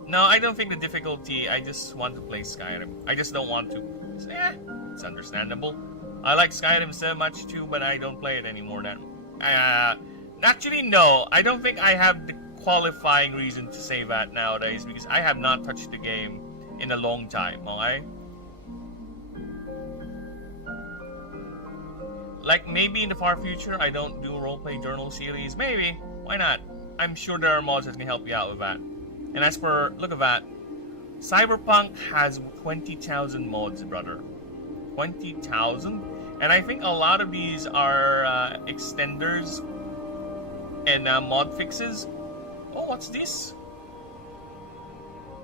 No, I don't think the difficulty. I just want to play Skyrim. I just don't want to. It's understandable. I like Skyrim so much too, but I don't play it anymore. Actually, no. I don't think I have the qualifying reason to say that nowadays, because I have not touched the game in a long time. Okay. Like, maybe in the far future, I don't do a roleplay journal series. Maybe. Why not? I'm sure there are mods that can help you out with that. And as for, look at that. Cyberpunk has 20,000 mods, brother. 20,000? And I think a lot of these are extenders and mod fixes. Oh, what's this?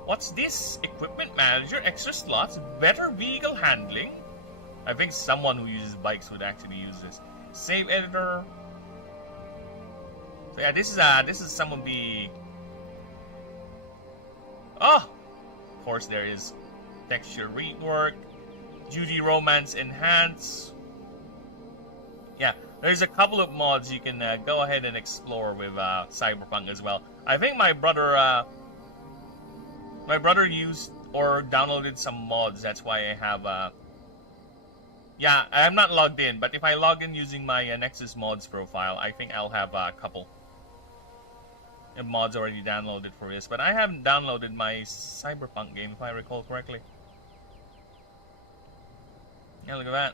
What's this? Equipment manager, extra slots, better vehicle handling. I think someone who uses bikes would actually use this. Save editor. So yeah, this is some of the. Oh, of course there is texture rework, duty romance enhance. Yeah, there's a couple of mods you can go ahead and explore with Cyberpunk as well. I think my brother used or downloaded some mods. That's why I have. Yeah, I'm not logged in, but if I log in using my Nexus Mods profile, I think I'll have a couple of mods already downloaded for this. But I haven't downloaded my Cyberpunk game, if I recall correctly. Yeah, look at that.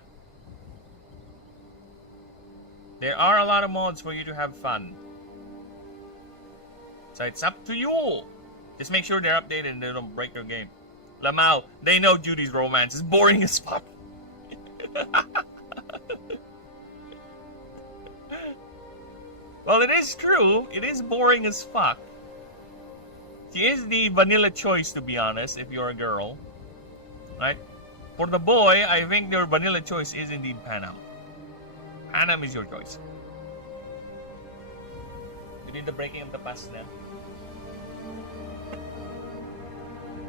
There are a lot of mods for you to have fun. So it's up to you. Just make sure they're updated and they don't break your game. Lamau, they know Judy's romance is boring as fuck. Well, it is true. It is boring as fuck. She is the vanilla choice, to be honest, if you're a girl. Right? For the boy, I think your vanilla choice is indeed Panam. Panam is your choice. You did the breaking of the past now.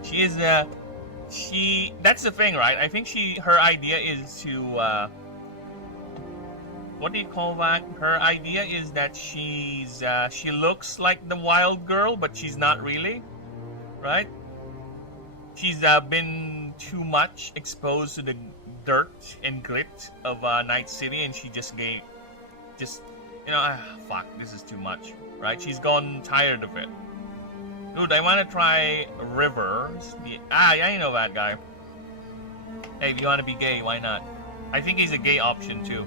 She is that's the thing, right? I think her idea is to what do you call that? Her idea is that she looks like the wild girl, but she's not really, right? She's been too much exposed to the dirt and grit of Night City, and she just fuck, this is too much, right? She's gone tired of it. Dude, I want to try Rivers. I know that guy. Hey, if you want to be gay, why not? I think he's a gay option too.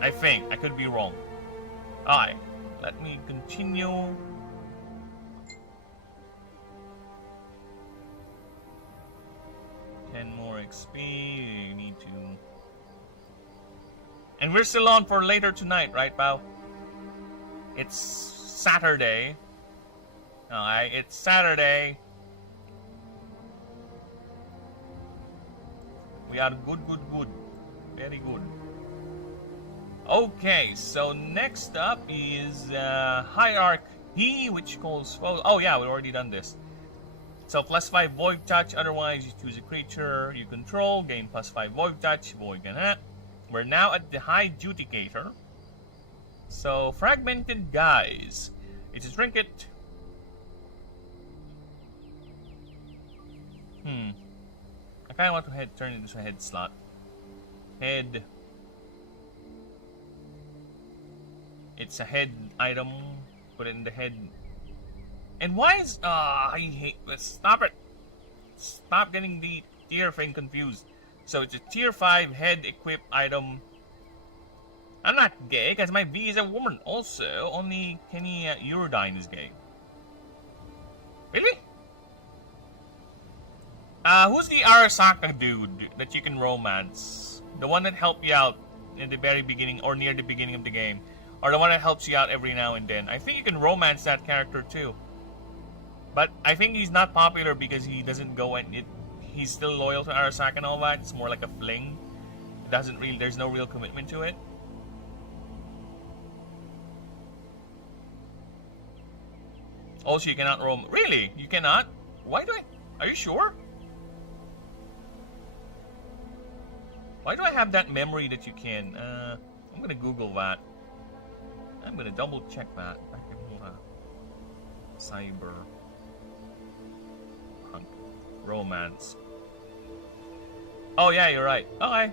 I think. I could be wrong. Alright, let me continue. Ten more XP. You need to. And we're still on for later tonight, right, pal? It's Saturday. Alright, it's Saturday. We are good. Very good. Okay, so next up is Hierarchy, which calls. Oh yeah, we've already done this. So +5 Void Touch, otherwise you choose a creature you control, gain +5 Void Touch, Void Gana. We're now at the High Judicator. So, Fragmented Guys. It's a trinket. I kinda want to turn it into a head slot. Head. It's a head item. Put it in the head And why is... I hate this. Stop it. Stop getting the tier thing confused. So it's a tier 5 head equip item. I'm not gay because my V is a woman. Also, only Kenny Urodine is gay. Really? Who's the Arasaka dude that you can romance? The one that helped you out in the very beginning or near the beginning of the game. Or the one that helps you out every now and then. I think you can romance that character too. But I think he's not popular because he doesn't go and he's still loyal to Arasaka and all that. It's more like a fling. It doesn't really, there's no real commitment to it. Also, you cannot roam. Really? You cannot? Why do I? Are you sure? Why do I have that memory that you can? I'm gonna Google that. I'm gonna double check that. Cyber punk romance. Oh yeah, you're right. Okay.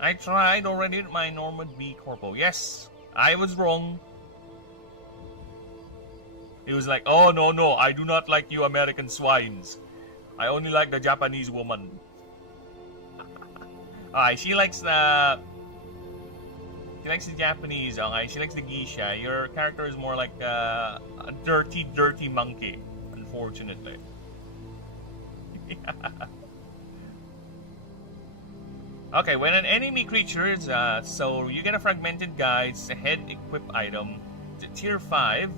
I tried already with my Norman B. Corpo. Yes, I was wrong. It was like, oh no, I do not like you American swines. I only like the Japanese woman. Alright, she likes the Japanese, okay? She likes the geisha. Your character is more like a dirty monkey, unfortunately. Okay, when an enemy creature is, so you get a fragmented guide, it's a head equip item, it's a tier 5.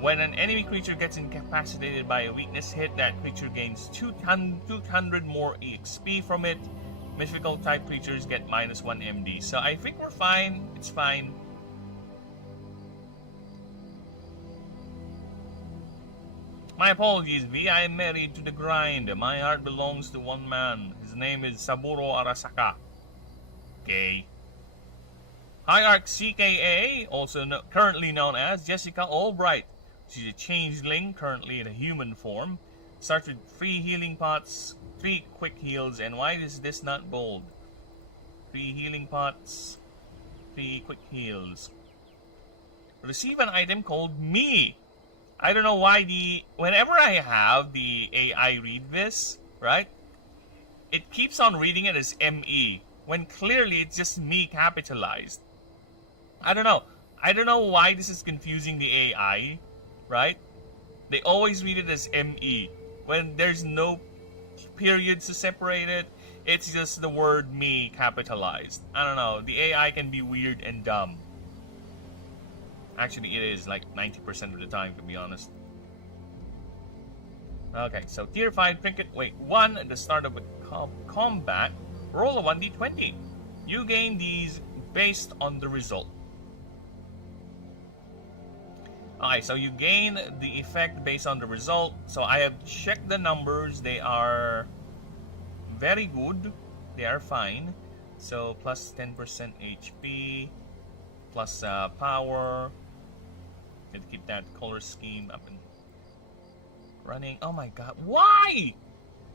When an enemy creature gets incapacitated by a weakness hit, that creature gains 200 more EXP from it. Mythical type creatures get -1 MD. So I think we're fine. It's fine. My apologies, V. I am married to the grind. My heart belongs to one man. His name is Saburo Arasaka. Gay. Hierarch CKA, also currently known as Jessica Albright. She's a changeling, currently in a human form. Starts with 3 healing pots, 3 quick heals, and why is this not bold? 3 healing pots, 3 quick heals. Receive an item called Me. I don't know why whenever I have the AI read this, right? It keeps on reading it as ME, when clearly it's just Me capitalized. I don't know. I don't know why this is confusing the AI, right? They always read it as ME. When there's no periods to separate it, it's just the word Me capitalized. I don't know. The AI can be weird and dumb. Actually, it is like 90% of the time, to be honest. Okay, so tier 5 trinket. Wait, 1 at the start of a combat. Roll a 1d20. You gain these based on the result. Okay, so you gain the effect based on the result. So I have checked the numbers. They are very good. They are fine. So plus 10% HP, plus power. To keep that color scheme up and running. Oh my god, why?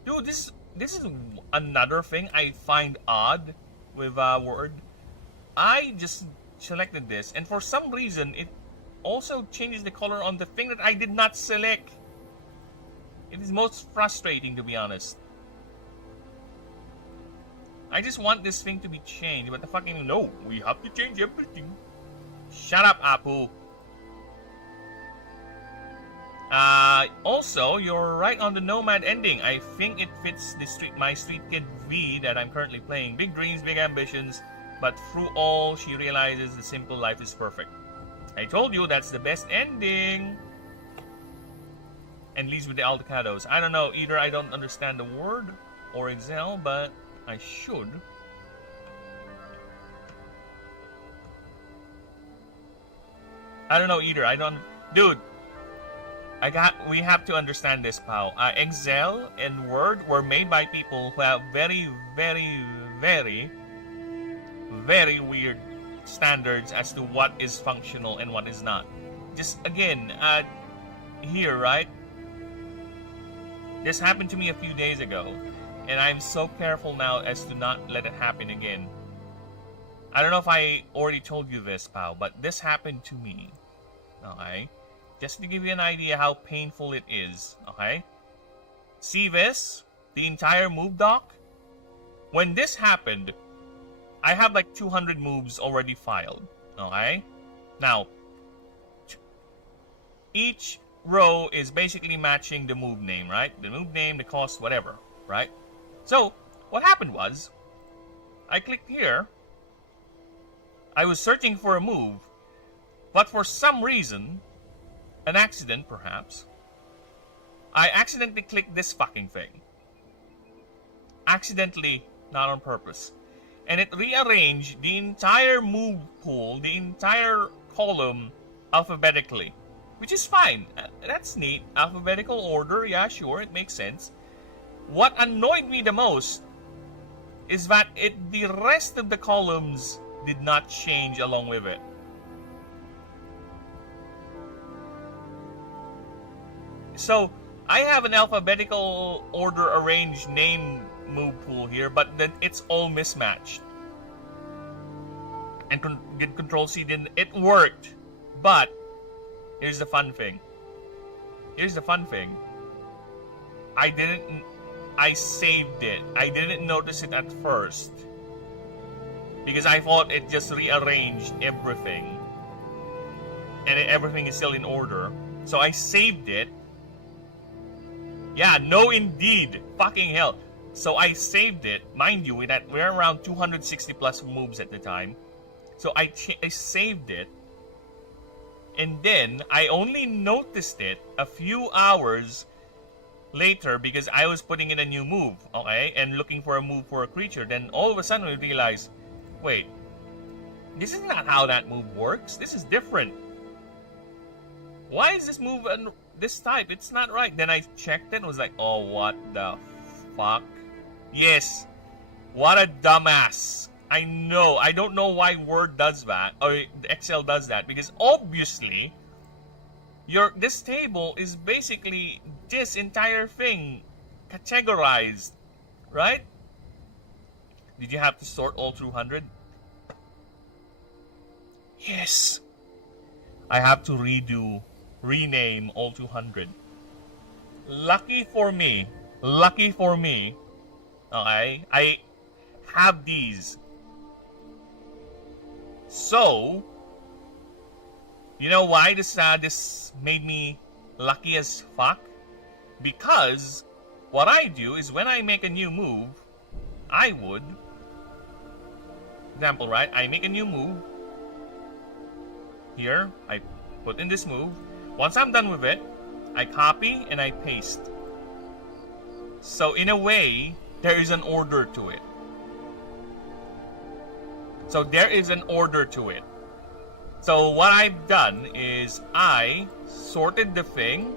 Dude, this is another thing I find odd with Word. I just selected this, and for some reason it also changes the color on the thing that I did not select. It is most frustrating, to be honest. I just want this thing to be changed, but the fucking no, we have to change everything. Shut up, Apu. Also, you're right on the Nomad ending. I think it fits the my Street Kid V that I'm currently playing. Big dreams, big ambitions, but through all, she realizes the simple life is perfect. I told you that's the best ending. And leaves with the Aldecados. I don't know, either I don't understand the word or Excel, but I should. I don't know either. I don't... Dude. We have to understand this, pal. Excel and Word were made by people who have very, very, very, very weird standards as to what is functional and what is not. Just, again, here, right? This happened to me a few days ago, and I'm so careful now as to not let it happen again. I don't know if I already told you this, pal, but this happened to me. Okay? Just to give you an idea how painful it is. Okay? See this? The entire move doc? When this happened, I have like 200 moves already filed. Okay? Now, each row is basically matching the move name, right? The move name, the cost, whatever, right? So, what happened was, I clicked here. I was searching for a move, but for some reason, an accident perhaps, I accidentally clicked this fucking thing. Accidentally, not on purpose. And it rearranged the entire move pool, the entire column, alphabetically. Which is fine. That's neat. Alphabetical order, yeah, sure, it makes sense. What annoyed me the most is that the rest of the columns did not change along with it. So, I have an alphabetical order arranged name move pool here, but then it's all mismatched. And Control-C didn't... It worked, but here's the fun thing. I saved it. I didn't notice it at first. Because I thought it just rearranged everything. And everything is still in order. So I saved it. Yeah, no indeed. Fucking hell. So I saved it. Mind you, we're around 260 plus moves at the time. So I saved it. And then I only noticed it a few hours later because I was putting in a new move, okay, and looking for a move for a creature. Then all of a sudden we realized, wait, this is not how that move works. This is different. Why is this move this type? It's not right. Then I checked it and was like, oh, what the fuck? Yes, what a dumbass. I know. I don't know why Word does that, or Excel does that, because obviously this table is basically this entire thing categorized, right? Did you have to sort all through 100? Yes. I have to rename all 200. Lucky for me, okay, I have these. So, you know why this made me lucky as fuck? Because what I do is when I make a new move, I would, example, right? I make a new move. Here, I put in this move. Once I'm done with it, I copy and I paste. So in a way, there is an order to it. So there is an order to it. So what I've done is I sorted the thing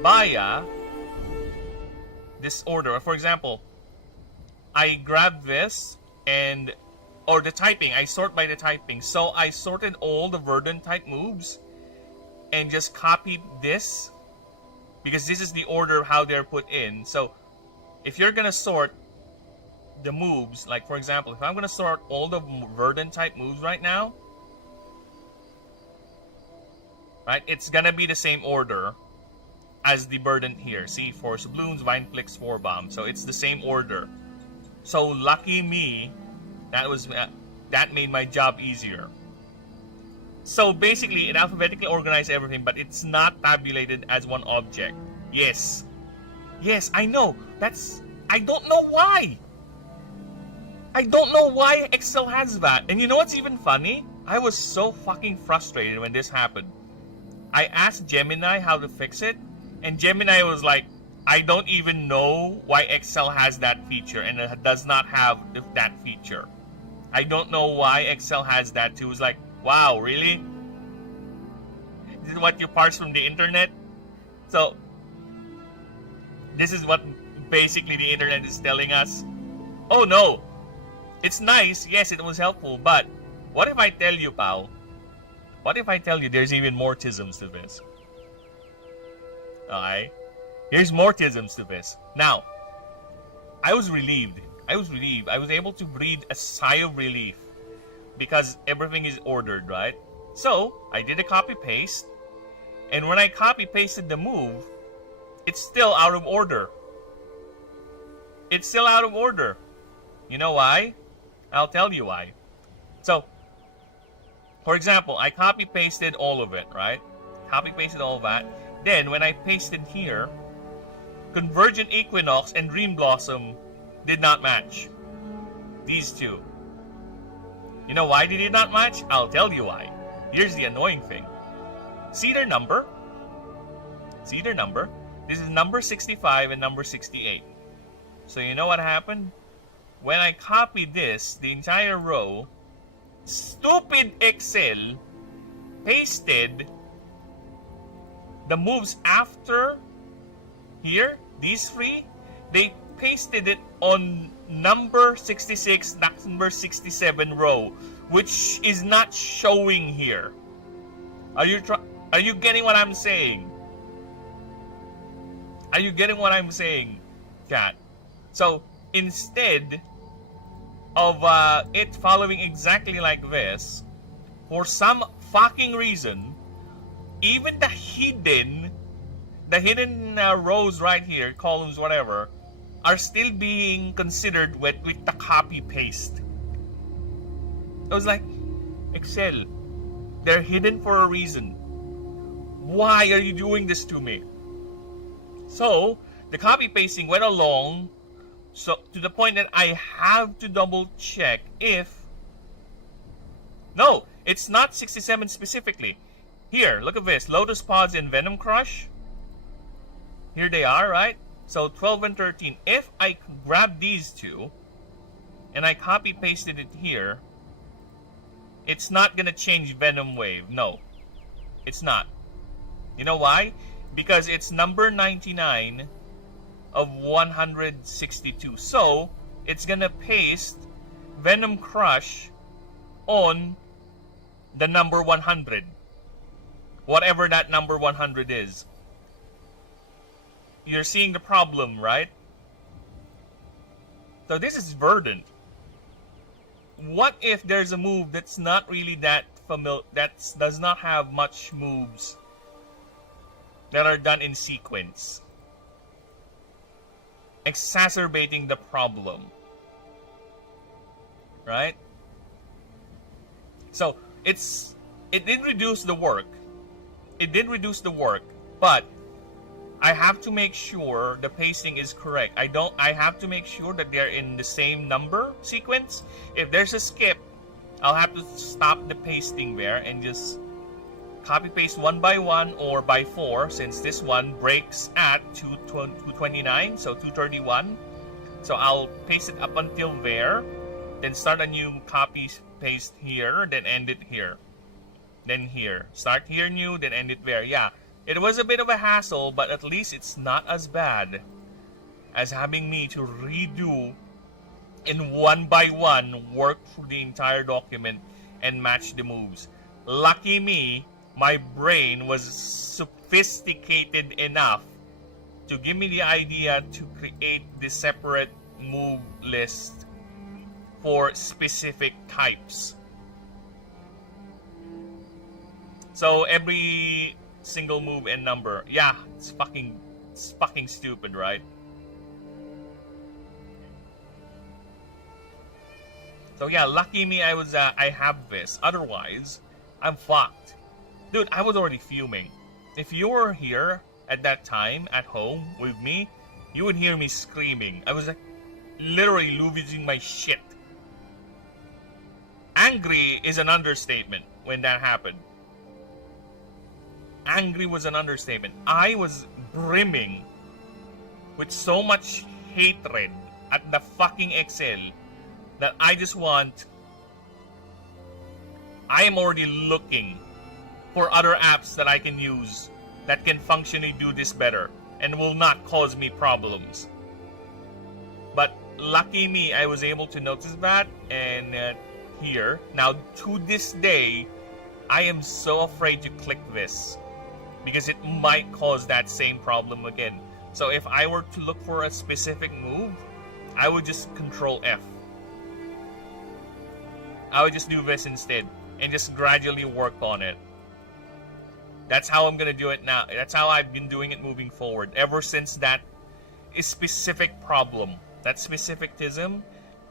via this order. For example, I grab this or the typing, I sort by the typing. So I sorted all the Verdant type moves and just copied this because this is the order how they're put in. So if you're gonna sort the moves, like for example, if I'm gonna sort all the Verdant type moves right now, right, it's gonna be the same order as the Verdant here. See, Force of Bloons, Vine Flicks, 4 Bomb. So it's the same order. So lucky me, that made my job easier. So basically, it alphabetically organized everything, but it's not tabulated as one object. Yes, I know. I don't know why. I don't know why Excel has that. And you know what's even funny? I was so fucking frustrated when this happened. I asked Gemini how to fix it, and Gemini was like, I don't even know why Excel has that feature, and it does not have that feature. I don't know why Excel has that too. It's like, wow, really? This is what you parse from the internet? So, this is what basically the internet is telling us. Oh no, it's nice, yes, it was helpful, but what if I tell you, pal? What if I tell you there's even more tisms to this? Alright? There's more tisms to this. Now, I was relieved I was relieved. I was able to breathe a sigh of relief because everything is ordered, right? So I did a copy paste, and when I copy pasted the move, it's still out of order. It's still out of order. You know why? I'll tell you why. So, for example, I copy pasted all of it, right? Copy pasted all of that. Then when I pasted here, Convergent Equinox and Dream Blossom did not match. These two. You know why they did not match? I'll tell you why. Here's the annoying thing. See their number? See their number? This is number 65 and number 68. So you know what happened? When I copied this, the entire row, stupid Excel pasted the moves after here, these three, they pasted it on number 66, number 67 row, which is not showing here. Are you getting what I'm saying? Are you getting what I'm saying, chat? So instead of it following exactly like this, for some fucking reason, even the hidden rows right here, columns, whatever, are still being considered with the copy paste. I was like, Excel, they're hidden for a reason. Why are you doing this to me? So the copy pasting went along, so to the point that I have to double check if no, it's not 67 specifically. Here, look at this, Lotus Pods and Venom Crush. Here they are, right? So 12 and 13. If I grab these two and I copy pasted it here, it's not gonna change Venom Wave. No, it's not. You know why? Because it's number 99 of 162. So it's gonna paste Venom Crush on the number 100. Whatever that number 100 is. You're seeing the problem, right? So this is verdant. What if there's a move that's not really that familiar, that does not have much moves that are done in sequence, exacerbating the problem, right? So it did reduce the work. It did reduce the work, but I have to make sure the pacing is correct. I have to make sure that they're in the same number sequence. If there's a skip, I'll have to stop the pasting there and just copy paste one by one or by 4, since this one breaks at 229, so 231. So I'll paste it up until there, then start a new copy paste here, then end it here. Then here. Start here new, then end it there. Yeah. It was a bit of a hassle, but at least it's not as bad as having me to redo in one by one, work through the entire document and match the moves. Lucky me, my brain was sophisticated enough to give me the idea to create the separate move list for specific types. So every single move and number. Yeah, it's fucking stupid, right? So yeah, lucky me, I have this. Otherwise, I'm fucked. Dude, I was already fuming. If you were here at that time, at home, with me, you would hear me screaming. I was like, literally losing my shit. Angry is an understatement when that happened. Angry was an understatement. I was brimming with so much hatred at the fucking Excel that I am already looking for other apps that I can use that can functionally do this better and will not cause me problems. But lucky me, I was able to notice that, and here. Now, to this day, I am so afraid to click this, because it might cause that same problem again. So if I were to look for a specific move, I would just control F. I would just do this instead and just gradually work on it. That's how I'm gonna do it now. That's how I've been doing it moving forward. Ever since that specific problem, that specificism,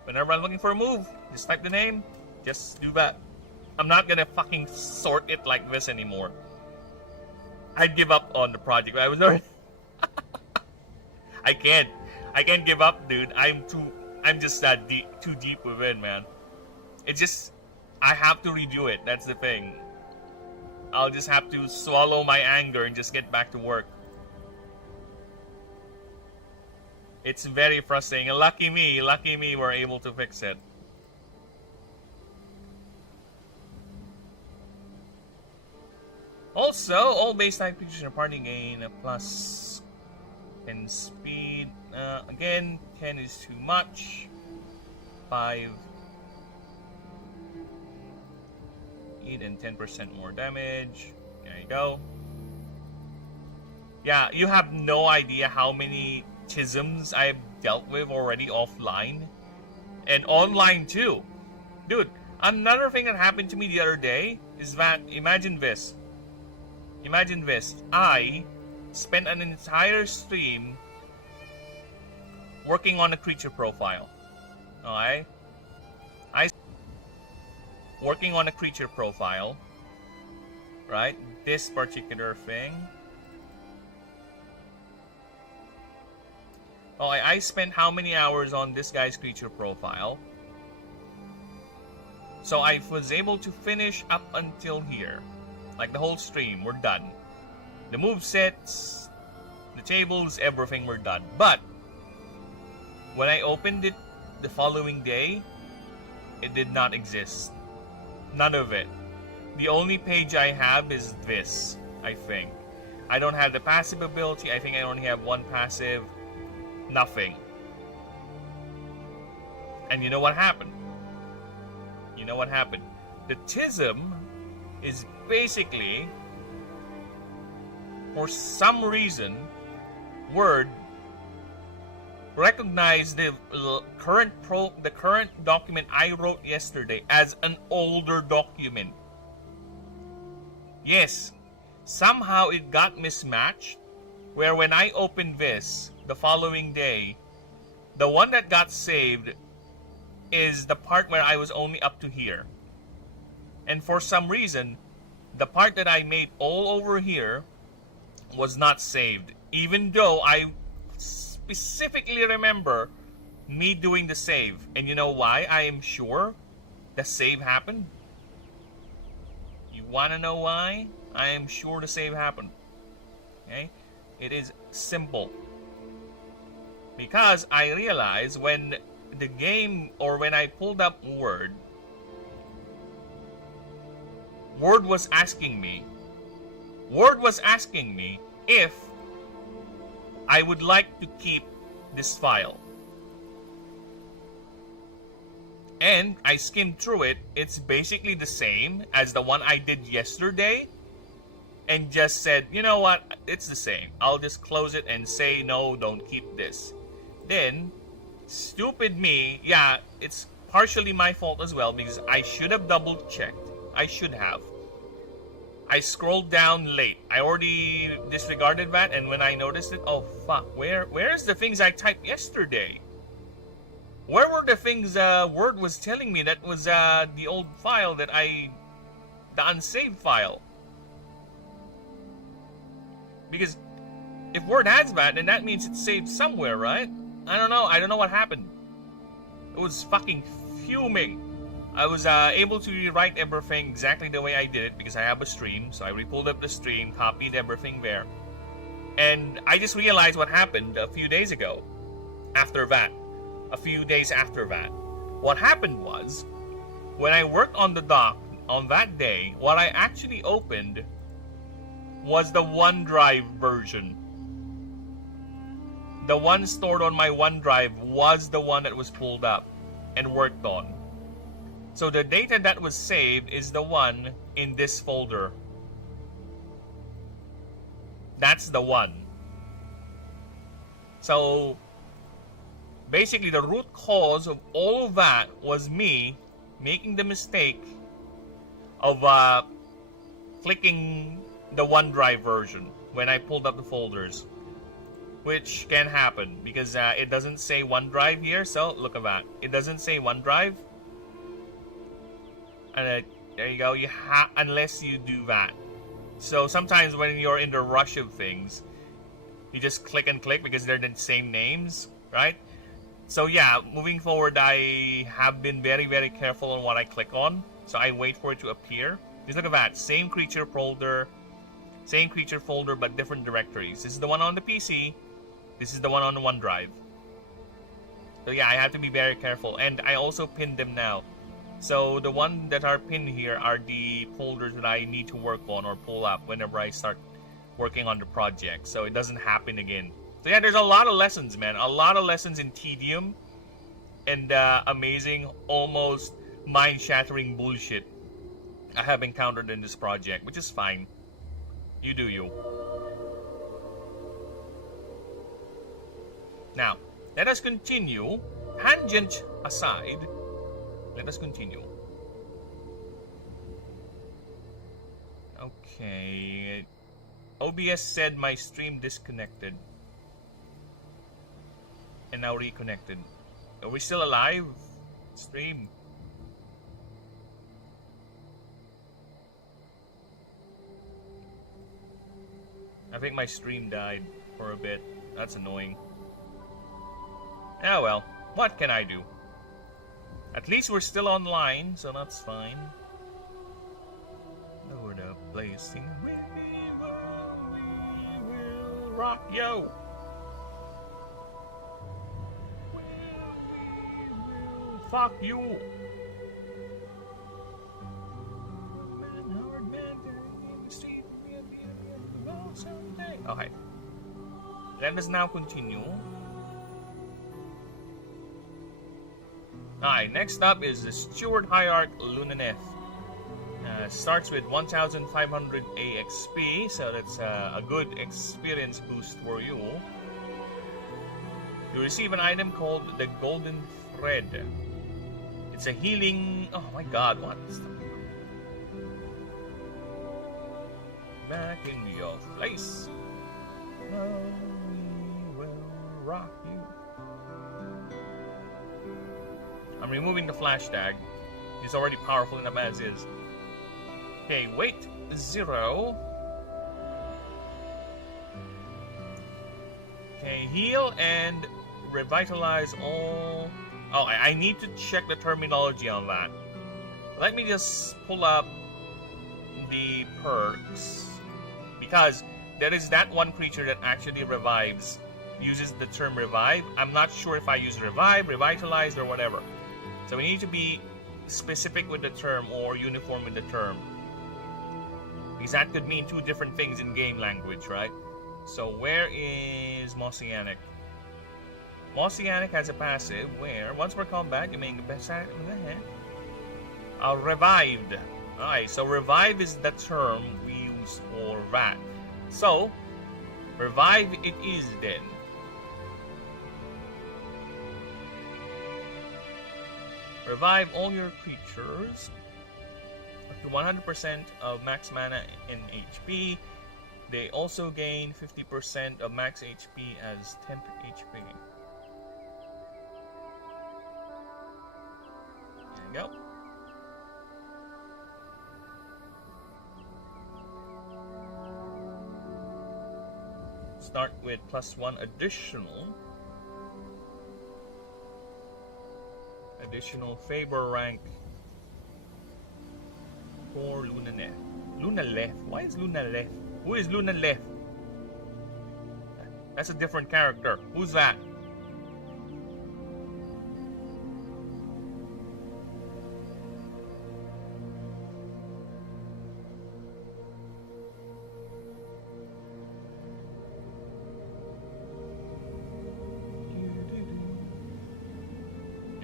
whenever I'm looking for a move, just type the name, just do that. I'm not gonna fucking sort it like this anymore. I'd give up on the project. I was already... I can't give up, dude. I'm just that too deep within, man. It's just, I have to redo it. That's the thing. I'll just have to swallow my anger and just get back to work. It's very frustrating. And lucky me, we're able to fix it. Also, all base type creatures in a party gain a plus 10 speed. Again, 10 is too much. 5. And 10% more damage. There you go. Yeah, you have no idea how many chisms I've dealt with already offline. And online too. Dude, another thing that happened to me the other day is that, imagine this. Imagine this. I spent an entire stream working on a creature profile. Alright? Working on a creature profile, right? This particular thing. Oh, I spent how many hours on this guy's creature profile? So I was able to finish up until here. Like the whole stream, we're done. The movesets, the tables, everything were done. But when I opened it the following day, it did not exist. None of it. The only page I have is this, I think. I don't have the passive ability. I think I only have one passive. Nothing. And you know what happened? You know what happened? The TISM is basically, for some reason, Word recognized the current document I wrote yesterday as an older document. Yes, somehow it got mismatched, where when I opened this the following day, the one that got saved is the part where I was only up to here. And for some reason, the part that I made all over here was not saved, even though I specifically remember me doing the save. And you know why I am sure the save happened? You want to know why I am sure the save happened? Okay? It is simple. Because I realized when the game, or when I pulled up Word was asking me if I would like to keep this file. And I skimmed through it. It's basically the same as the one I did yesterday. And just said, you know what? It's the same. I'll just close it and say, no, don't keep this. Then, stupid me, yeah, it's partially my fault as well, because I should have double checked. I should have. I scrolled down late. I already disregarded that, and when I noticed it, oh fuck, where's the things I typed yesterday? Where were the things Word was telling me that was the old file that the unsaved file? Because if Word has that, then that means it's saved somewhere, right? I don't know what happened. It was fucking fuming. I was able to rewrite everything exactly the way I did it because I have a stream. So I re-pulled up the stream, copied everything there. And I just realized what happened a few days ago. After that. A few days after that. What happened was, when I worked on the doc on that day, what I actually opened was the OneDrive version. The one stored on my OneDrive was the one that was pulled up and worked on. So the data that was saved is the one in this folder. That's the one. So Basically, the root cause of all of that was me making the mistake of clicking the OneDrive version when I pulled up the folders, which can happen because it doesn't say OneDrive here. So look at that, it doesn't say OneDrive, and there you go. Unless you do that. So sometimes when you're in the rush of things, you just click and click because they're the same names, right? So yeah, moving forward, I have been very, very careful on what I click on. So I wait for it to appear. Just look at that, same creature folder, but different directories. This is the one on the PC. This is the one on the OneDrive. So yeah, I have to be very careful. And I also pinned them now. So the ones that are pinned here are the folders that I need to work on or pull up whenever I start working on the project, so it doesn't happen again. So yeah, there's a lot of lessons, man. A lot of lessons in tedium and amazing, almost mind-shattering bullshit I have encountered in this project, which is fine. You do you. Now, let us continue. Tangent aside, let us continue. Okay. OBS said my stream disconnected. And now reconnected. Are we still alive? Stream. I think my stream died for a bit. That's annoying. Ah well, what can I do? At least we're still online, so that's fine. Lord of blazing, we will rock yo. We will fuck you. Okay. Let us now continue. Alright, next up is the Steward Hierarch Lunaneth. Starts with 1500 AXP, so that's a good experience boost for you. You receive an item called the Golden Thread. It's a healing... Oh my god, what? Back in your face. We will rock you. I'm removing the flash tag. He's already powerful enough as is. Okay, weight 0. Okay, heal and revitalize all... Oh, I need to check the terminology on that. Let me just pull up the perks. Because there is that one creature that actually revives, uses the term revive. I'm not sure if I use revive, revitalize, or whatever. So we need to be specific with the term or uniform with the term. Because that could mean two different things in game language, right? So where is Mossianic? Mossianic has a passive where once per combat you make the best at revived. Alright, so revive is the term we use for that. So revive it is then. Revive all your creatures up to 100% of max mana and HP. They also gain 50% of max HP as temp HP. There you go. Start with +1 additional favor rank for Lunaneth. Lunaleth? Why is Lunaleth? Who is Lunaleth? That's a different character. Who's that?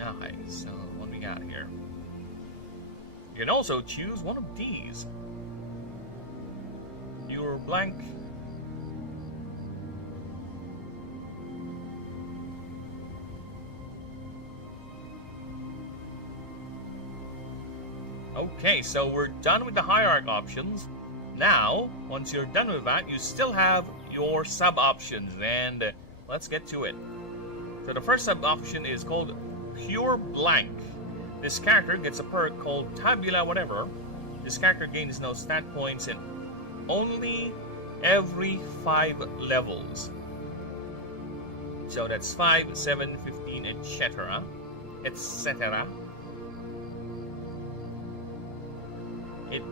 Okay, so what we got here? You can also choose one of these. Your blank. Okay, so we're done with the hierarchy options. Now, once you're done with that, you still have your sub options, and let's get to it. So the first sub option is called Pure Blank. This character gets a perk called Tabula whatever. This character gains no stat points and only every 5 levels. So that's 5, 7, 15, etc. etc. It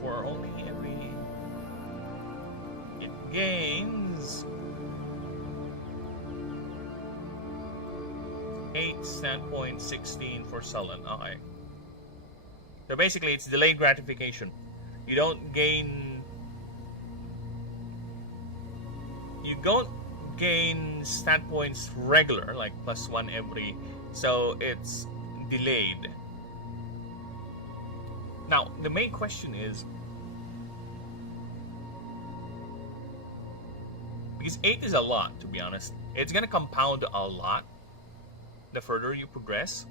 for only every it gains 8 standpoint 16 for sullen. Okay. So basically it's delayed gratification. You don't gain stat points regular, like +1 every, so it's delayed. Now, the main question is, because 8 is a lot, to be honest. It's going to compound a lot the further you progress.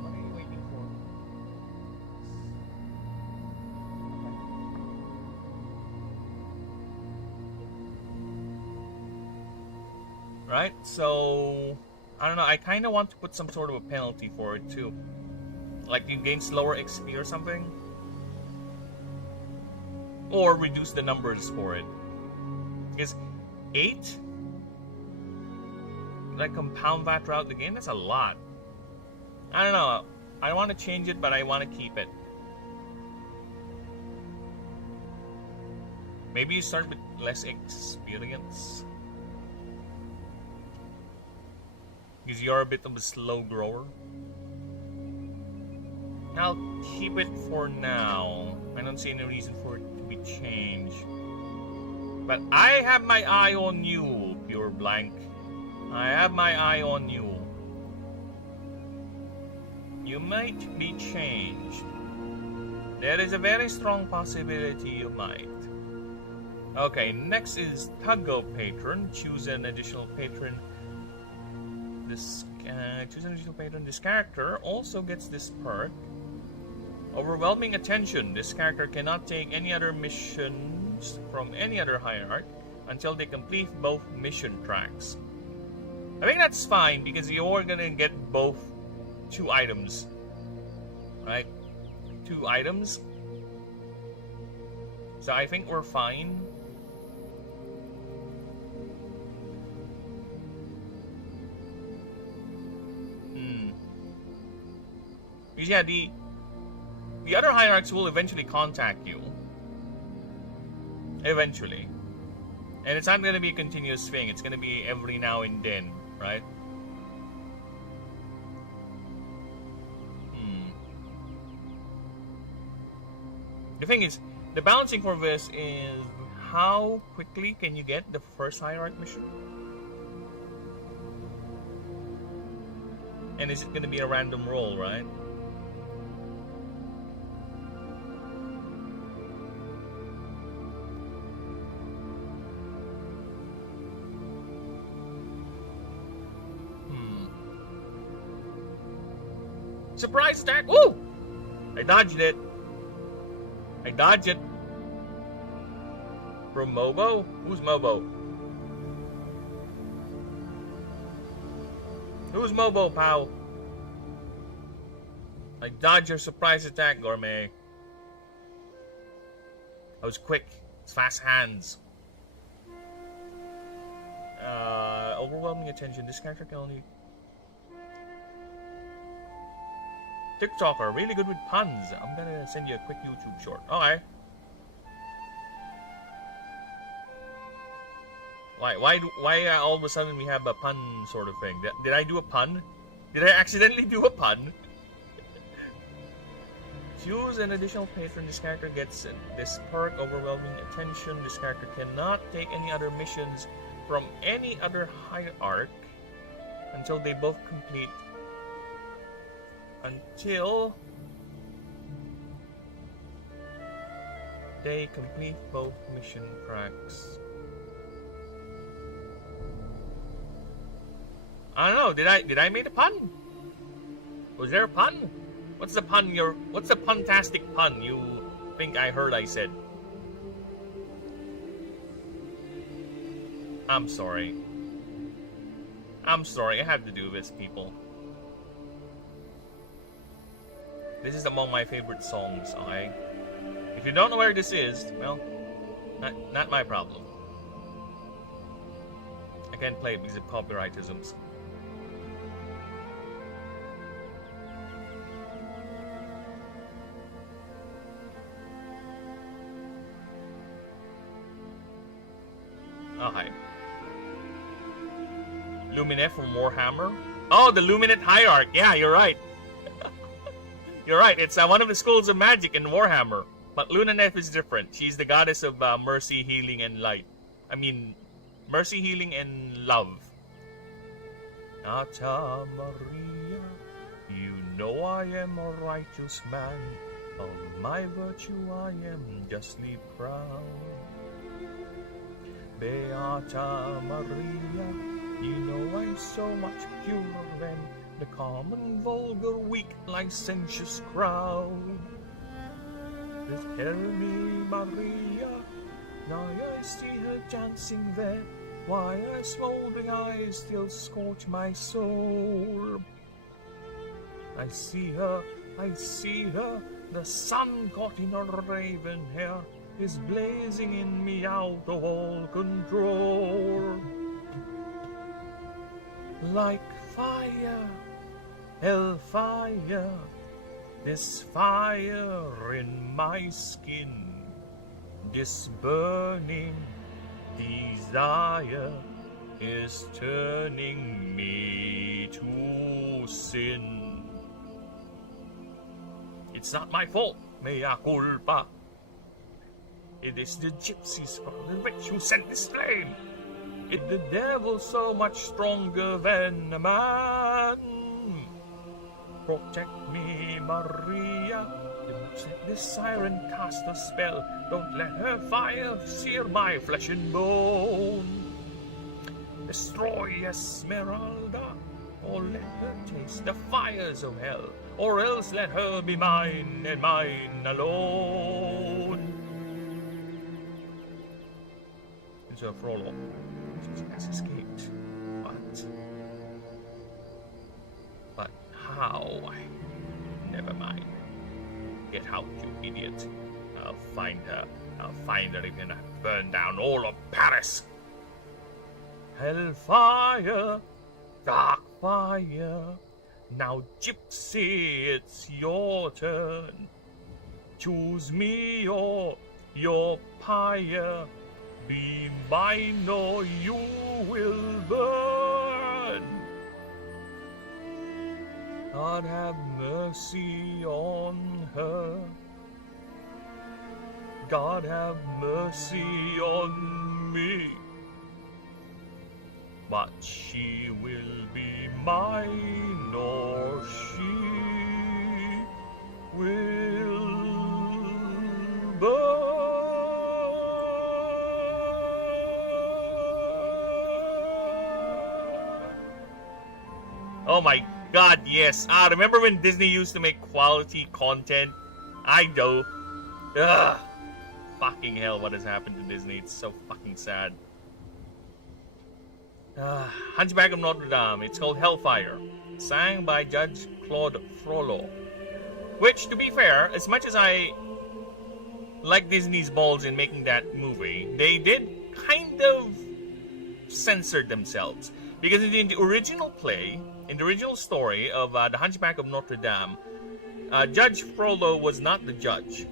What are you waiting for? Right? So, I don't know. I kind of want to put some sort of a penalty for it too. Like you gain slower XP or something. Or reduce the numbers for it. Because 8, like compound that throughout the game, that's a lot. I don't know. I want to change it, but I want to keep it. Maybe you start with less experience. Because you're a bit of a slow grower. I'll keep it for now. I don't see any reason for it to be changed. But I have my eye on you, Pure Blank. I have my eye on you. You might be changed. There is a very strong possibility you might. Okay, next is Tuggo Patron. Choose an additional patron. Choose an additional patron. This character also gets this perk. Overwhelming attention. This character cannot take any other missions from any other hierarch until they complete both mission tracks. I think that's fine because you're gonna get both 2 items. Right? 2 items. So I think we're fine. Because yeah, the other hierarchs will eventually contact you. Eventually. And it's not going to be a continuous thing. It's going to be every now and then, right? The thing is, the balancing for this is how quickly can you get the first hierarch mission? And is it going to be a random roll, right? Surprise attack! Woo! I dodged it. I dodged it. From Mobo? Who's Mobo? Who's Mobo, pal? I dodged your surprise attack, Gourmet. I was quick. It's fast hands. Overwhelming attention. This character can only... TikToker, really good with puns. I'm gonna send you a quick YouTube short. Okay. Why all of a sudden we have a pun sort of thing? Did I do a pun? Did I accidentally do a pun? Choose an additional patron. This character gets this perk, overwhelming attention. This character cannot take any other missions from any other hierarch until they both complete both mission tracks. I don't know. Did I make a pun? Was there a pun? What's the puntastic pun you think I heard I said? I'm sorry. I have to do this, people. This is among my favorite songs, okay? If you don't know where this is, well, not my problem. I can't play it because of copyrightisms. Oh, hi. Lumineth from Warhammer? Oh, the Lumineth Hierarch. Yeah, you're right. You're right. It's one of the schools of magic in Warhammer. But Lumineth is different. She's the goddess of mercy, healing, and light. I mean, mercy, healing, and love. Ata Maria, you know I am a righteous man. Of my virtue I am justly proud. Beata Maria, you know I'm so much purer than the common, vulgar, weak, licentious crowd. Tell me, Maria, now I see her dancing there, why her smoldering eyes still scorch my soul. I see her, the sun caught in her raven hair is blazing in me out of all control. Like fire, hellfire, this fire in my skin, this burning desire is turning me to sin. It's not my fault, mea culpa. It is the gypsies from the witch who sent this flame. It's the devil so much stronger than a man. Protect me, Maria. Don't let this siren cast a spell. Don't let her fire sear my flesh and bone. Destroy Esmeralda, or let her taste the fires of hell, or else let her be mine and mine alone. It's a Frollo. She has escaped. But how? Never mind. Get out, you idiot. I'll find her. I'll find her even and burn down all of Paris. Hellfire, dark fire. Now, Gypsy, it's your turn. Choose me or your pyre. Be mine or you will burn. God have mercy on her. God have mercy on me. But she will be mine or she will burn. Oh my god, yes. Remember when Disney used to make quality content? I do. Ugh. Fucking hell, what has happened to Disney? It's so fucking sad. Hunchback of Notre Dame. It's called Hellfire. Sang by Judge Claude Frollo. Which, to be fair, as much as I like Disney's balls in making that movie, they did kind of censor themselves. Because in the original play, in the original story of The Hunchback of Notre Dame, Judge Frollo was not the judge.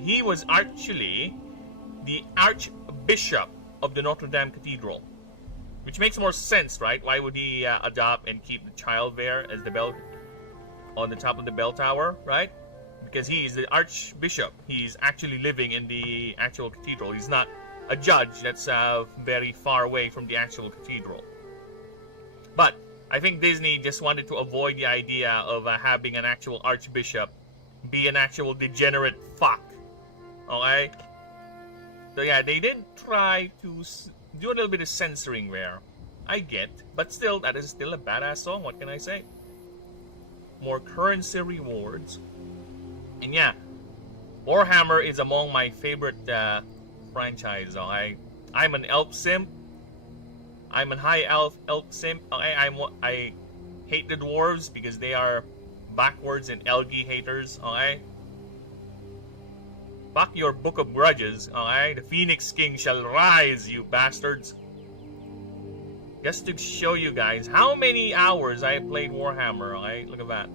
He was actually the Archbishop of the Notre Dame Cathedral. Which makes more sense, right? Why would he adopt and keep the child there as the bell on the top of the bell tower, right? Because he's the Archbishop. He's actually living in the actual cathedral. He's not a judge that's very far away from the actual cathedral. But I think Disney just wanted to avoid the idea of having an actual archbishop be an actual degenerate fuck. Okay? So yeah, they did try to do a little bit of censoring there. I get, but still, that is still a badass song. What can I say? More currency rewards. And yeah, Warhammer is among my favorite franchise. I'm an elf simp. I'm a high elf simp. I hate the dwarves because they are backwards and LG haters. Okay. Fuck your Book of Grudges. Okay. The Phoenix King shall rise, you bastards. Just to show you guys how many hours I played Warhammer. Okay. Look at that.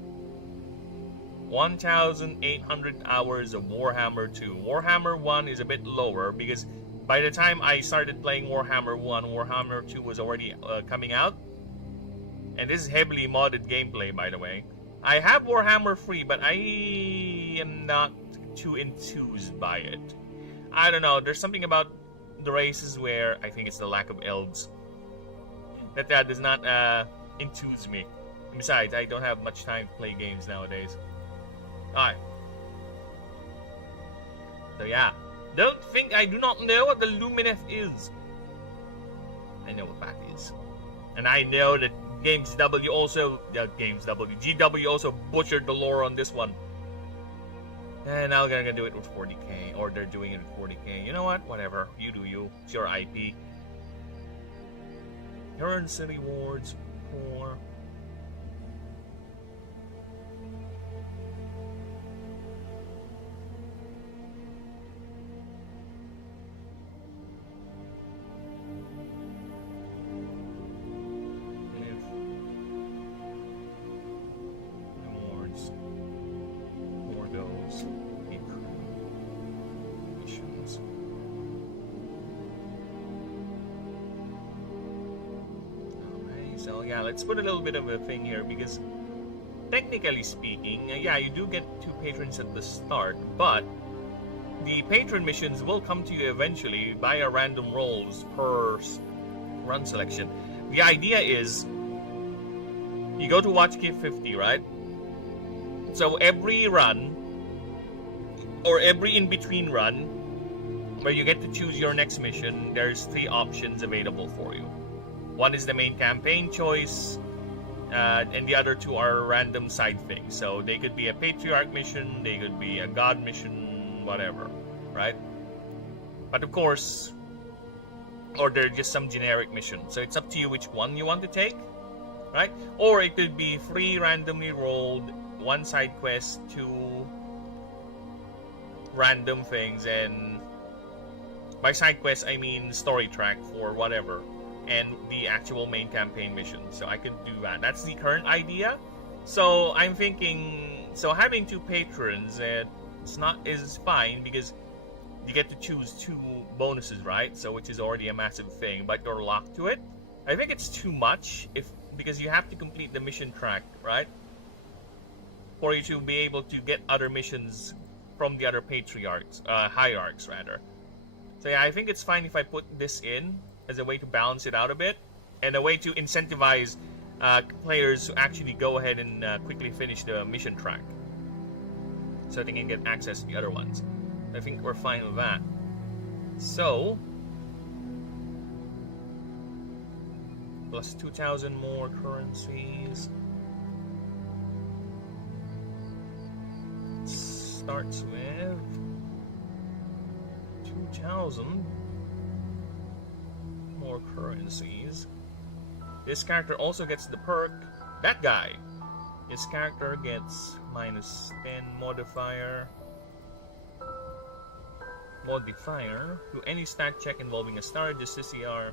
1,800 hours of Warhammer 2. Warhammer 1 is a bit lower because by the time I started playing Warhammer 1, Warhammer 2 was already coming out. And this is heavily modded gameplay, by the way. I have Warhammer 3, but I am not too enthused by it. I don't know, there's something about the races where I think it's the lack of elves that does not enthuse me. Besides, I don't have much time to play games nowadays. Alright. So yeah. Don't think I do not know what the Lumineth is. I know what that is. And I know that GW also butchered the lore on this one. And now they're gonna do it with 40k. Or they're doing it with 40k. You know what? Whatever. You do you. It's your IP. Currency rewards for... So yeah, let's put a little bit of a thing here because technically speaking, yeah, you do get 2 patrons at the start, but the patron missions will come to you eventually via random rolls per run selection. The idea is you go to watch Key 50, right? So every run or every in-between run where you get to choose your next mission, there's 3 options available for you. One is the main campaign choice, and the other 2 are random side things. So they could be a patriarch mission, they could be a god mission, whatever, right? But of course, or they're just some generic mission. So it's up to you which one you want to take, right? Or it could be 3 randomly rolled, 1 side quest, 2 random things, and by side quest I mean story track for whatever, and the actual main campaign mission. So I could do that. That's the current idea. So I'm thinking, so having 2 patrons is fine because you get to choose 2 bonuses, right? So which is already a massive thing, but you're locked to it. I think it's too much because you have to complete the mission track, right? For you to be able to get other missions from the other patriarchs, hierarchs rather. So yeah, I think it's fine if I put this in as a way to balance it out a bit, and a way to incentivize players to actually go ahead and quickly finish the mission track, so they can get access to the other ones. I think we're fine with that. So, plus 2,000 more currencies. Starts with 2,000 more currencies. This character also gets the perk. That guy, his character gets minus 10 modifier to any stat check involving a star, justiciar,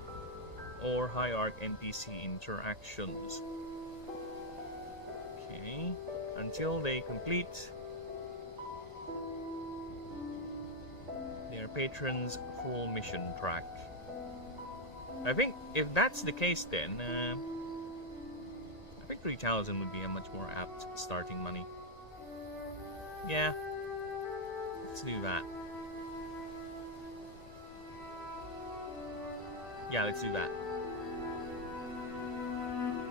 or hierarch NPC interactions. Okay, until they complete their patron's full mission track. I think if that's the case, then I think 3,000 would be a much more apt starting money. Yeah, let's do that. Yeah, let's do that.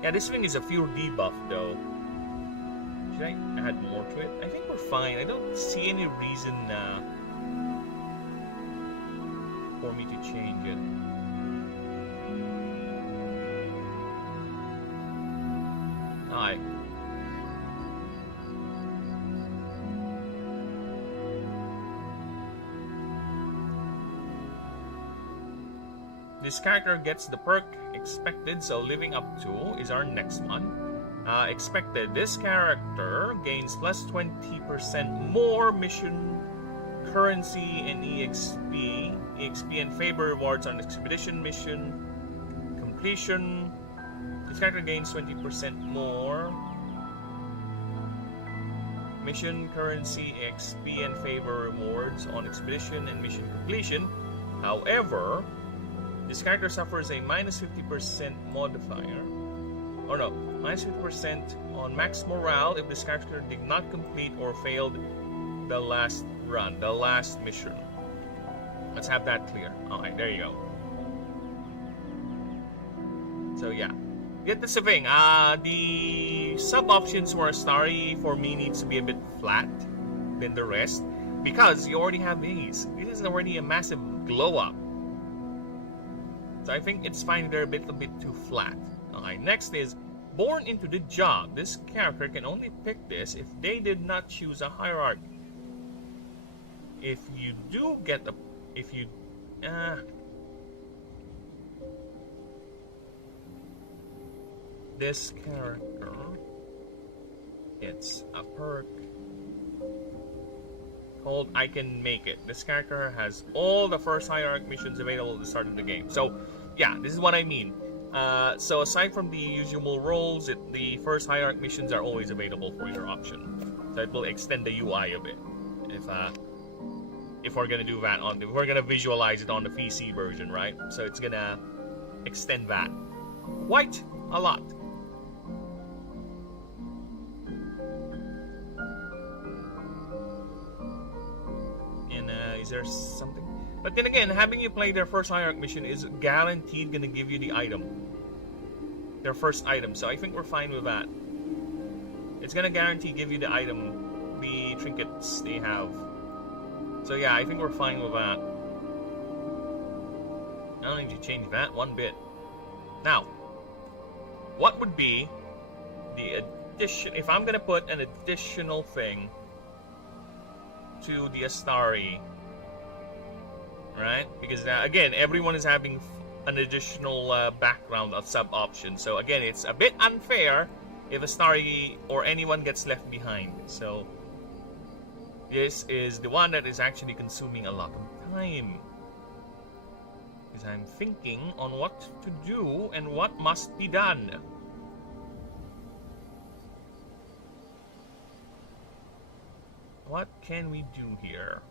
Yeah, this thing is a pure debuff though. Should I add more to it? I think we're fine. I don't see any reason for me to change it. Okay. This character gets the perk expected, so living up to is our next one. Expected. This character gains plus 20% more mission currency and EXP and favor rewards on expedition mission completion. This character gains 20% more mission currency, XP, and favor rewards on expedition and mission completion. However, this character suffers a minus 50% modifier. Or no, minus 50% on max morale if this character did not complete or failed the last run, the last mission. Let's have that clear. Alright, there you go. So yeah. Get the thing. The sub options for a Starry for me needs to be a bit flat than the rest. Because you already have these. This is already a massive glow up. So I think it's fine they're a bit too flat. Alright, next is born into the job. This character can only pick this if they did not choose a hierarchy. If you do get a... If you... this character gets a perk called I Can Make It. This character has all the first hierarchy missions available at the start of the game. So, yeah, this is what I mean. So aside from the usual roles, the first hierarchy missions are always available for your option. So it will extend the UI a bit. If we're gonna do that if we're gonna visualize it on the PC version, right? So it's gonna extend that quite a lot. And is there something? But then again, having you play their first hierarchy mission is guaranteed gonna give you the item. Their first item. So I think we're fine with that. It's gonna guarantee give you the item, the trinkets they have. So yeah, I think we're fine with that. I don't need to change that one bit. Now, what would be the addition, if I'm gonna put an additional thing to the Astari, right? Because again, everyone is having an additional background of sub option. So again, it's a bit unfair if Astari or anyone gets left behind. So this is the one that is actually consuming a lot of time. Because I'm thinking on what to do and what must be done. What can we do here?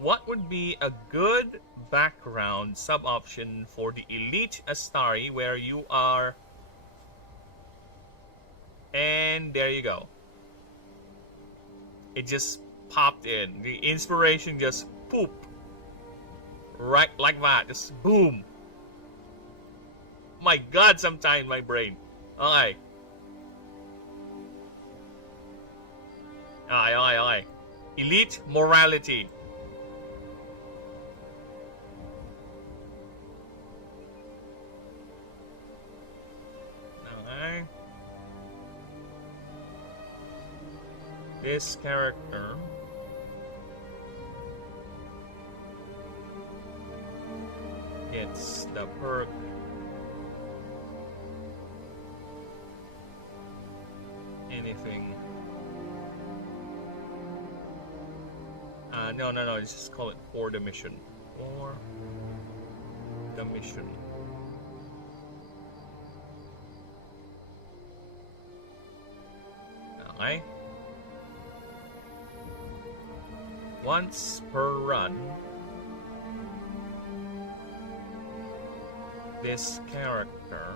What would be a good background sub-option for the Elite Astari where you are... And there you go. It just popped in. The inspiration just poop. Right like that. Just boom. My God, sometimes my brain. Okay. Aye. Elite morality. Okay. This character gets the perk anything. No, let's just call it for the mission. For the mission. Okay. Once per run, this character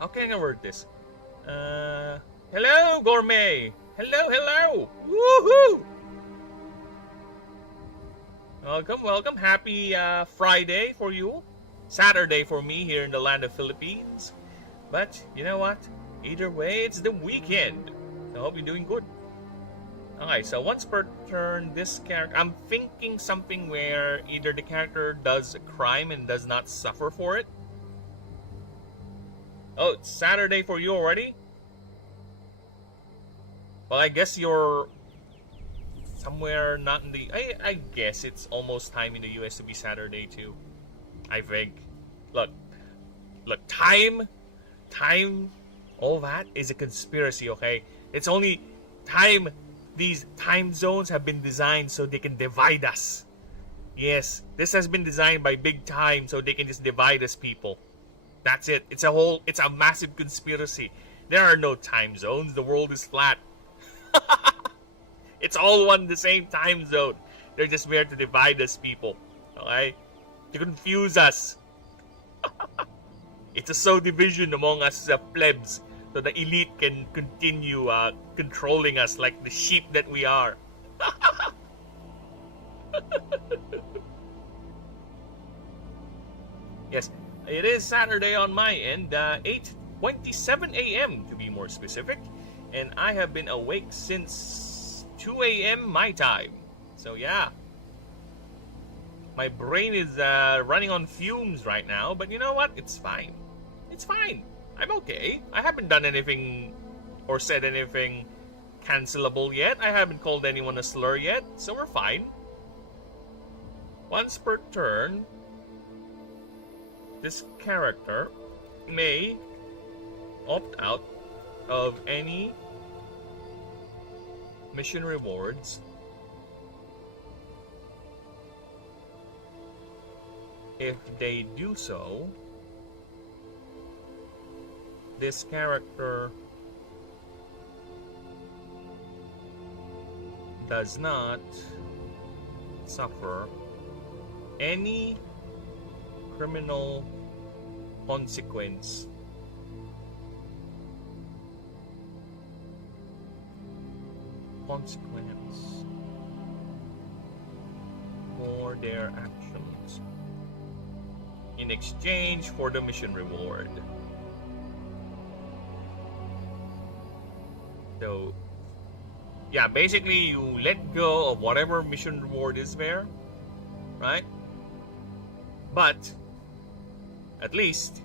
how can I word this? Hello, Gourmet! Hello! Woohoo! Welcome. Happy Friday for you. Saturday for me here in the land of Philippines. But you know what? Either way, it's the weekend. I hope you're doing good. Okay, so once per turn, this character... I'm thinking something where either the character does a crime and does not suffer for it. Oh, it's Saturday for you already? Well, I guess you're somewhere not in the... I guess it's almost time in the US to be Saturday too. I think. Look, time, all that is a conspiracy, okay? It's only time. These time zones have been designed so they can divide us. Yes, this has been designed by Big Time so they can just divide us, people. That's it. It's a massive conspiracy. There are no time zones. The world is flat. It's all one the same time zone. They're just there to divide us, people. Okay? To confuse us. It's a soul division among us plebs, so the elite can continue controlling us like the sheep that we are. Yes, it is Saturday on my end, 8:27 a.m. to be more specific, and I have been awake since 2 a.m. my time. So yeah. My brain is running on fumes right now, but you know what? It's fine. It's fine. I'm okay. I haven't done anything or said anything cancelable yet. I haven't called anyone a slur yet, so we're fine. Once per turn, this character may opt out of any mission rewards if they do so, this character does not suffer any criminal consequence for their actions in exchange for the mission reward. So, yeah, basically you let go of whatever mission reward is there, right? But, at least,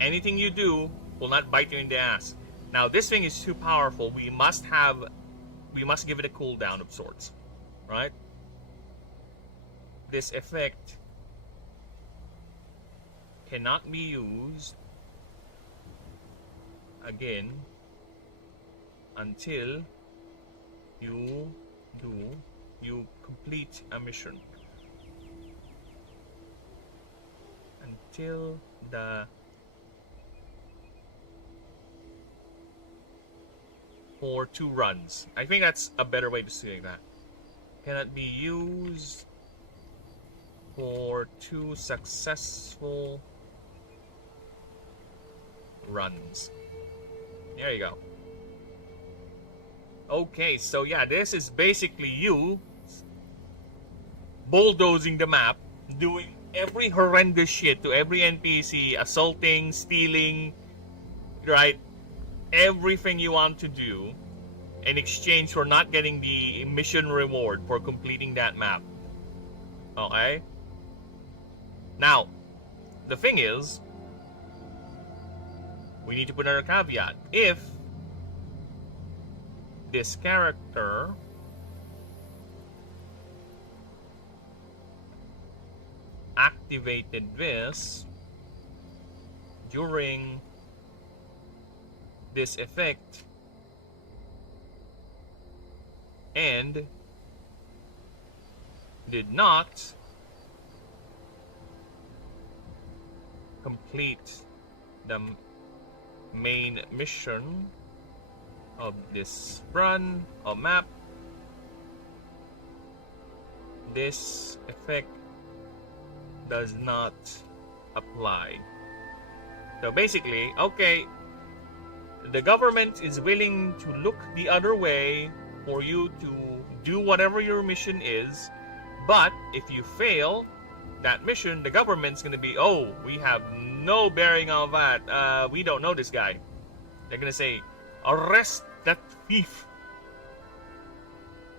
anything you do will not bite you in the ass. Now, this thing is too powerful. We must give it a cooldown of sorts, right? This effect cannot be used again until you complete a mission. Until for 2 runs. I think that's a better way to say that. Cannot be used for 2 successful runs. There you go. Okay, so yeah, this is basically you bulldozing the map, doing every horrendous shit to every NPC, assaulting, stealing, right? Everything you want to do in exchange for not getting the mission reward for completing that map. Okay? Now, the thing is, we need to put another caveat. If this character activated this during this effect and did not complete the main mission of this run or map, this effect does not apply. So basically, okay, the government is willing to look the other way for you to do whatever your mission is, but if you fail, that mission, the government's gonna be, oh, we have no bearing on that. We don't know this guy. They're gonna say, arrest that thief.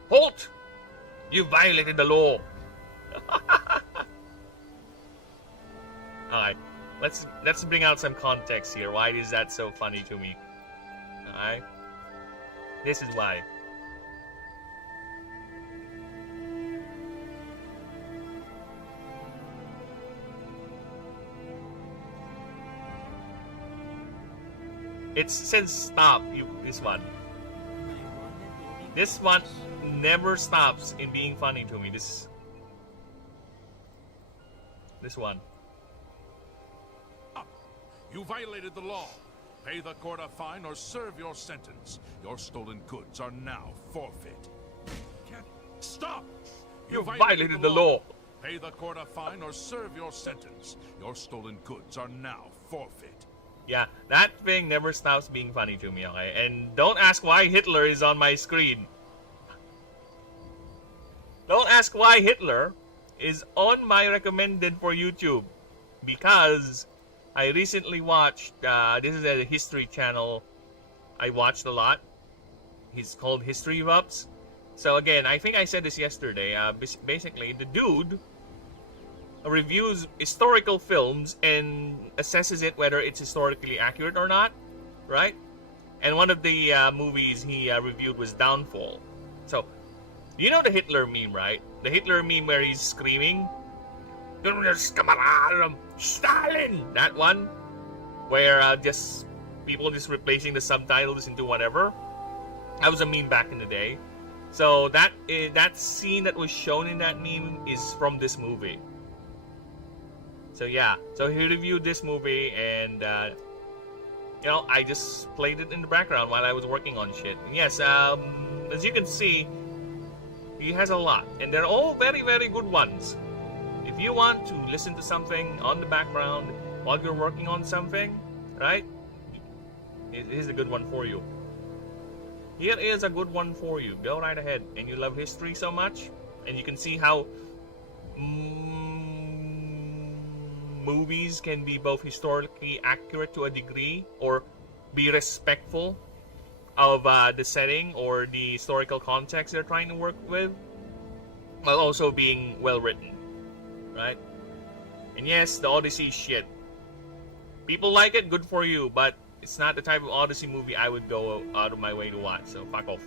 Halt! You violated the law. Alright, let's bring out some context here. Why is that so funny to me? Alright, this is why. It says stop. This one never stops in being funny to me. This one. You violated the law. Pay the court a fine or serve your sentence. Your stolen goods are now forfeit. Stop! You violated the law. Pay the court a fine or serve your sentence. Your stolen goods are now forfeit. Yeah, that thing never stops being funny to me, okay? And don't ask why Hitler is on my screen. Don't ask why Hitler is on my recommended for YouTube. Because I recently watched, this is a history channel I watched a lot. He's called History Buffs. So again, I think I said this yesterday. Basically, the dude reviews historical films and assesses it whether it's historically accurate or not, right? And one of the movies he reviewed was Downfall. So, you know the Hitler meme, right? The Hitler meme where he's screaming, Stalin! That one, where just people just replacing the subtitles into whatever. That was a meme back in the day. So that scene that was shown in that meme is from this movie. So yeah, so he reviewed this movie, and you know, I just played it in the background while I was working on shit. And yes, as you can see, he has a lot, and they're all very, very good ones. If you want to listen to something on the background while you're working on something, right? Here's a good one for you. Here is a good one for you. Go right ahead. And you love history so much, and you can see how movies can be both historically accurate to a degree or be respectful of the setting or the historical context they're trying to work with, while also being well written, right? And yes, the Odyssey shit. People like it, good for you, but it's not the type of Odyssey movie I would go out of my way to watch, so fuck off.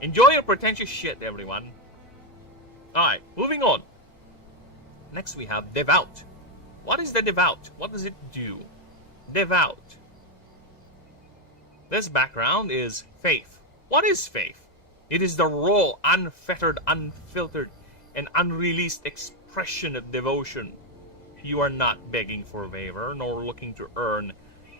Enjoy your pretentious shit, everyone. Alright, moving on. Next we have Devout. What is the Devout? What does it do? Devout. This background is faith. What is faith? It is the raw, unfettered, unfiltered, and unreleased expression of devotion. You are not begging for a favor, nor looking to earn.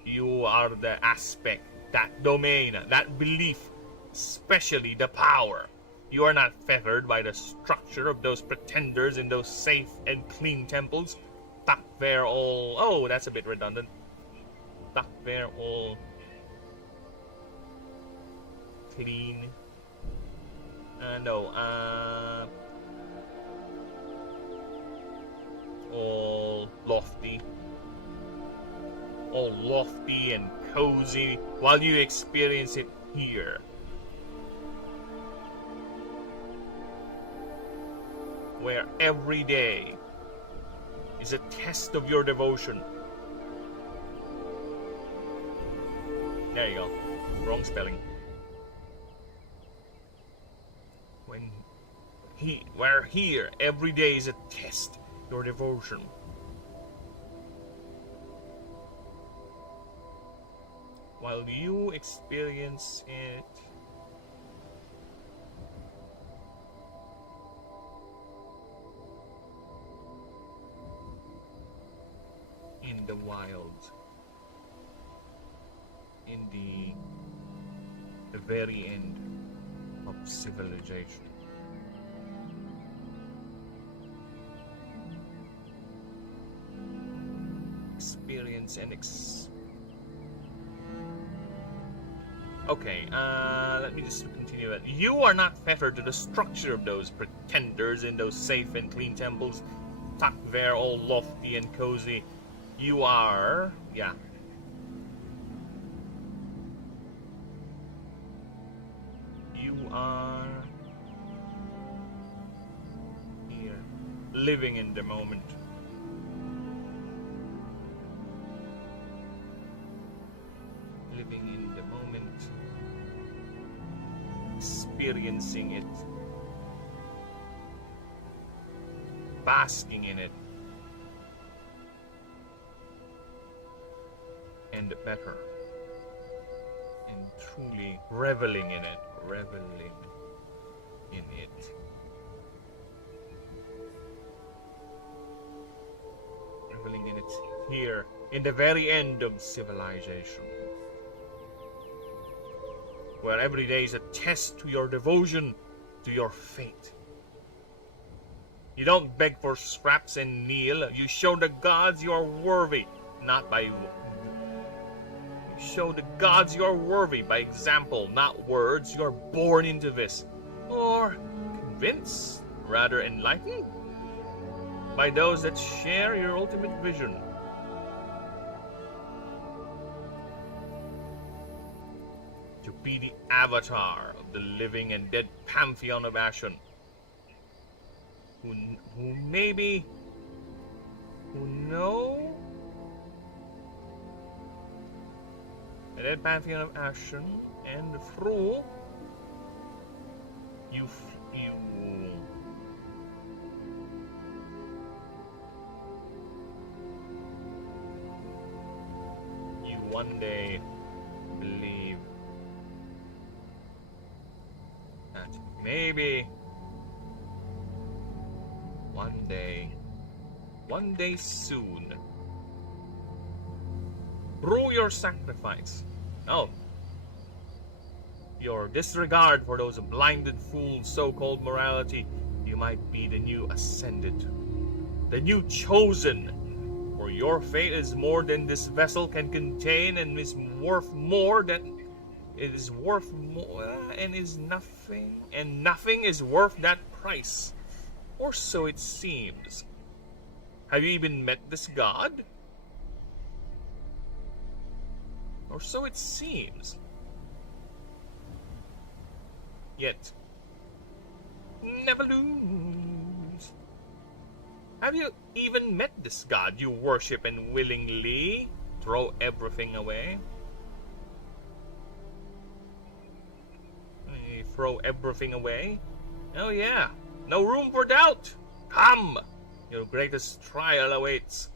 You are the aspect, that domain, that belief, especially the power. You are not fettered by the structure of those pretenders in those safe and clean temples. Tuck there all... Oh, that's a bit redundant. Tuck there all... clean. All lofty. All lofty and cozy while you experience it here. Where every day is a test of your devotion. There you go. Wrong spelling. Where here every day is a test your devotion. While you experience it in the wild, in the very end of civilization. Experience and Okay, let me just continue it. You are not fettered to the structure of those pretenders in those safe and clean temples. tucked there, all lofty and cozy. You are, yeah. You are here, living in the moment. Living in the moment. Experiencing it. Basking in it. And better. And truly reveling in it. Reveling in it. Reveling in it here, in the very end of civilization. Where every day is a test to your devotion to your fate. You don't beg for scraps and kneel. You show the gods you are worthy, not by... You show the gods you are worthy by example, not words. You are born into this. Or convinced, rather enlightened, by those that share your ultimate vision. To be the avatar of the living and dead pantheon of Ashen. Who maybe... Who know... The dead pantheon of Ashen, and through... You one day believe that maybe one day soon, through your sacrifice, your disregard for those blinded fools' so-called morality, you might be the new ascended, the new chosen. For your fate is more than this vessel can contain, and is worth more than it is worth more, and is nothing, and nothing is worth that price, or so it seems. Have you even met this god? Or so it seems. Yet, never lose. Have you even met this god you worship and willingly throw everything away? You throw everything away? Oh yeah, no room for doubt. Come, your greatest trial awaits.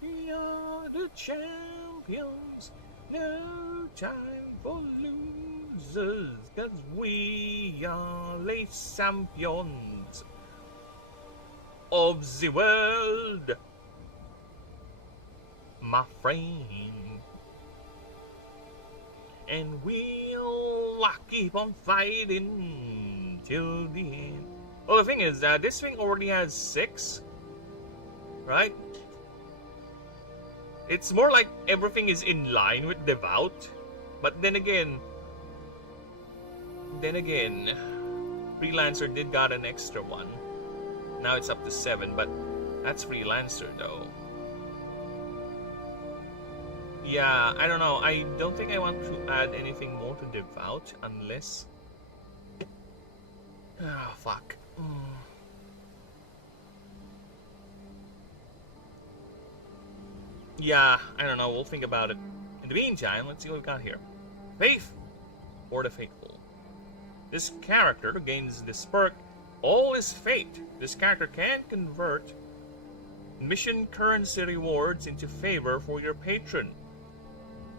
We are the champions, no time for losers, 'cause we are the champions of the world, my friend. And we'll keep on fighting till the end. Well, the thing is that this thing already has 6, right? It's more like everything is in line with Devout, but then again, Freelancer did got an extra one. Now it's up to 7, but that's Freelancer though. Yeah, I don't know. I don't think I want to add anything more to Devout unless... Ah, fuck. Yeah, I don't know. We'll think about it. In the meantime, let's see what we've got here. Faith or the Faithful. This character gains this perk. All is fate. This character can convert mission currency rewards into favor for your patron.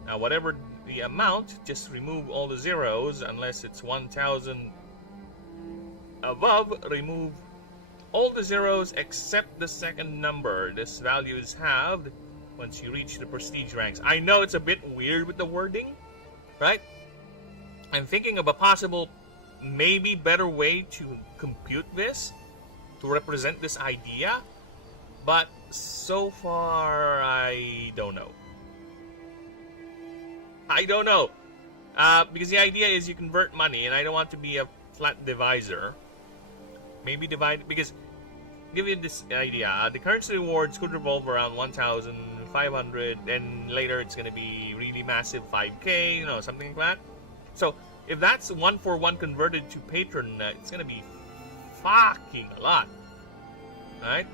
Now, whatever the amount, just remove all the zeros unless it's 1,000 above. Remove all the zeros except the second number. This value is halved once you reach the prestige ranks. I know it's a bit weird with the wording, right? I'm thinking of a possible, maybe better way to compute this, to represent this idea, but so far, I don't know. Because the idea is you convert money, and I don't want to be a flat divisor. Maybe divide, because give you this idea, the currency rewards could revolve around 1,500, and later it's gonna be really massive 5k, you know, something like that. So if that's 1-for-1 converted to patron, it's gonna be fucking a lot, right?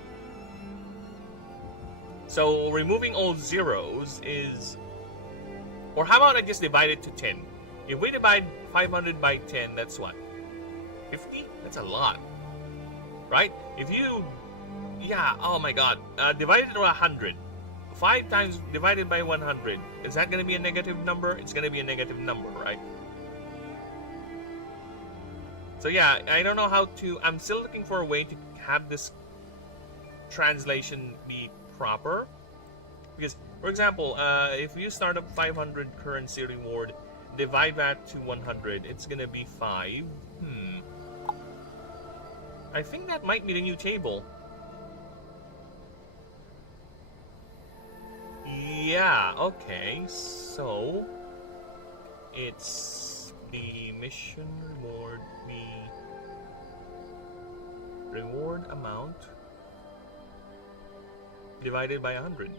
So removing all zeros is, or how about I just divide it to 10? If we divide 500 by 10, that's what? 50? That's a lot, right? If you, yeah, oh my god, divide it to 100. 5 times divided by 100. Is that going to be a negative number? It's going to be a negative number, right? So yeah, I don't know how to, I'm still looking for a way to have this translation be proper. Because, for example, if you start up 500 currency reward, divide that to 100, it's gonna be 5. I think that might be the new table. Yeah, okay, so it's the mission reward, the reward amount divided by 100.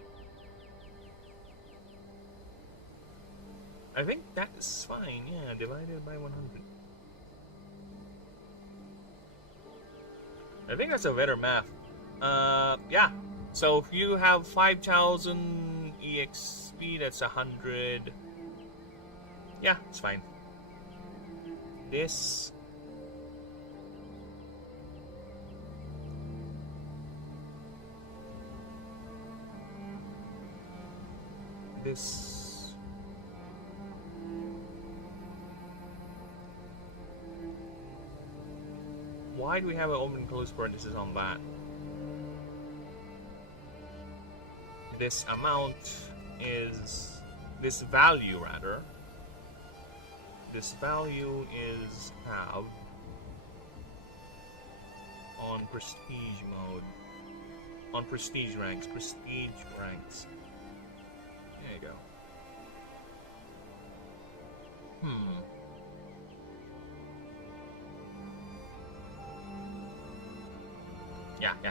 I think that is fine, yeah, divided by 100. I think that's a better math. Yeah, so if you have 5,000 EXP, that's 100. Yeah, it's fine. This why do we have an open close parenthesis on that? This amount is, this value rather, this value is have on prestige mode, on prestige ranks. There you go.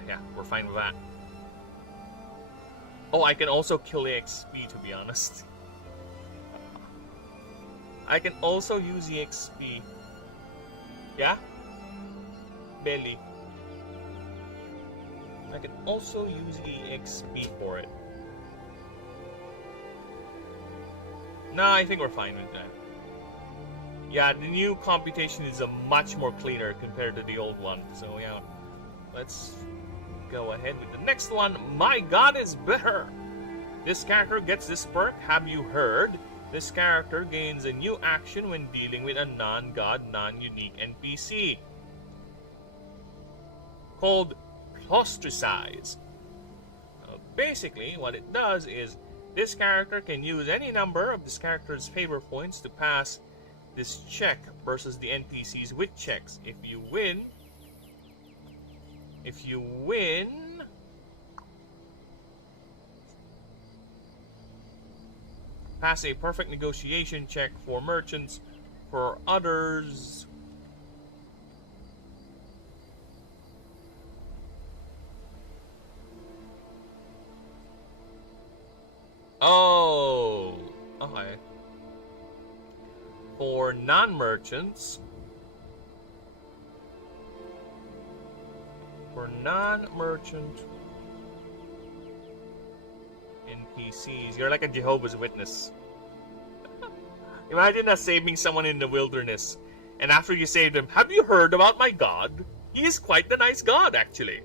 Yeah, we're fine with that. Oh, I can also kill the XP, to be honest. I can also use the XP. Yeah? Belly. I can also use the XP for it. No, I think we're fine with that. Yeah, the new computation is a much more cleaner compared to the old one. So yeah, let's go ahead with the next one. My god is better! This character gets this perk, have you heard? This character gains a new action when dealing with a non-god, non-unique NPC. Called Ostracize. Basically, what it does is, this character can use any number of this character's favor points to pass this check versus the NPCs with checks. If you win, pass a perfect negotiation check for merchants. For others, oh, okay. For non-merchants, NPCs, you're like a Jehovah's Witness. Imagine us saving someone in the wilderness, and after you save them, have you heard about my god? He is quite the nice god, actually.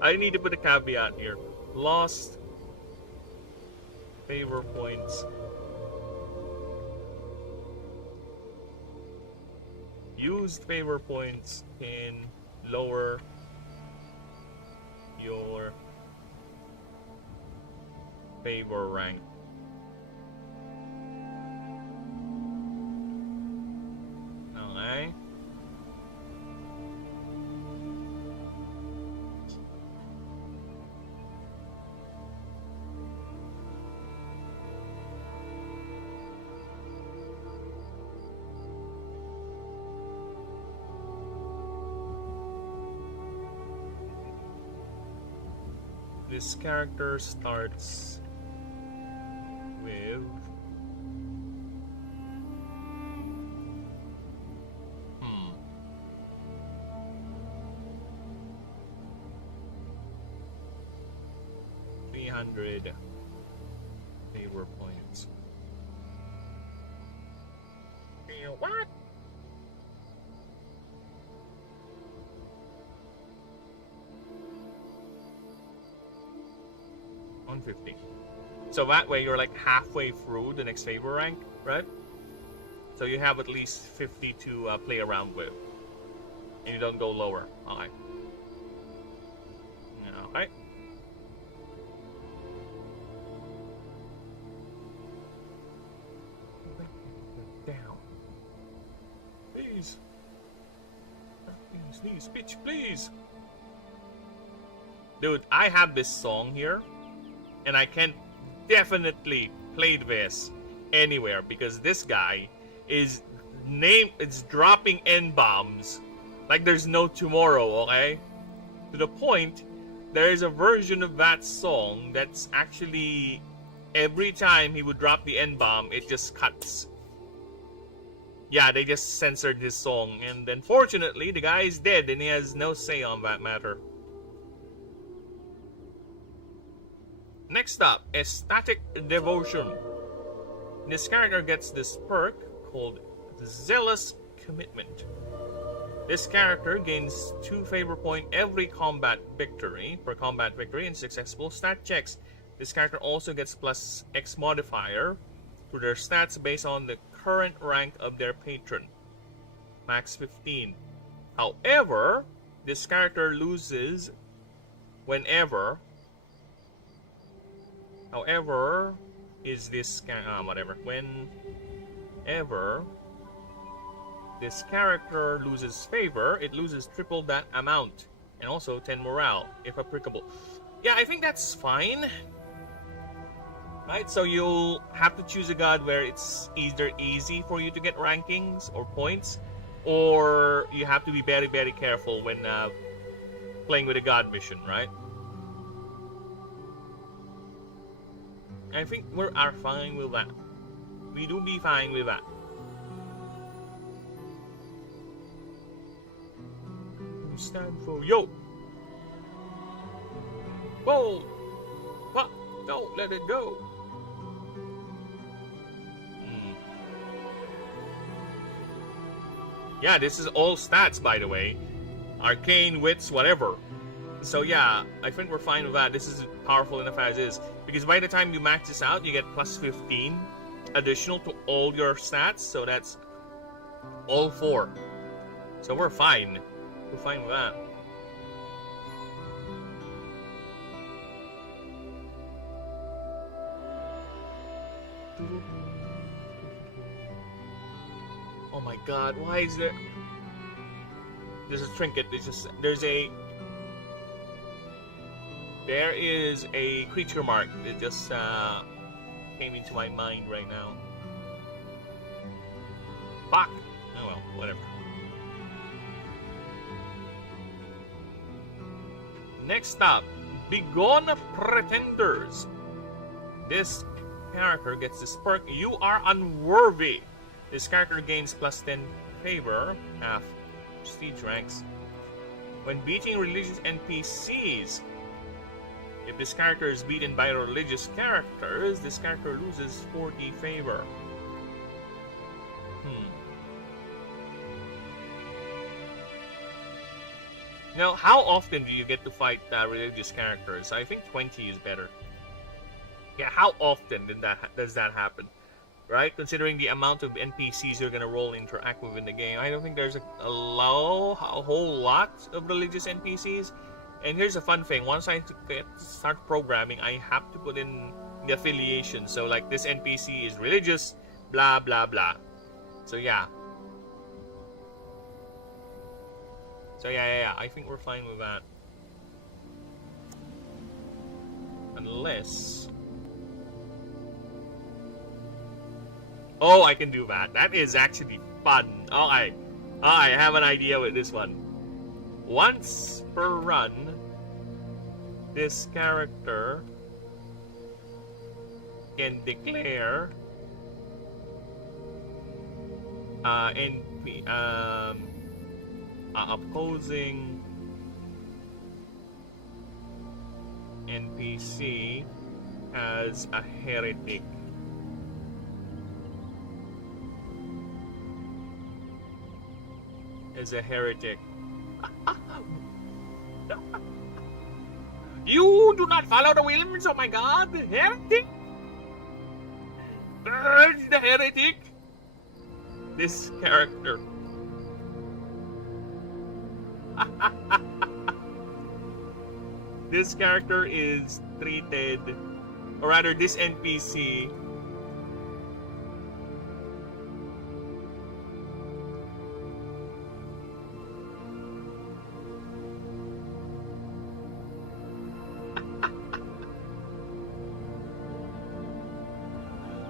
I need to put a caveat here. Lost favor points. Used favor points can lower your favor rank. Okay. This character starts with... $300 favor points. What? $150. So that way you're like halfway through the next favor rank, right? So you have at least 50 to play around with. And you don't go lower. Okay. Okay. Down. Please. Please, bitch, please. Dude, I have this song here. And I can definitely play this anywhere because this guy is dropping N-bombs like there's no tomorrow, okay? To the point, there is a version of that song that's actually every time he would drop the N-bomb, it just cuts. Yeah, they just censored his song, and unfortunately, the guy is dead and he has no say on that matter. Next up, Ecstatic Devotion. This character gets this perk called Zealous Commitment. This character gains 2 favor points every combat victory per combat victory and successful stat checks. This character also gets plus X modifier to their stats based on the current rank of their patron. Max 15. However, this character loses whenever whenever this character loses favor, it loses triple that amount, and also 10 morale, if applicable. Yeah, I think that's fine. Right, so you'll have to choose a god where it's either easy for you to get rankings or points, or you have to be very, very careful when playing with a god mission, right? I think we are fine with that. We do be fine with that. Stand for yo. Bold. What? Don't let it go. Yeah, this is all stats, by the way. Arcane, wits, whatever. So yeah, I think we're fine with that. This is powerful enough as is. Because by the time you max this out, you get plus 15 additional to all your stats. So that's all 4. So we're fine. We're fine with that. Oh my god, why is there... There's a trinket, there is a creature mark that just came into my mind right now. Fuck! Oh well, whatever. Next up, Begone Pretenders. This character gets this perk, You Are Unworthy. This character gains plus 10 favor, half prestige ranks, when beating religious NPCs. If this character is beaten by religious characters, this character loses 40 favor. Now, how often do you get to fight religious characters? I think 20 is better. Yeah, how often does that happen? Right? Considering the amount of NPCs you're gonna roll interact with in the game, I don't think there's a whole lot of religious NPCs. And here's a fun thing: once I start programming, I have to put in the affiliation. So like, this NPC is religious, blah blah blah. So yeah. I think we're fine with that. Unless... Oh, I can do that. That is actually fun. I have an idea with this one. Once per run, this character can declare opposing NPC as a heretic. As a heretic. You do not follow the whims, oh my god! Heretic! Urge the heretic! This character. This character is treated, or rather this NPC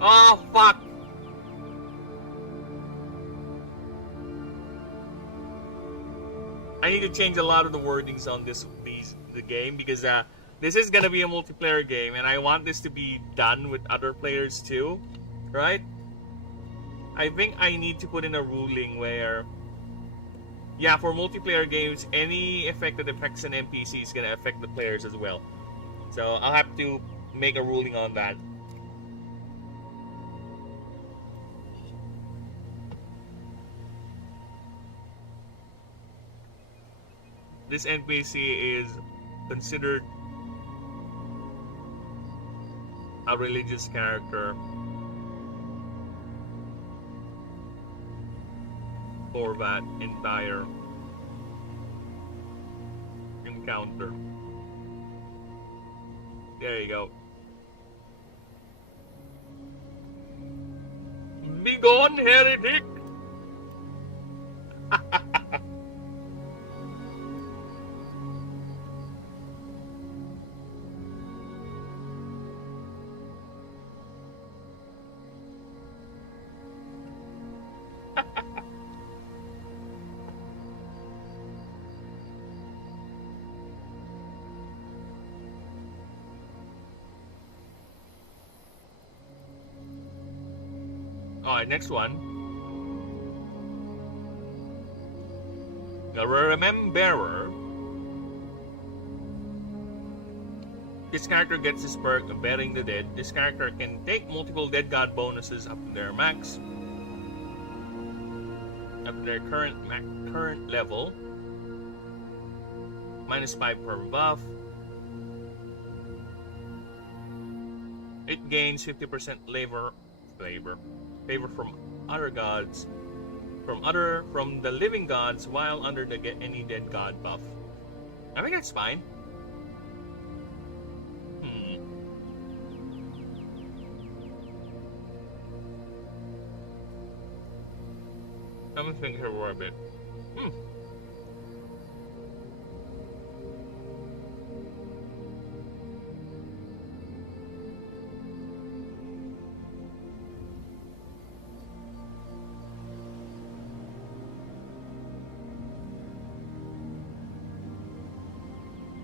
oh fuck! I need to change a lot of the wordings on the game because this is gonna be a multiplayer game and I want this to be done with other players too, right? I think I need to put in a ruling where, yeah, for multiplayer games, any effect that affects an NPC is gonna affect the players as well. So I'll have to make a ruling on that. This NPC is considered a religious character for that entire encounter. There you go. Begone, heretic! Alright, next one. The Rememberer. This character gets this perk of burying the dead. This character can take multiple dead god bonuses up to their max, up to their current level. -5 per buff. It gains 50% favor from other gods, from the living gods while under the get any dead god buff. I think that's fine. Let me think here for a bit.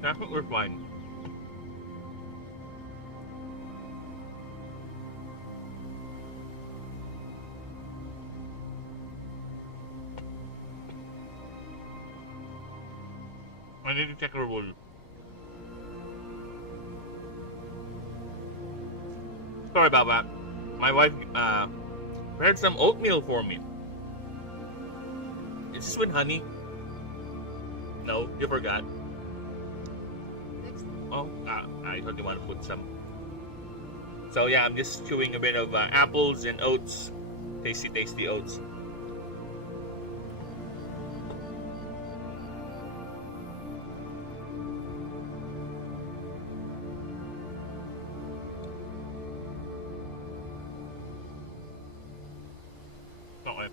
I think we're fine. I need to check our wool. Sorry about that. My wife prepared some oatmeal for me. Is this with honey? No, you forgot. Oh, I thought you want to put some. So yeah, I'm just chewing a bit of apples and oats. Tasty, tasty oats. Okay.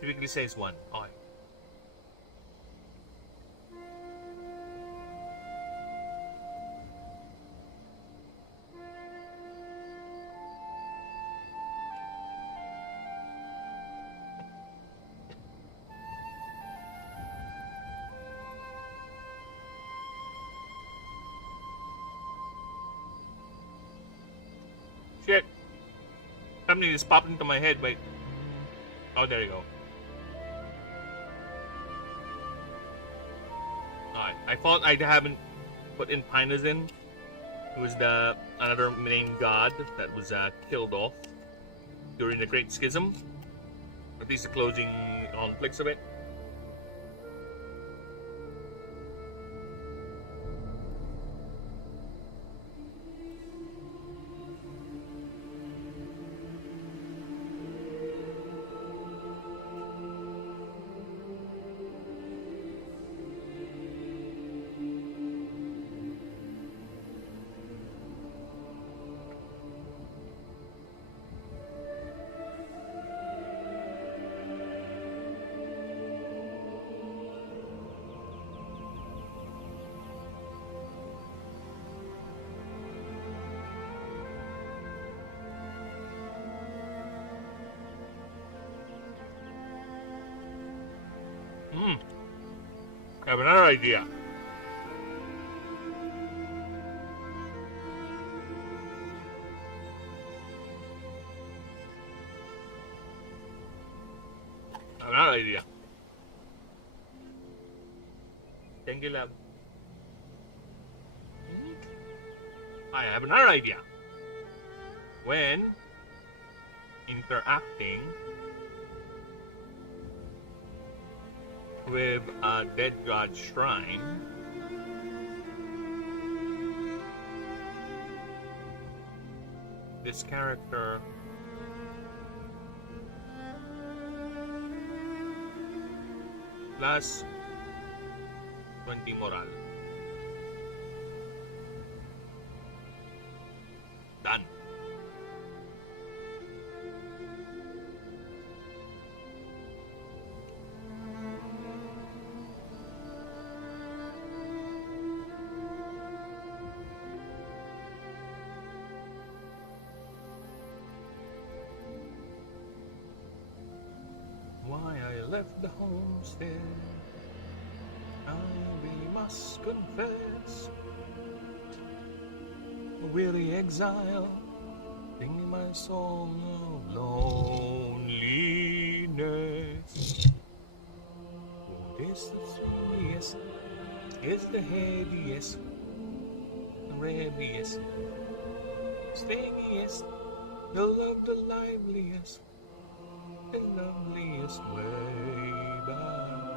Typically says one. Okay. Shit. Something just popped into my head. Wait. Oh, there you go. Alright. I thought I haven't put in Pinazin. It was another main god that was killed off during the Great Schism. At least the closing conflicts of it. I have another idea. Thank you, love. I have another idea. When interacting with a dead god shrine, this character plus 20 moral. Done. Why I left the homestead, I really must confess. A weary exile, singing my song of loneliness. Oh, this is heaviest, is the heaviest, the heaviest, stingiest, the love the liveliest, the loveliest way back,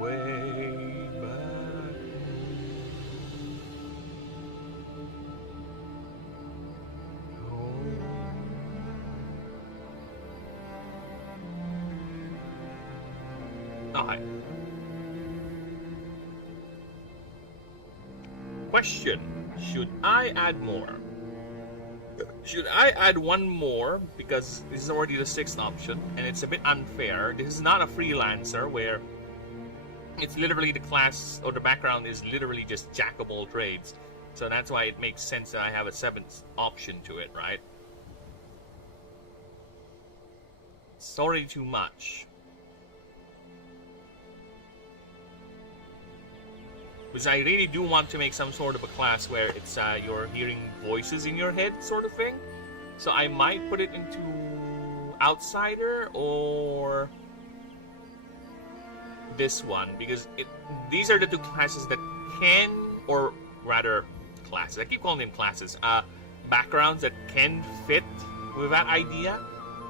way back. Okay. Question: should I add more? Should I add one more, because this is already the 6th option and it's a bit unfair. This is not a freelancer where it's literally the class or the background is literally just jack of all trades. So that's why it makes sense that I have a 7th option to it, right? Sorry, too much. Because I really do want to make some sort of a class where it's you're hearing voices in your head sort of thing. So I might put it into Outsider or this one, because these are the 2 classes that can, or rather classes, I keep calling them classes, backgrounds that can fit with that idea,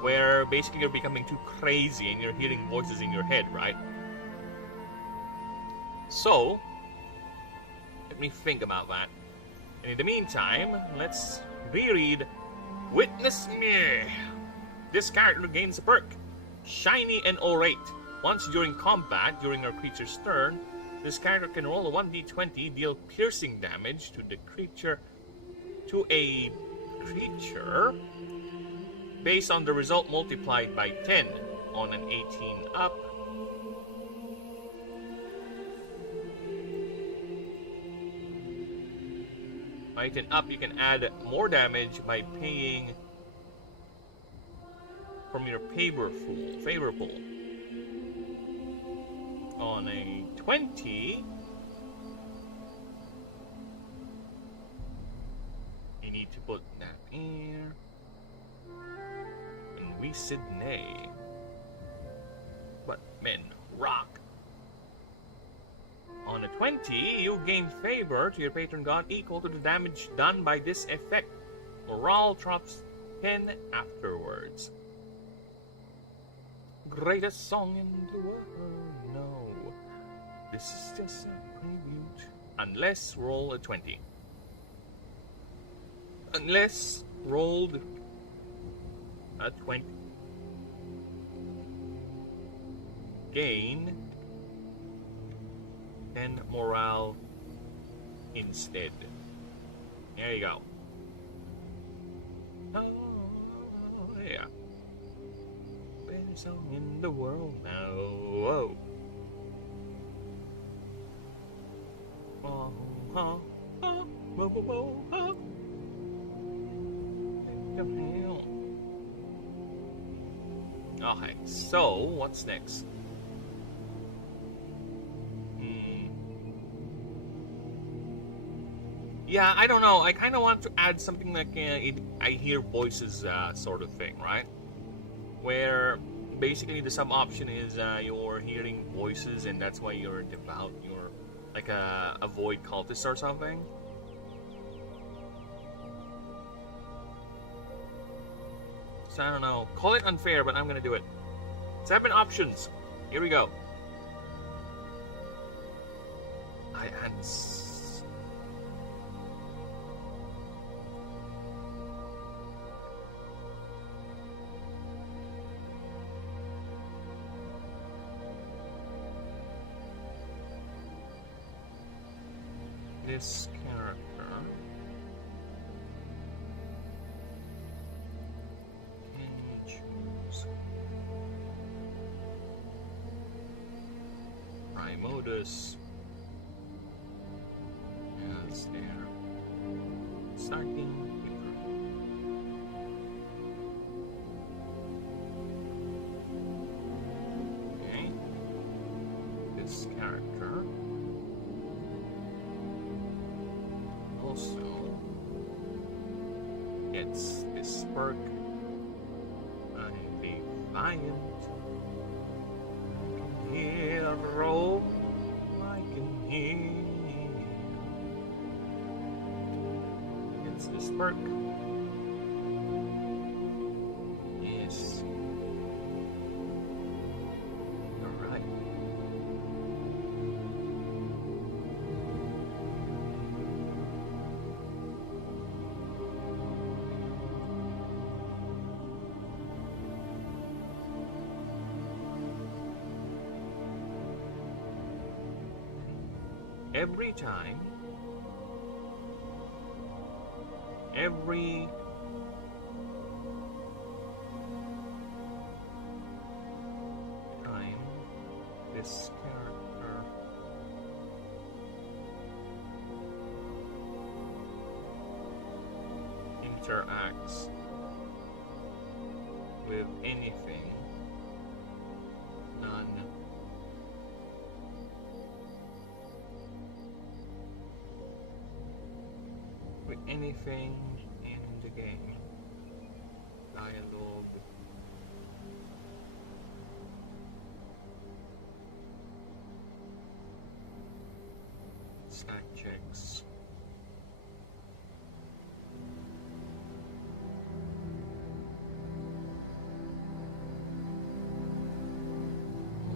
where basically you're becoming too crazy and you're hearing voices in your head, right? So let me think about that. And in the meantime, let's reread Witness Me. This character gains a perk, Shiny and Orate. Once during combat, during our creature's turn, this character can roll a 1d20, deal piercing damage to the creature, to a creature, based on the result multiplied by 10 on an 18 up. By 10 up, you can add more damage by paying from your favor pool. On a 20, Happy Sydney. But men rock. On a 20, you gain favor to your patron god equal to the damage done by this effect. Morale drops 10 afterwards. Greatest song in the world? No. This is just a prelude. Unless roll a 20. Unless rolled a 20. Gain 10 morale instead. There you go. Oh, yeah. Best song in the world now. Whoa. Oh, oh, oh, whoa, whoa, whoa, oh. Okay, so what's next? Yeah, I don't know. I kind of want to add something like I hear voices sort of thing, right? Where basically the sub option is you're hearing voices, and that's why you're devout. You're like a void cultist or something. So I don't know. Call it unfair, but I'm gonna do it. 7 options. Here we go. This character can choose Primodus as their starting figure. Okay, this character also gets this perk. I'm defiant. I can hear a roll. I can hear. Gets this perk. Yes. Alright. Every time, this character interacts with anything none with anything in the game. Dialogue. Stat checks.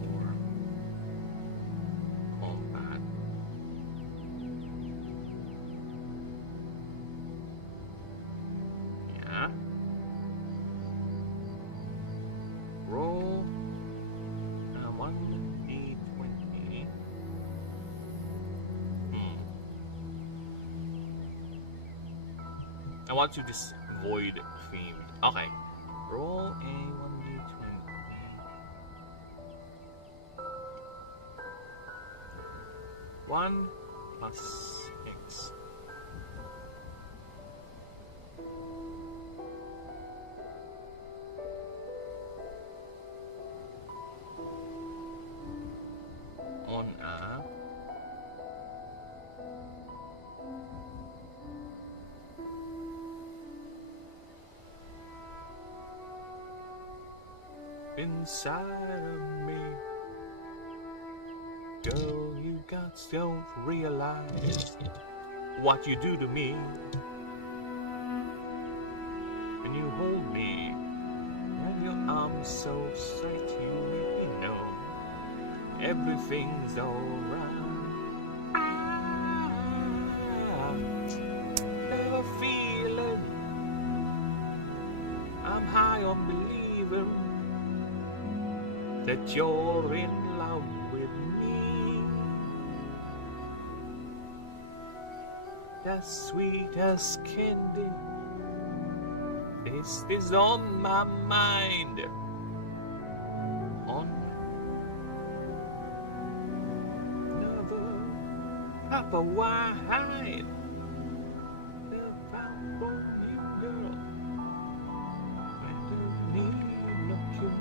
Or combat. Yeah. Roll 1d20. I want to just void themed. Okay. Roll a 1d20. 1 plus X. On a inside of me. Girl, you guys don't realize what you do to me. When you hold me, and your arms so tight, you make me know everything's alright. Never feeling I'm high on believing that you're in love with me. As sweet as candy, this is on my mind. On another Papa wine. Found for you, girl. I don't need no cure.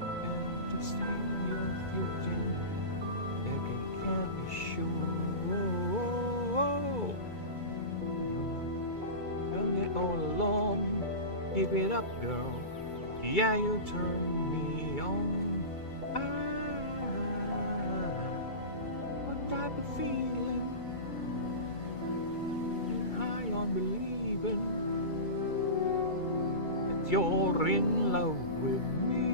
And to stay your future, every can be sure. All along, give it up, girl. Yeah, you turn me on. What type of feeling? High on believing that you're in love with me.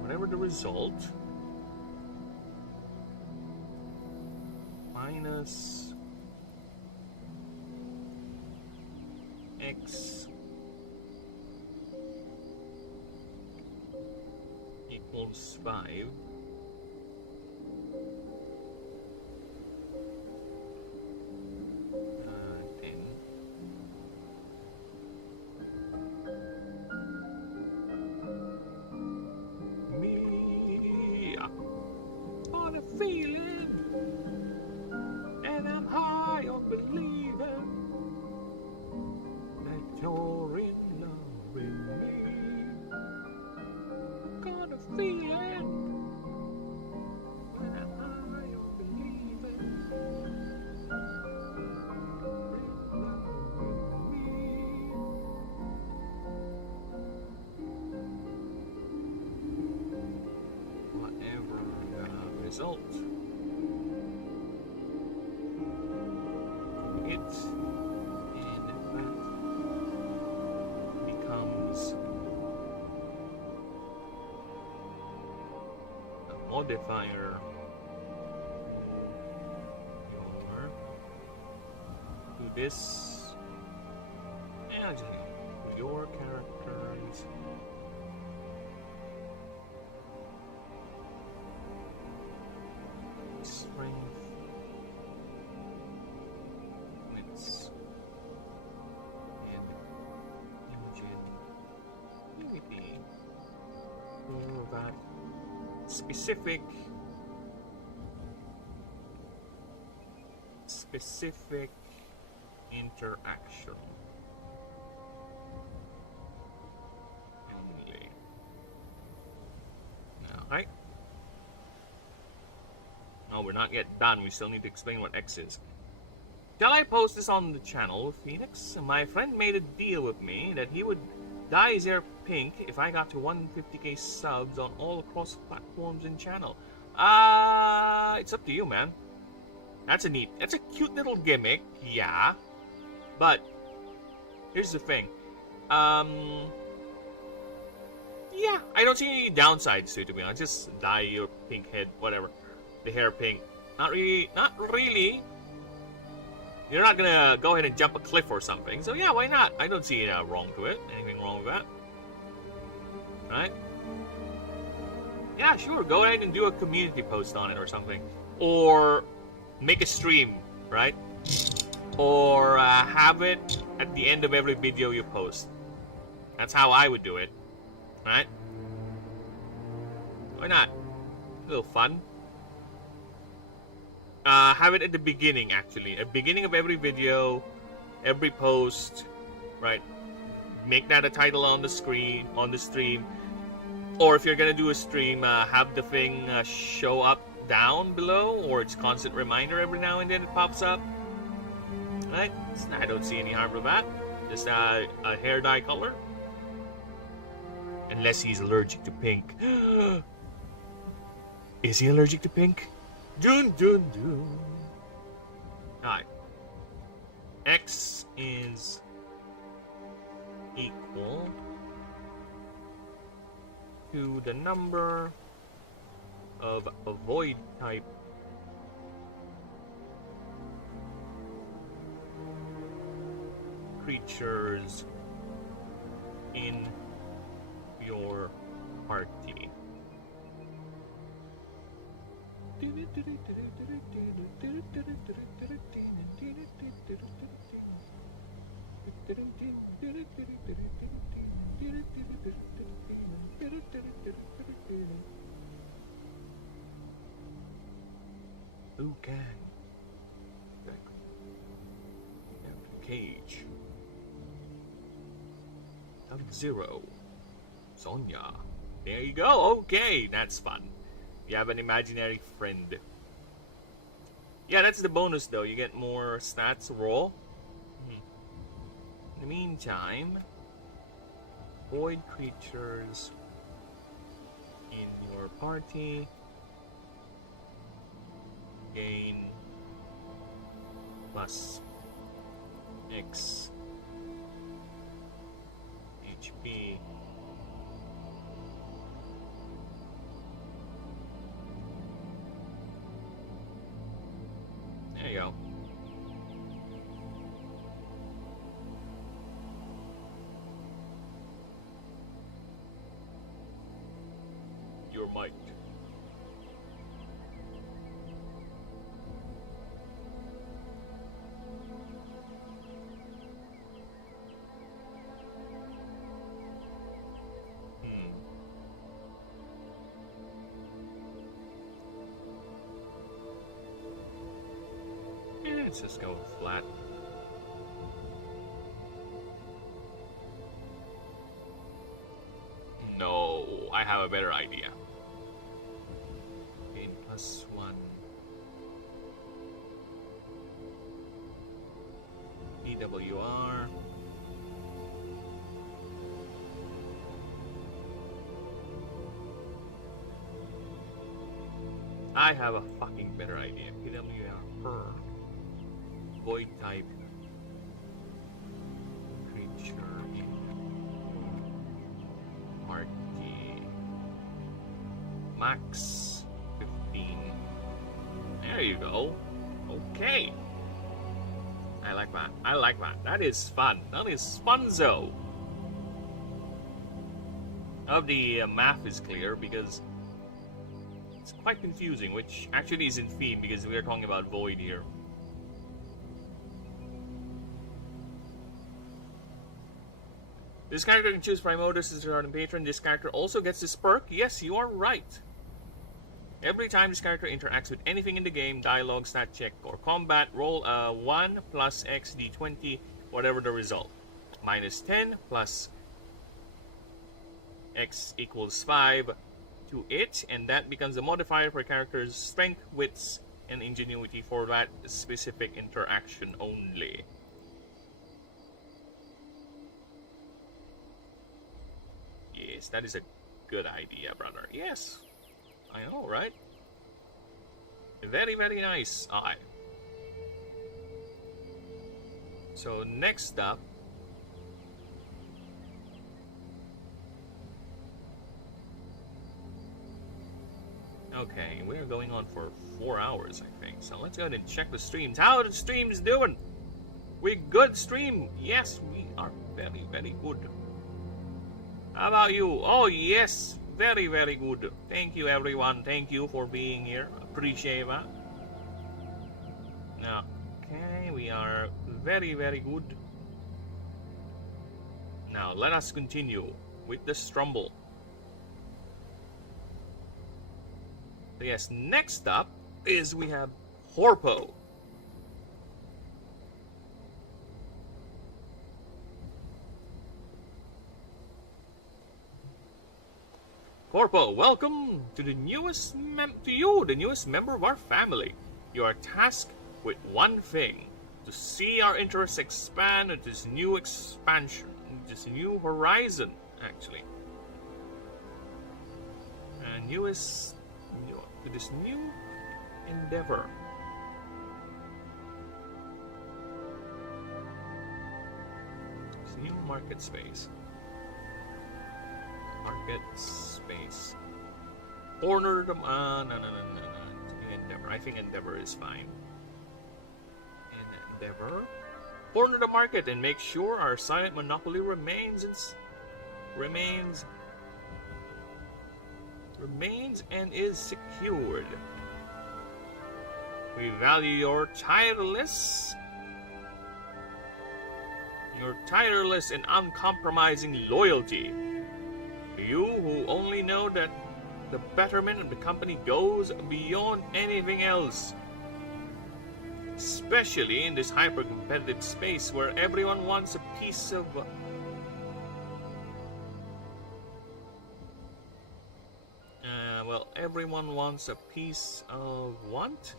Whatever the result, minus x equals 5. Me, on a feeling. And I'm high on believing that you're in love with me. Got a feeling when I'm high on believing you're in love with me. Whatever the result, it and that becomes a modifier to this, and to your characters. Strength. That specific interaction only. Alright. No, we're not yet done. We still need to explain what X is. Shall I post this on the channel, Phoenix? My friend made a deal with me that he would dye his hair pink if I got to 150k subs on all across platforms and channel. It's up to you, man. That's a cute little gimmick, yeah. But here's the thing. Yeah, I don't see any downsides to it, to be honest. Just dye your pink head, whatever. The hair pink. Not really. You're not gonna go ahead and jump a cliff or something. So yeah, why not? I don't see anything wrong to it. Anything wrong with that? Right? Yeah, sure. Go ahead and do a community post on it or something. Or make a stream, right? Or have it at the end of every video you post. That's how I would do it. Right? Why not? A little fun. Have it at the beginning, actually. At the beginning of every video, every post, right? Make that a title on the screen, on the stream. Or if you're gonna do a stream, have the thing show up down below, or it's constant reminder every now and then it pops up. Right? I don't see any harm with that. Just a hair dye color. Unless he's allergic to pink. Is he allergic to pink? Dun dun dun. Alright. X is equal to the number of void type creatures in your party. Who can? Cage. Zero. Sonya. There you go. Okay, that's fun. You have an imaginary friend. Yeah, that's the bonus though. You get more stats raw. In the meantime, void creatures in your party gain plus X HP. There you go. Your might. Let's just go flat. No, I have a better idea. Gain +1 PWR. I have a fucking better idea. PWR per void type creature in party. Max 15. There you go. Okay. I like that. I like that. That is fun. That is funzo. I hope the math is clear because it's quite confusing, which actually isn't theme because we are talking about void here. This character can choose Prime Modus as a patron. This character also gets this perk. Yes, you are right. Every time this character interacts with anything in the game, dialogue, stat check, or combat, roll a 1 plus X d20, whatever the result. -10 plus X equals 5 to it, and that becomes the modifier for character's strength, wits, and ingenuity for that specific interaction only. Yes, that is a good idea, brother. Yes, I know, right? Very, very nice. Alright. So next up, okay, we're going on for 4 hours, I think. So let's go ahead and check the streams. How are the streams doing? We good stream? Yes, we are very, very good. How about you? Oh, yes. Very, very good. Thank you, everyone. Thank you for being here. Appreciate that. Now, okay, we are very, very good. Now, let us continue with the Strumble. So yes, next up is we have Horpo. Horpo, welcome to the newest member of our family. You are tasked with one thing: to see our interests expand into this new expansion, this new horizon, actually. And this new endeavor. This new market space. Market space. Corner the no. Endeavor. I think Endeavor is fine. Endeavor. Corner the market and make sure our silent monopoly remains and is secured. We value your tireless and uncompromising loyalty. You who only know that the betterment of the company goes beyond anything else. Especially in this hyper-competitive space where everyone wants a piece of... everyone wants a piece of what?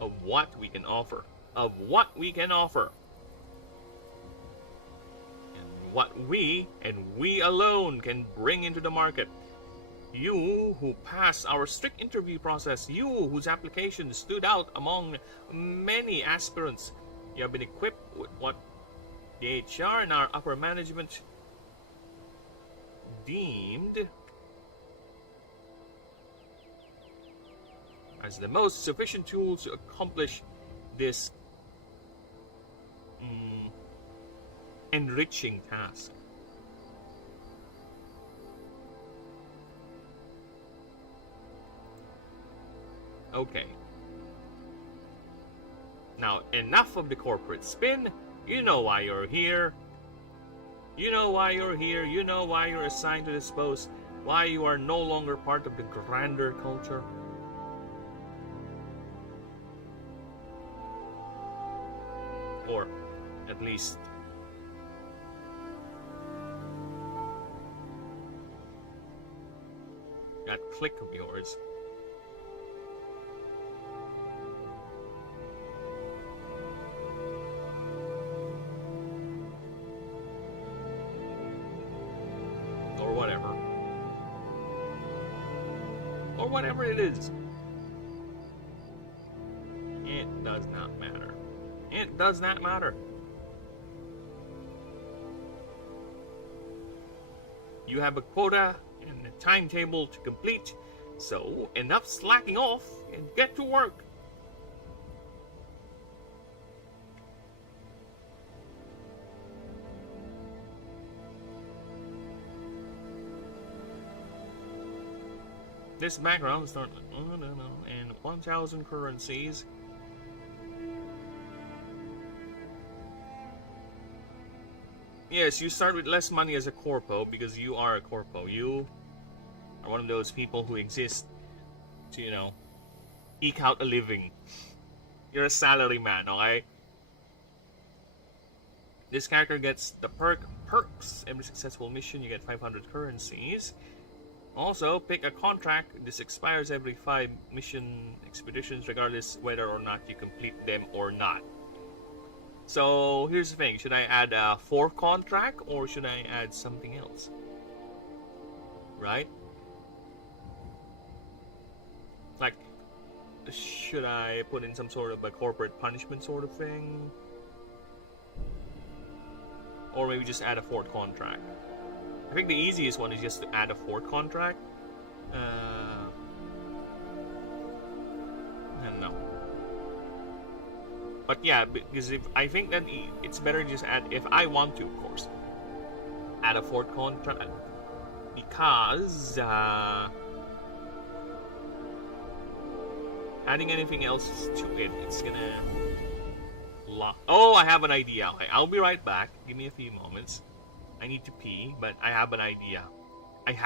Of what we can offer. Of what we can offer. And what we, and we alone, can bring into the market. You who passed our strict interview process, you whose application stood out among many aspirants, you have been equipped with what the HR and our upper management deemed as the most sufficient tool to accomplish this enriching task. Okay. Now, enough of the corporate spin. You know why you're here. You know why you're here. You know why you're assigned to this post. Why you are no longer part of the grander culture. Or, at least, that click of yours. Or whatever. Or whatever it is. It does not matter. It does not matter. You have a quota and a timetable to complete, so enough slacking off and get to work. This background starts and 1,000 currencies. Yes, you start with less money as a corpo because you are a corpo. You are one of those people who exist to, eke out a living. You're a salary man, okay? This character gets the perks. Every successful mission, you get 500 currencies. Also, pick a contract. This expires every 5 mission expeditions, regardless whether or not you complete them or not. So, here's the thing. Should I add a 4 contract or should I add something else? Right? Like, should I put in some sort of a corporate punishment sort of thing? Or maybe just add a 4th contract? I think the easiest one is just to add a 4th contract. I don't know. But yeah, because I think that it's better to just add, if I want to, of course, add a 4th contract. Because adding anything else to it, it's gonna lock. Oh, I have an idea. Okay, I'll be right back. Give me a few moments. I need to pee, but I have an idea. Okay,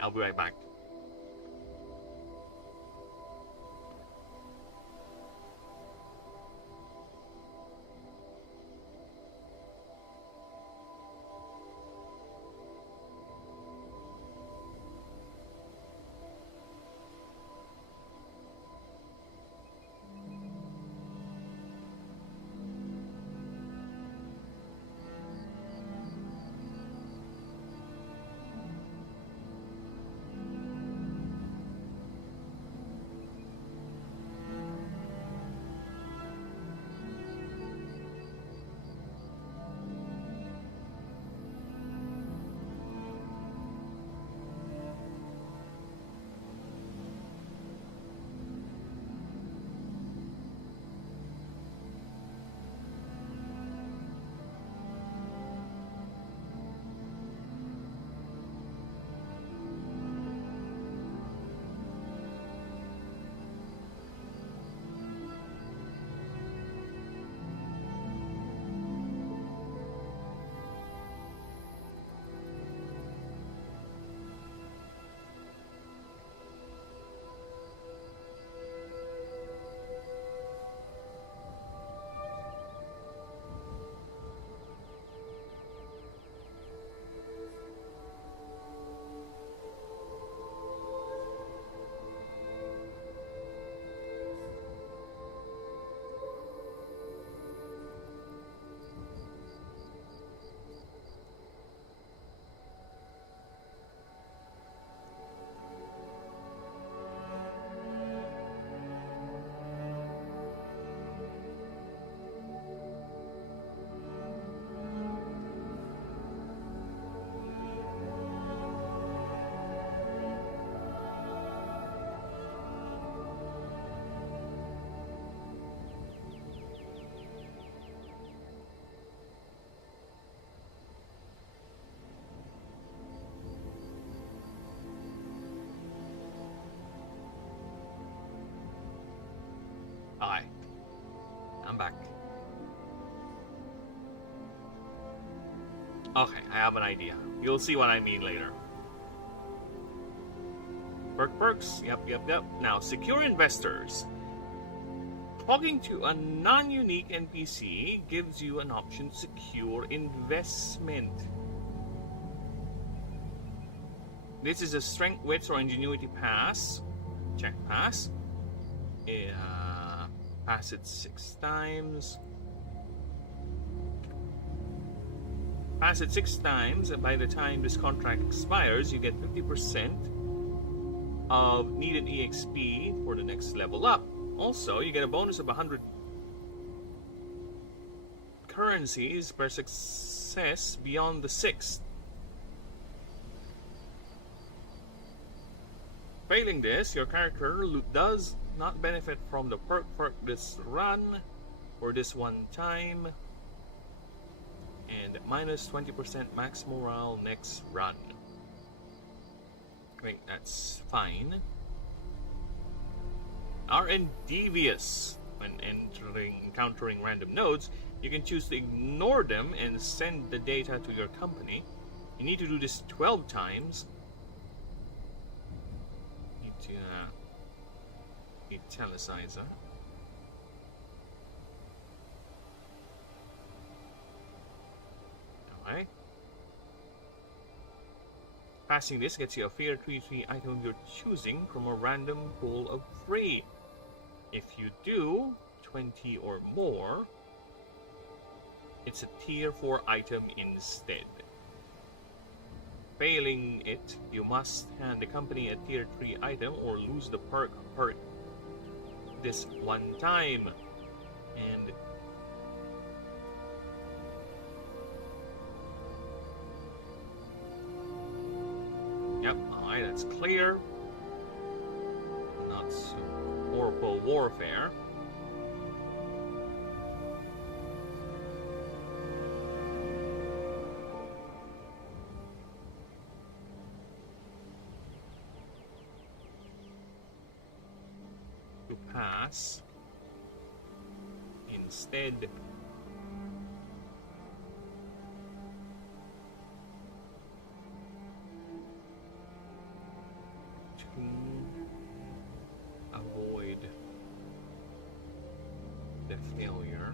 I'll be right back. back. Okay, I have an idea. You'll see what I mean later. Perks. Yep. Now, secure investors. Talking to a non-unique NPC gives you an option to secure investment. This is a strength, wits, or ingenuity pass. Check pass. Pass it 6 times. Pass it 6 times, and by the time this contract expires, you get 50% of needed EXP for the next level up. Also, you get a bonus of 100 currencies per success beyond the 6th. Failing this, your character does not benefit from the perk for this run or this one time, and minus 20% max morale next run. I think that's fine. And devious. When encountering random nodes, you can choose to ignore them and send the data to your company. You need to do this 12 times. Need to italicize that. Alright. Passing this gets you a fair 3 item you're choosing from a random pool of 3. If you do 20 or more, it's a tier 4 item instead. Failing it, you must hand the company a tier 3 item or lose the perk this one time. And yep, alright, that's clear. Not so horrible warfare. To pass, instead, avoid the failure,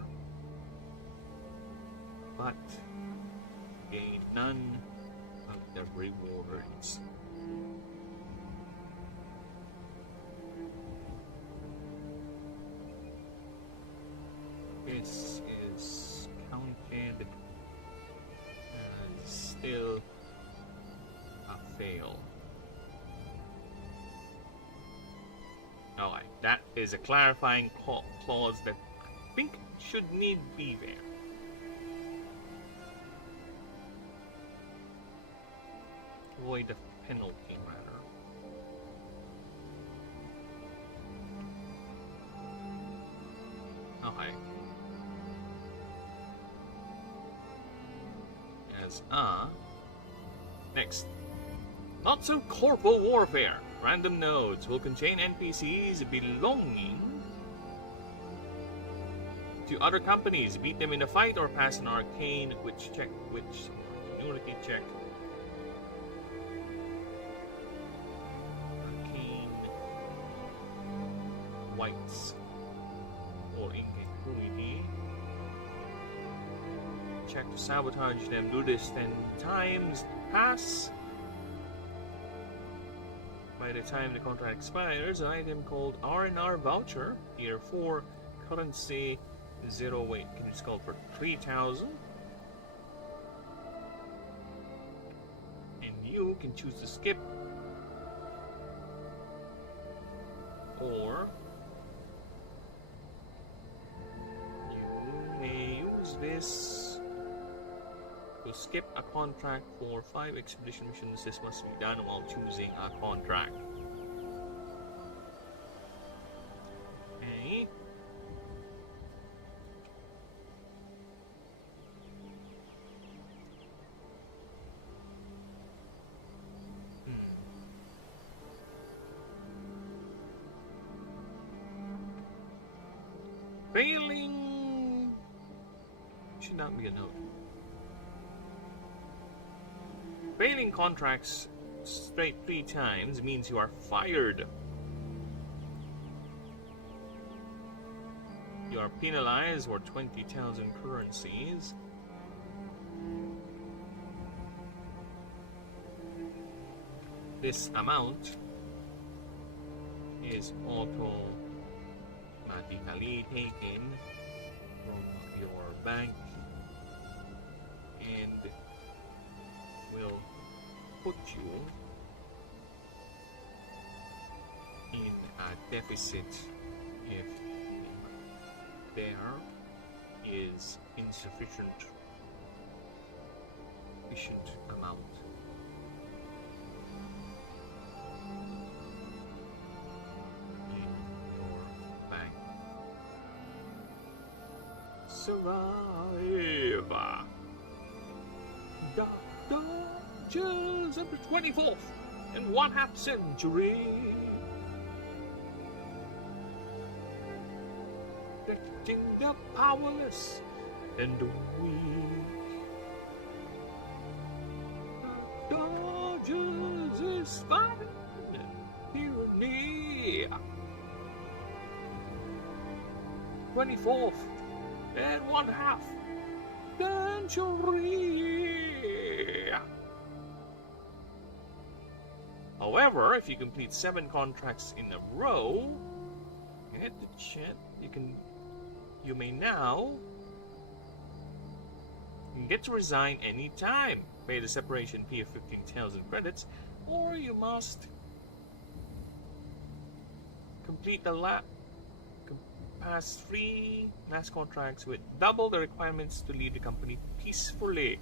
but gain none of the rewards. This is counted as still a fail. Alright, that is a clarifying clause that I think should need be there. Avoid the penalty matter. Alright. Next. Not so corporal warfare. Random nodes will contain NPCs belonging to other companies. Beat them in a fight or pass an arcane ingenuity check. Arcane whites or ingenuity check to sabotage them. Do this 10 times. Pass. By the time the contract expires, an item called R&R voucher, tier 4, currency 0 weight, can be called for 3,000. And you can choose to skip, or you may use this to skip a contract for 5 expedition missions. This must be done while choosing a contract. Okay. Failing should not be a note. Failing contracts straight 3 times means you are fired. You are penalized for 20,000 currencies. This amount is automatically taken from your bank and will put you in a deficit if there is insufficient amount. In your bank. Survivor. Dodgers of the 24th and 1/2 century. Protecting the powerless and the weak. The Dodgers is fine. Tyranny. 24th and 1/2 century. However, if you complete 7 contracts in a row, at the chat, you may now get to resign any time, pay the separation fee of 15,000 credits, or you must complete the past 3 last contracts with double the requirements to leave the company peacefully.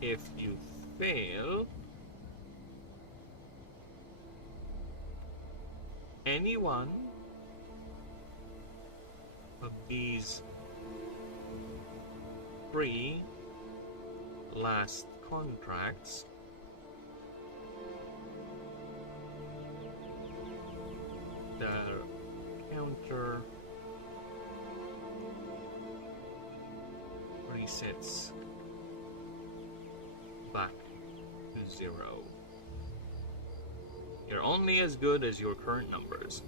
If you fail any one of these 3 last contracts, the counter resets back to 0. You're only as good as your current numbers.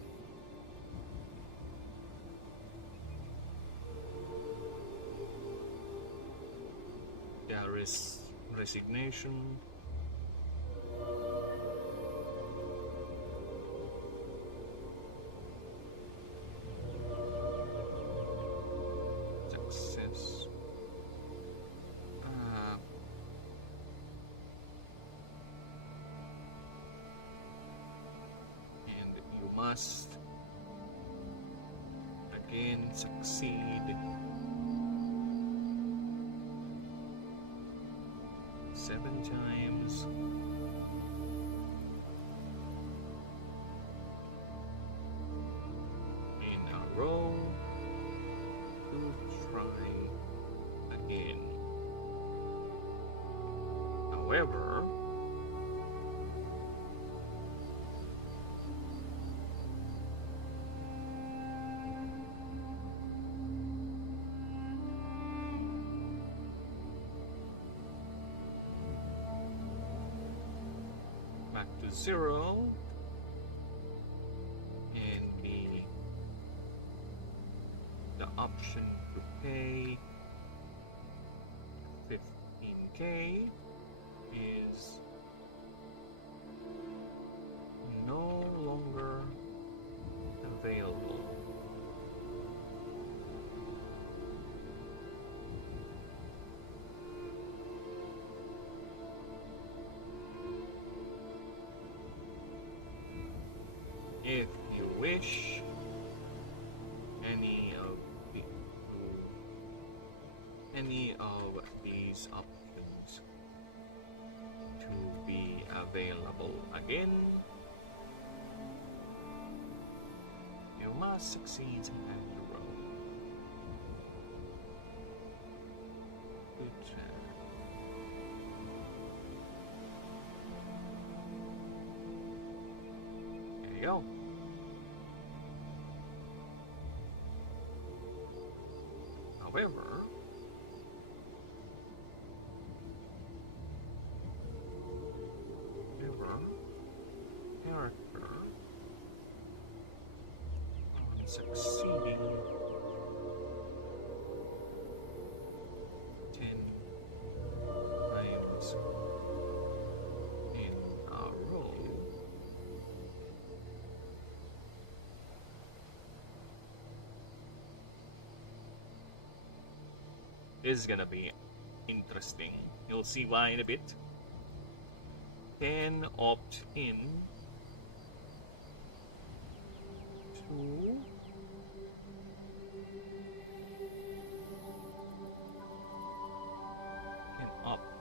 There is resignation. Success. And you must again succeed 7 times. In a row to try again. However, back to 0, and the option to pay 15k is no longer available. If you wish any of these options to be available again, you must succeed in a row. Good try. There you go. However, character on succeeding 10 times in a row. This is gonna be interesting. You'll see why in a bit. Can opt in to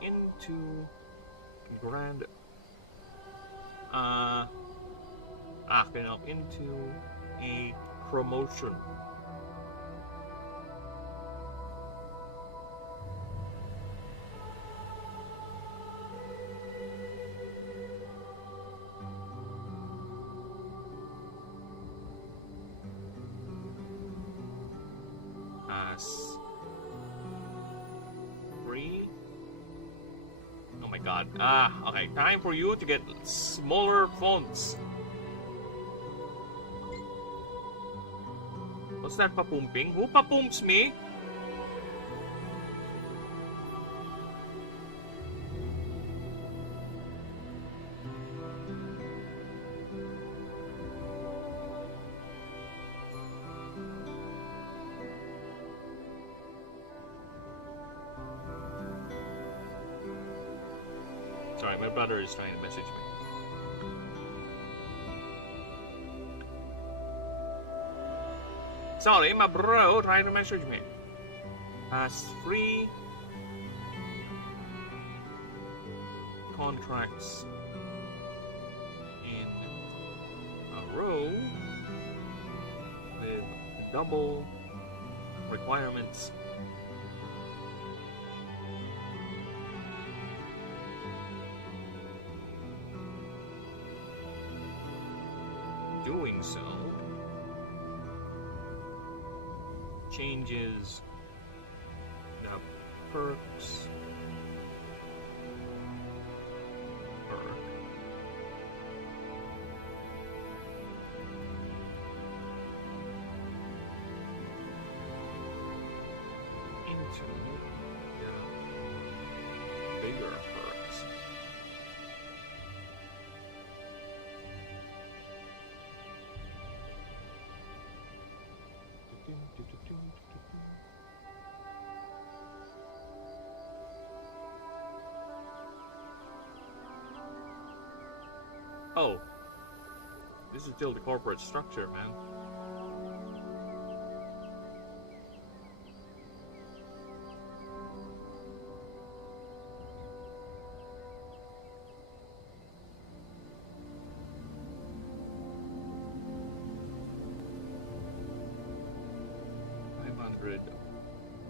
into grand can opt into a promotion. Free. Oh my god. Okay. Time for you to get smaller fonts. What's that papumping? Who papumps me? Sorry, my brother is trying to message me. Sorry, my bro trying to message me. Pass free contracts in a row with double requirements. Doing so changes the perks perk into the bigger perks. Oh, this is still the corporate structure, man.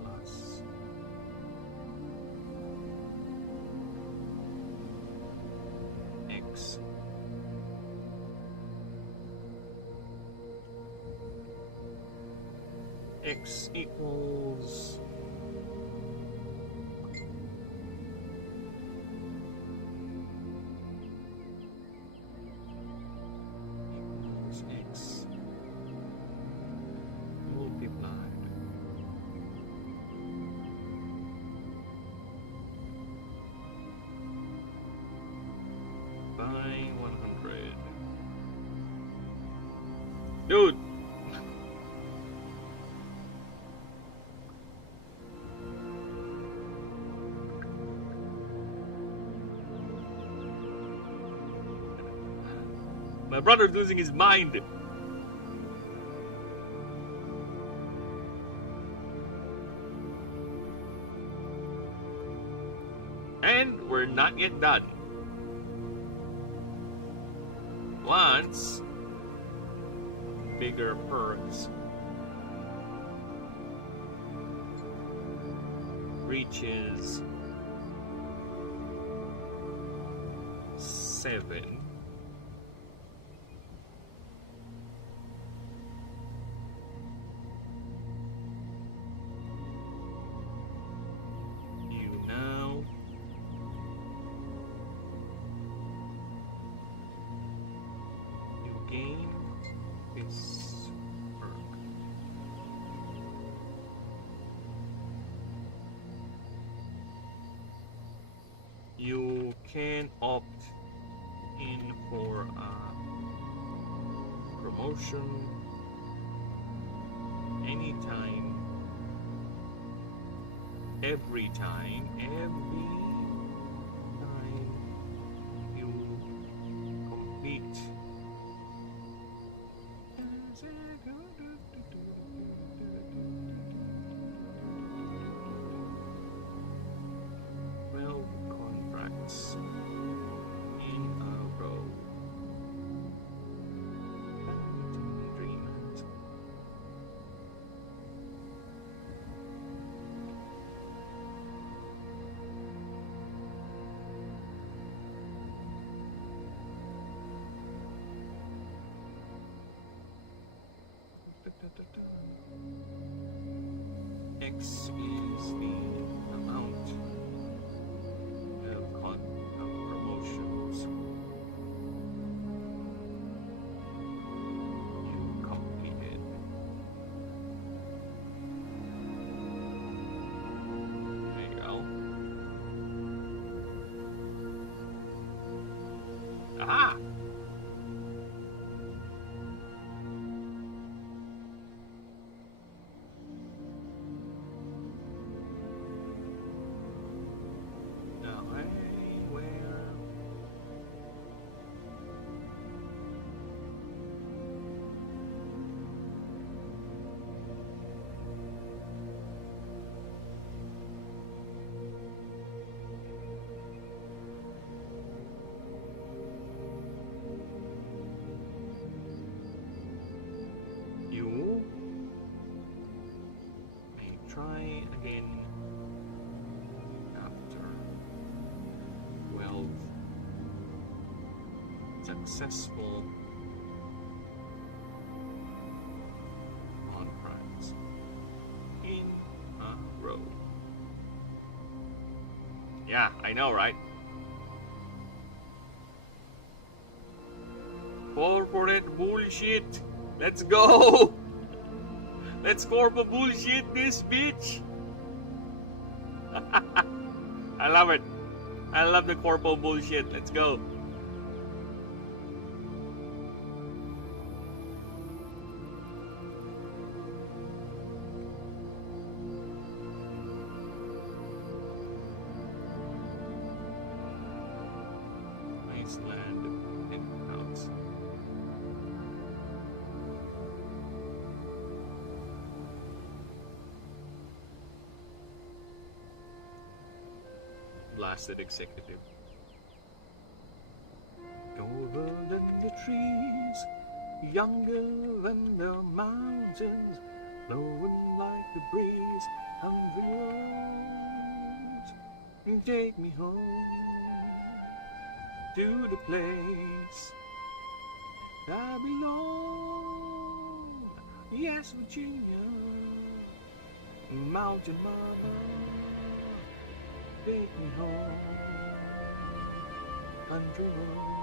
Plus X X equals X multiplied by 100. Dude! My brother's losing his mind. And we're not yet done. Once bigger perks reaches 7, you now you can opt in for a promotion anytime, every time you compete. Well, contracts in a row. Agreement. X is the amount of promotions you completed. There you go. Aha! Now, hey, where? You may try again after 12 successful contracts in a row. Yeah, I know, right? Corporate bullshit. Let's go. Let's corporate bullshit this bitch. I love it. I love the corpo bullshit. Let's go. Nice land and house. Blasted executive. Over the trees, younger than the mountains, blowing like the breeze, hungry roads, take me home to the place I belong. Yes, Virginia, mountain mama, take me home, country road.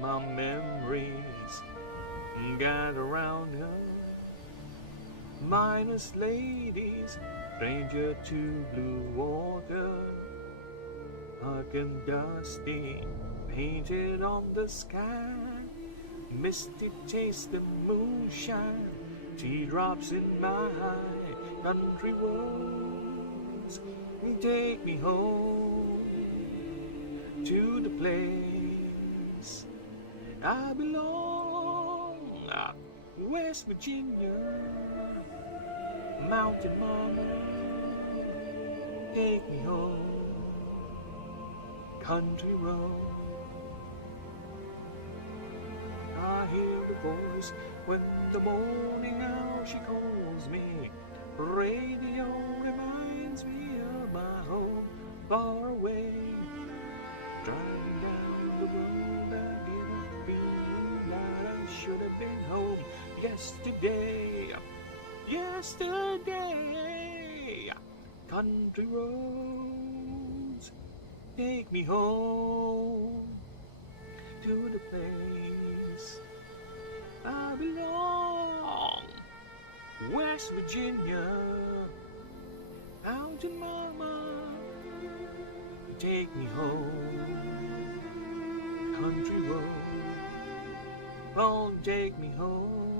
My memories gather around her, minus ladies, stranger to blue water, dark and dusty, painted on the sky, misty taste the moonshine, teardrops in my eye, country roads, take me home to the place I belong. West Virginia, mountain mama, take me home, country road. I hear the voice when the morning owl she calls me. Radio reminds me of my home far away. Driving down the road, I get a feeling that I should have been home yesterday. Yesterday, country roads, take me home to the place I belong. West Virginia, Mountain mama, take me home. Country road, don't take me home.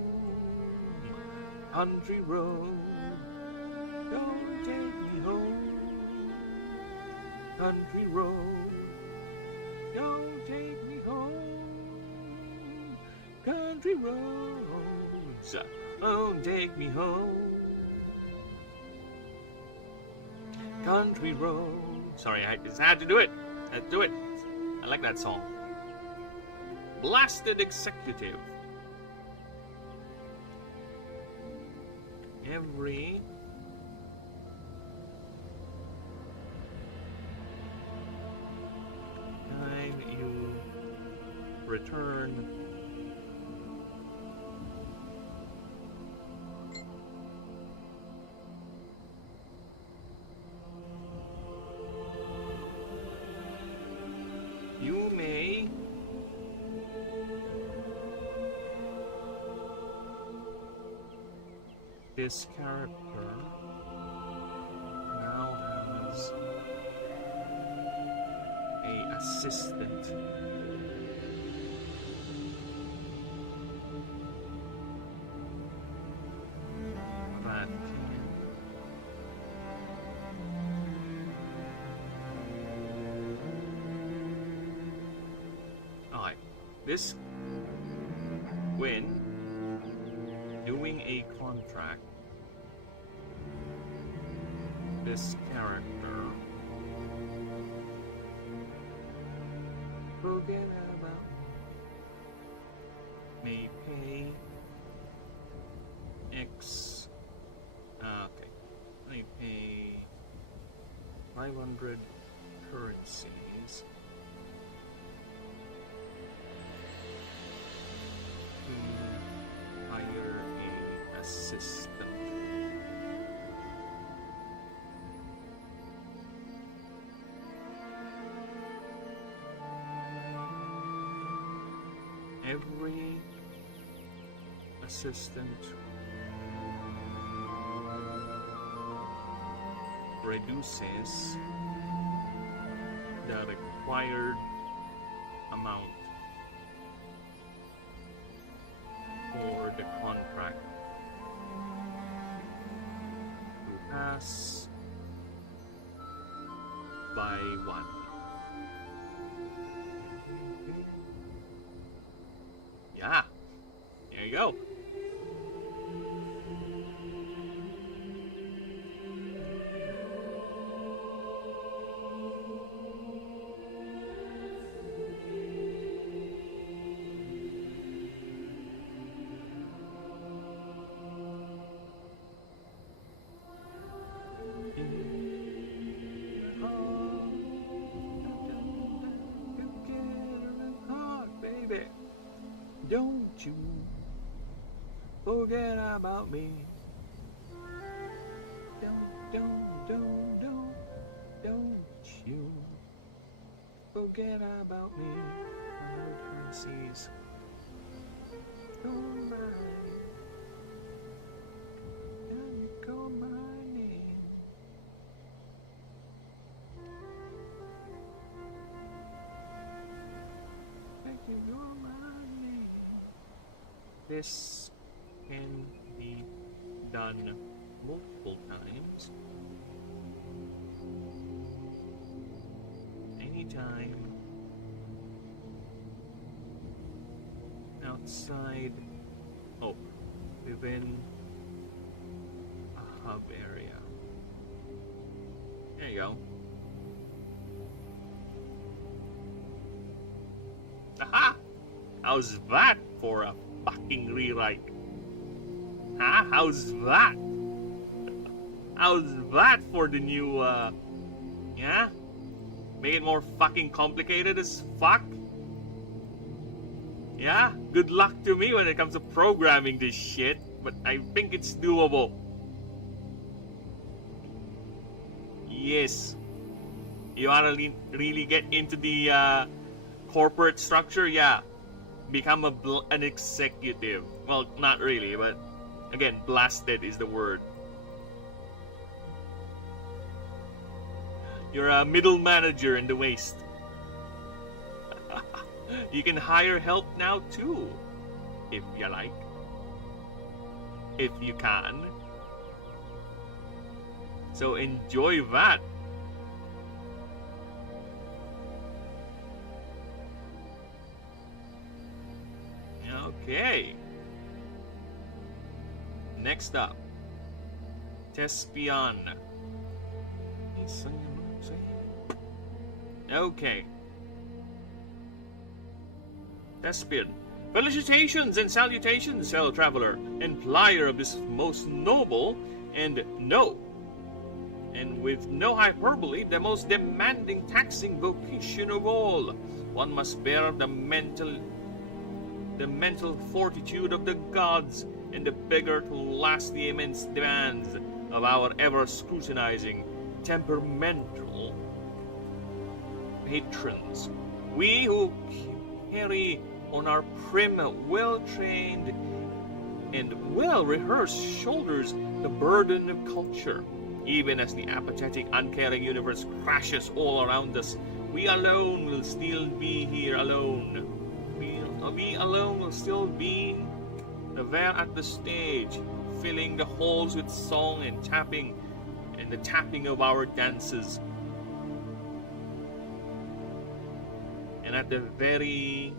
Country road, don't take me home. Country road, don't take me home. Country roads, don't take me home. Country road. Sorry, I just had to do it. I had to do it. I like that song. Blasted Executive. Every time you return you may this character now has a assistant that can alright, this when doing a contract, this character forget about may pay X okay, may pay 500 currencies to hire a assistant. Every assistant reduces the required amount for the contract to pass by 1. Yeah, there you go. Don't you forget about me. Don't you forget about me. Currencies. Don't mind. Can you call my name? Thank you, call my name. This can be done multiple times. Anytime outside, within a hub area. There you go. Aha! How's that for a fucking rewrite? Huh? How's that? How's that for the new, yeah? Make it more fucking complicated as fuck? Yeah? Good luck to me when it comes to programming this shit, but I think it's doable. Yes. You wanna really get into the, corporate structure? Yeah. Become an executive. Well, not really, but again, blasted is the word. You're a middle manager in the waste. You can hire help now too, if you like. If you can. So enjoy that. Okay. Next up, Tespian. Okay. Tespian. Felicitations and salutations, fellow traveler, and plier of this most noble and with no hyperbole, the most demanding, taxing vocation of all. One must bear the mental fortitude of the gods and the vigor to last the immense demands of our ever-scrutinizing, temperamental patrons. We who carry on our prim, well-trained, and well-rehearsed shoulders the burden of culture. Even as the apathetic, uncaring universe crashes all around us, we alone will still be here alone. We alone will still be there at the stage, filling the halls with song and tapping, and the tapping of our dances. And at the very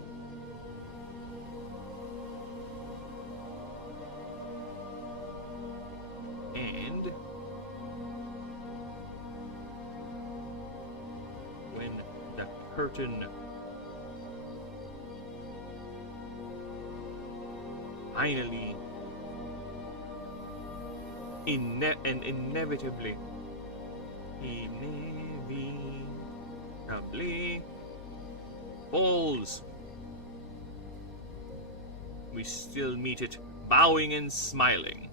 end, when the curtain finally inevitably falls, we still meet it bowing and smiling.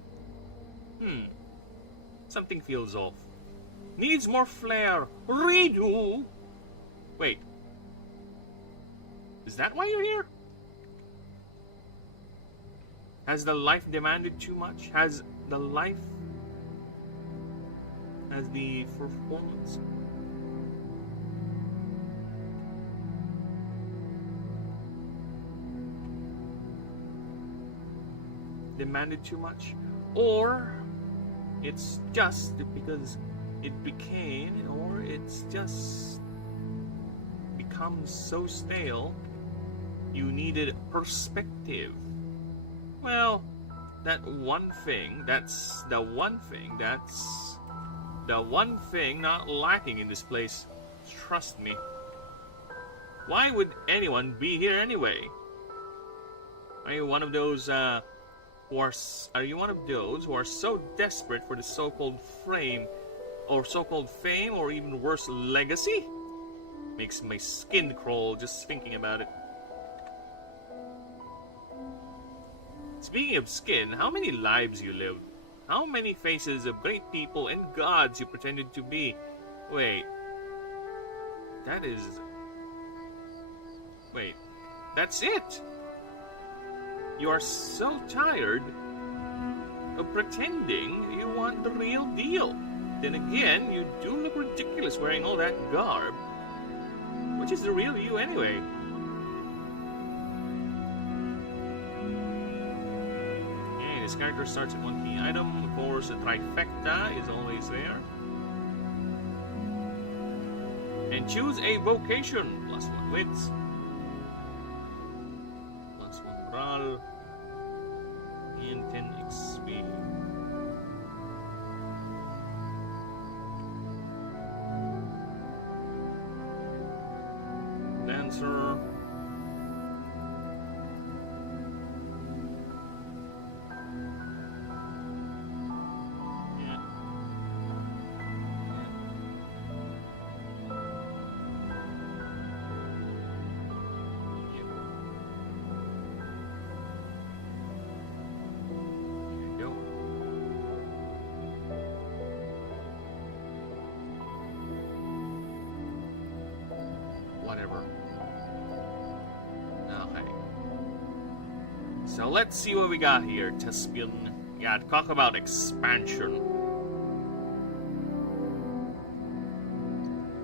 Something feels off. Needs more flair. Redo. Wait. Is that why you're here? Has the life demanded too much? Has the performance demanded too much? Or it's just because it became, or it's just becomes so stale, you needed perspective. Well, that's the one thing not lacking in this place. Trust me. Why would anyone be here anyway? Are you one of those who are so desperate for the so-called fame, or even worse, legacy? Makes my skin crawl just thinking about it. Speaking of skin, how many lives you lived? How many faces of great people and gods you pretended to be? Wait, that's it? You are so tired of pretending you want the real deal. Then again, you do look ridiculous wearing all that garb. Which is the real you anyway? Okay, this character starts at one key item. Of course, a trifecta is always there. And choose a vocation. +1 wits. +1 morale. And 10 XP. Dancer. Whatever. Okay. So let's see what we got here, Tespian. Yeah, talk about expansion.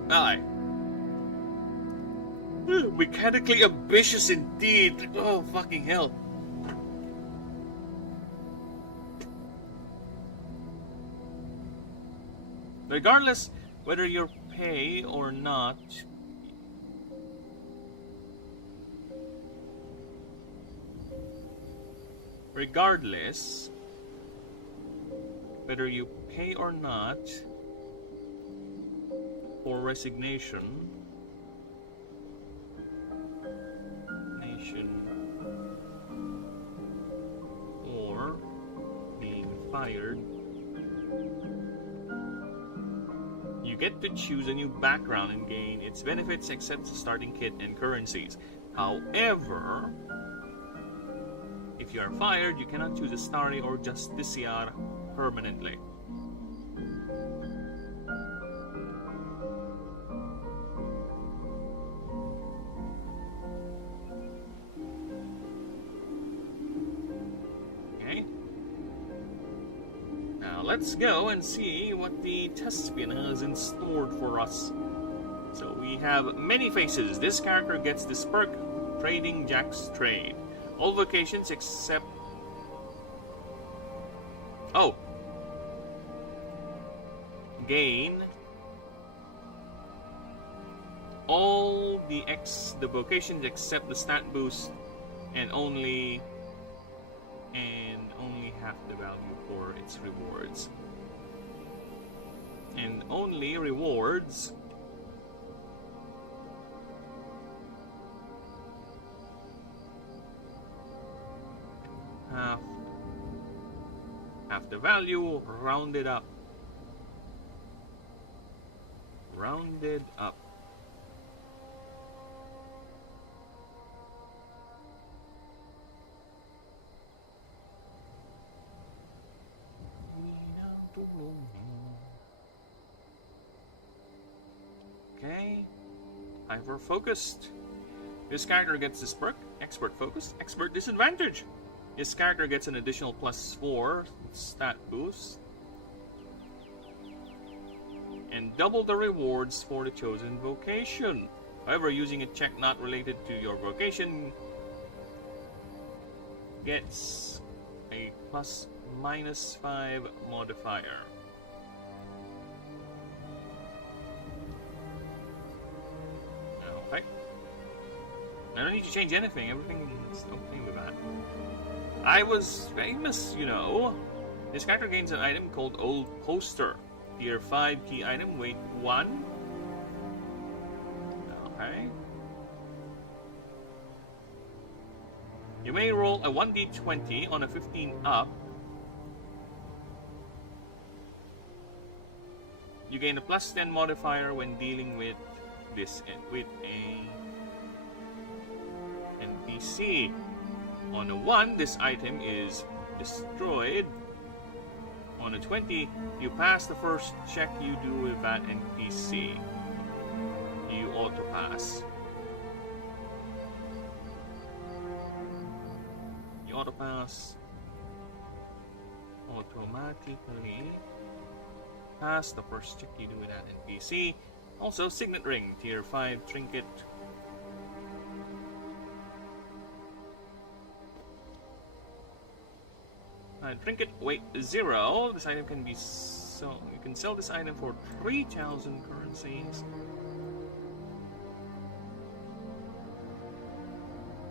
Aye. Mechanically ambitious indeed. Oh, fucking hell. Regardless whether you pay or not, regardless whether you pay or not for resignation, or being fired, you get to choose a new background and gain its benefits except the starting kit and currencies. However, if you are fired, you cannot choose a Starry or Justiciar permanently. Let's go and see what the Thespian has in store for us. So we have many faces. This character gets this perk, Trading Jack's Trade. All vocations except... Oh! Gain all the vocations except the stat boost and only half the value for its rewards. And only rewards half the value, rounded up. Rounded up. Okay, hyper focused. This character gets this perk, expert focused, expert disadvantage. This character gets an additional +4 stat boost and double the rewards for the chosen vocation. However, using a check not related to your vocation gets a +/- modifier. Okay. I don't need to change anything. Everything is okay with that. I was famous, you know. This character gains an item called Old Poster. Tier 5 key item, weight 1. Okay. You may roll a 1d20 on a 15 up. You gain a +10 modifier when dealing with this with a NPC. On a 1, this item is destroyed. On a 20, you pass the first check you do with that NPC. You auto-pass. You auto-pass. Automatically pass the first check you do with that NPC. Also, Signet Ring, Tier 5 Trinket. Trinket weight 0. This item can be so you can sell this item for 3,000 currencies.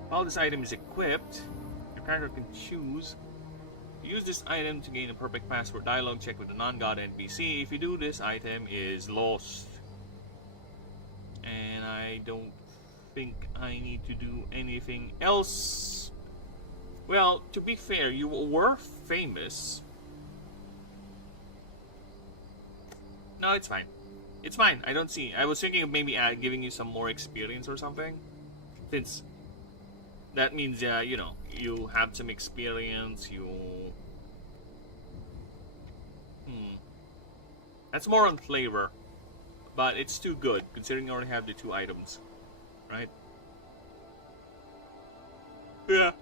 While this item is equipped, your character can choose to use this item to gain a perfect pass for dialogue check with a non-god NPC. If you do, this item is lost. And I don't think I need to do anything else. Well, to be fair, you were famous. No, it's fine. It's fine. I don't see. I was thinking of maybe giving you some more experience or something. Since that means, you know, you have some experience, That's more on flavor. But it's too good, considering you already have the 2 items. Right? Yeah.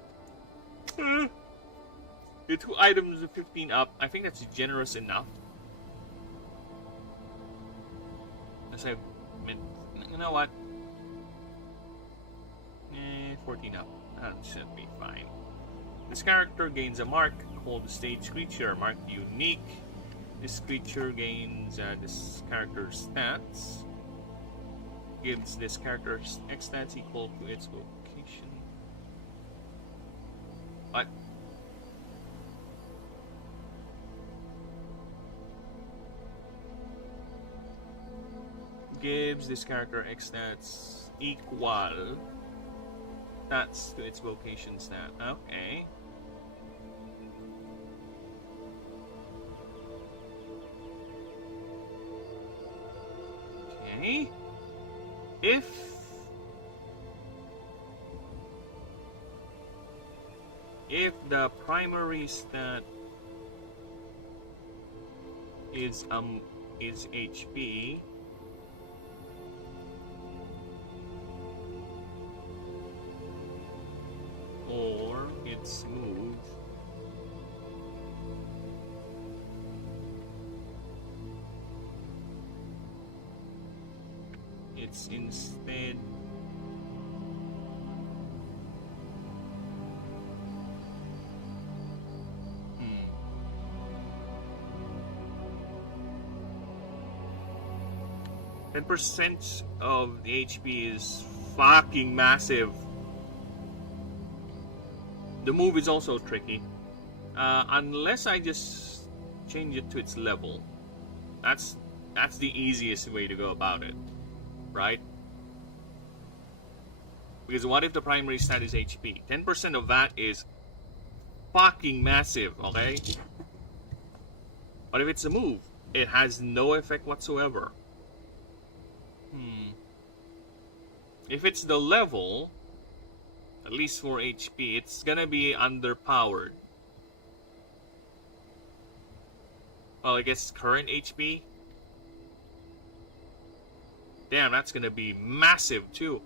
The 2 items of 15 up, I think that's generous enough. As I equipment. You know what? 14 up. That should be fine. This character gains a mark called Stage Creature, marked Unique. This creature gains this character's stats. Gives this character's X stats equal to its vocation. What? Gives this character X stats equal stats to its vocation stat. Okay. Okay. If the primary stat is HP, or it's moved, it's instead %10 of the HP is fucking massive. The move is also tricky. Unless I just change it to its level. That's the easiest way to go about it. Right? Because what if the primary stat is HP? 10% of that is fucking massive, okay? But if it's a move, it has no effect whatsoever. If it's the level, at least for HP, it's gonna be underpowered. Well, I guess current HP. Damn, that's gonna be massive too.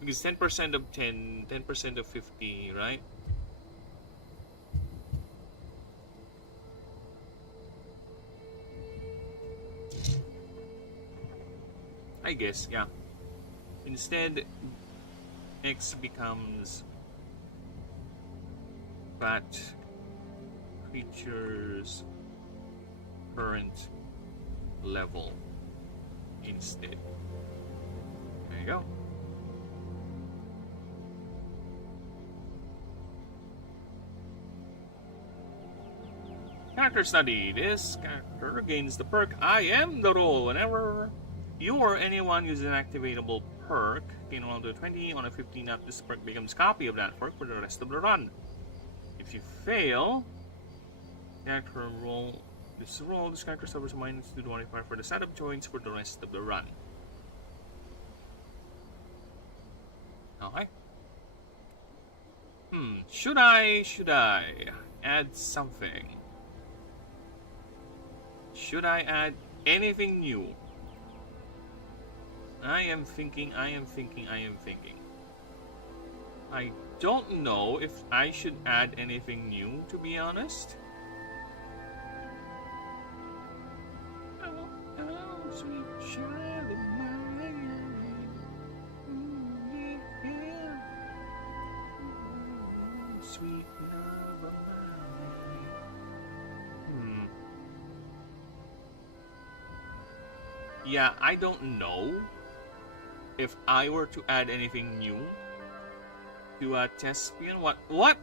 Because 10% of 10, 10% of 50, right? I guess, yeah. Instead, X becomes that creature's current level instead. There you go. Character study. This character gains the perk I am the role whenever you or anyone uses an activatable perk. Gain 1 to 20 on a 15 up. This perk becomes a copy of that perk for the rest of the run. If you fail, character roll. This character suffers a -2 to modifier for the setup joints for the rest of the run. Okay. Should I add something? Should I add anything new? I am thinking. I don't know if I should add anything new, to be honest. Oh, sweet child of mine. Sweet love of mine. Yeah, I don't know if I were to add anything new to a Thespian. What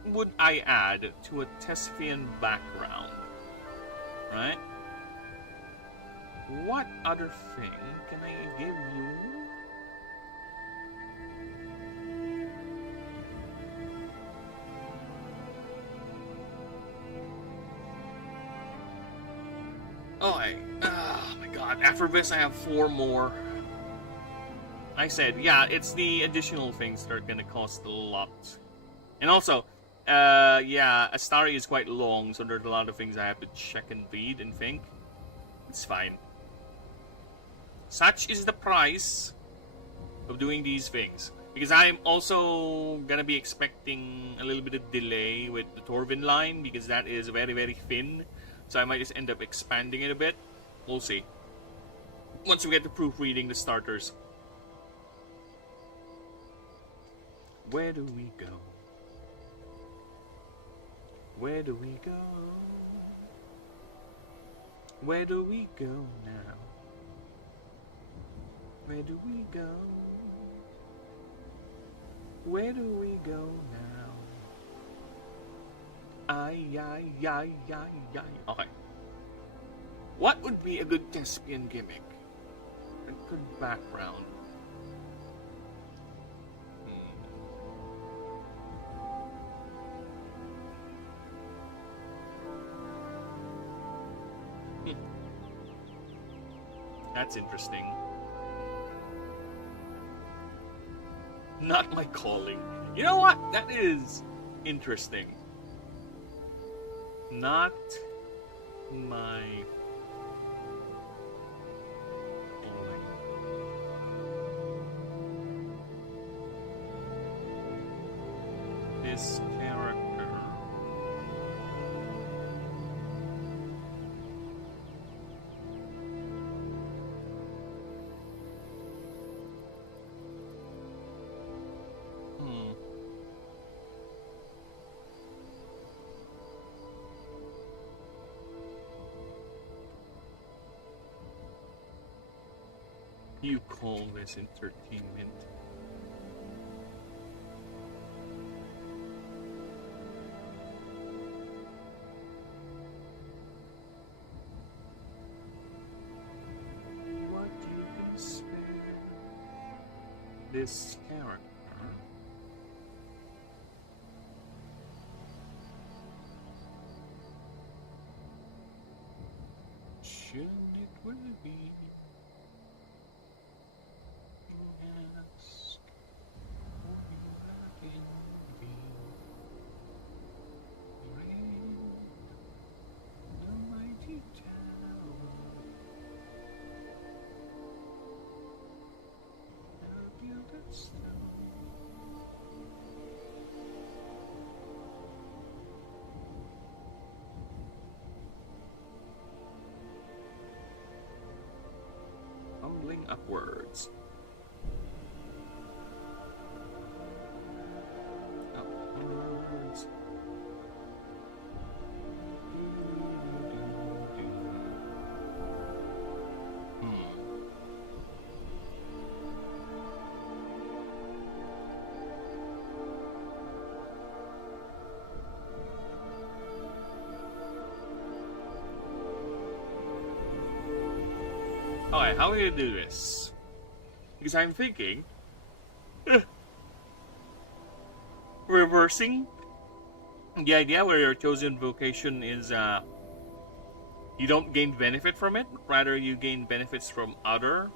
would I add to a Thespian background? Right? What other thing can I give you? Oh my god, after this I have 4 more. I said, yeah, it's the additional things that are gonna cost a lot. And also, yeah, Astari is quite long, so there's a lot of things I have to check and read and think. It's fine. Such is the price of doing these things. Because I'm also gonna be expecting a little bit of delay with the Torvin line, because that is very, very thin. So I might just end up expanding it a bit. We'll see. once we get to proofreading the starters. Where do we go? Where do we go? Where do we go now? Where do we go? Where do we go now? Ay. Okay. What would be a good thespian gimmick? A good background. That's interesting. Not my calling. You know what? That is interesting. Not my calling. This character. You call this entertainment? What you can spare this character? Should it will be? Tumbling upwards. Upwards. Alright, how are we gonna do this? Because I'm thinking reversing the idea where your chosen vocation is you don't gain benefit from it, rather you gain benefits from other,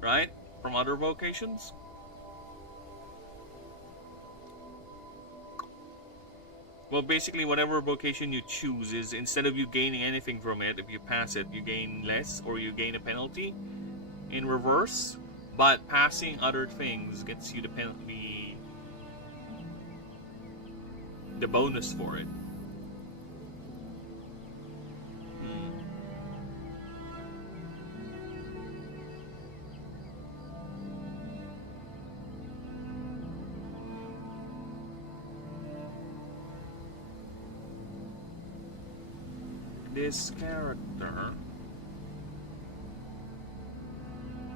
right? From other vocations. Well, basically, whatever vocation you choose is, instead of you gaining anything from it, if you pass it, you gain less or you gain a penalty in reverse. But passing other things gets you the penalty, the bonus for it. This character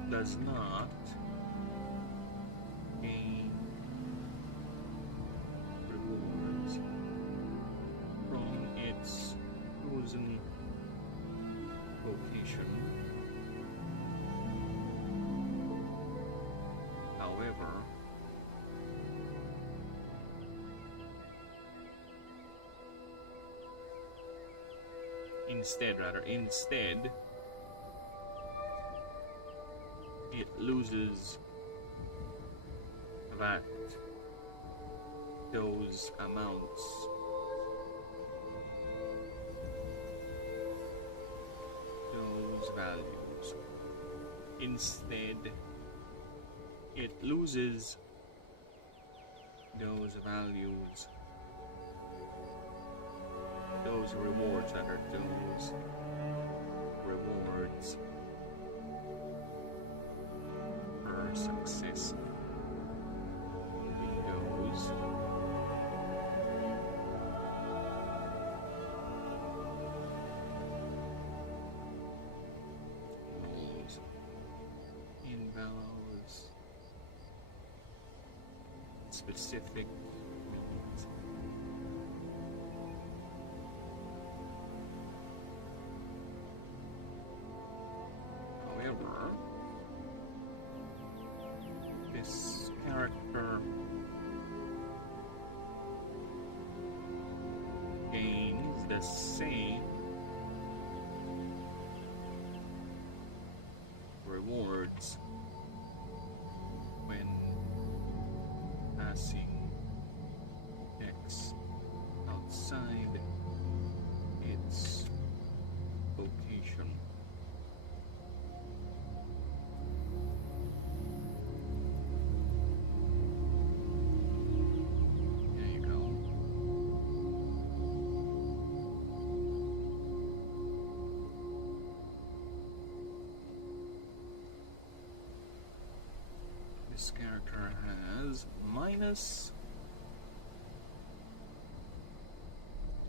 does not gain rewards from its chosen vocation. However, instead, it loses that, those amounts, those values. Instead, it loses those values, those rewards, rather, those rewards per success windows. Rules. Invaluables. Specific. However, this character gains the same rewards when passing X outside its location. There you go. This character has minus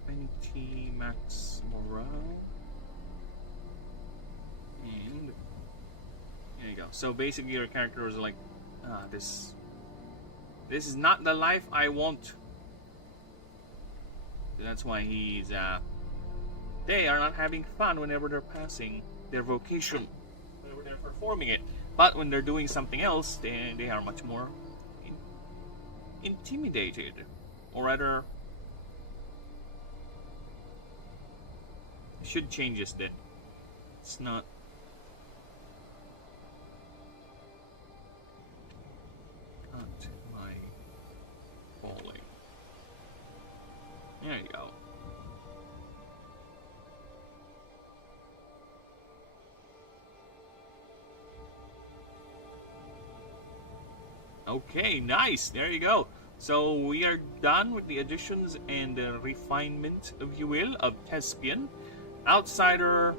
20 max morale. And there you go. So basically your character is like, this is not the life I want. So that's why he's they are not having fun whenever they're passing their vocation, whenever they're performing it. But when they're doing something else, they are much more intimidated, or rather, should change this then. It's not. Cut my falling. There you go. Okay, nice. There you go. So we are done with the additions and the refinement, if you will, of Thespian. Outsider,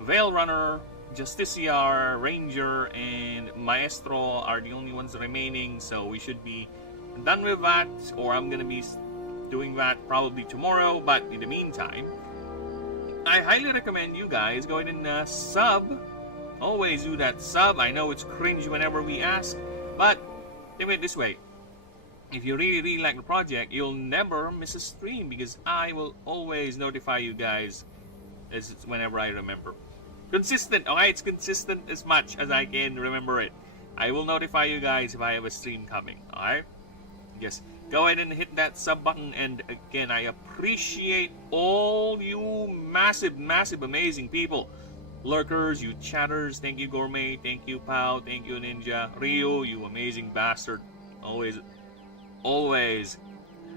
Veil Runner, Justiciar, Ranger, and Maestro are the only ones remaining. So we should be done with that, or I'm going to be doing that probably tomorrow. But in the meantime, I highly recommend you guys go ahead and sub. Always do that sub. I know it's cringe whenever we ask, but think of it this way. If you really like the project, you'll never miss a stream because I will always notify you guys whenever I remember. Consistent, okay? It's consistent as much as I can remember it. I will notify you guys if I have a stream coming, alright? Yes, go ahead and hit that sub button, and again, I appreciate all you massive, amazing people. Lurkers, you chatters, thank you Gourmet, thank you Pal, thank you Ninja, Rio, you amazing bastard. Always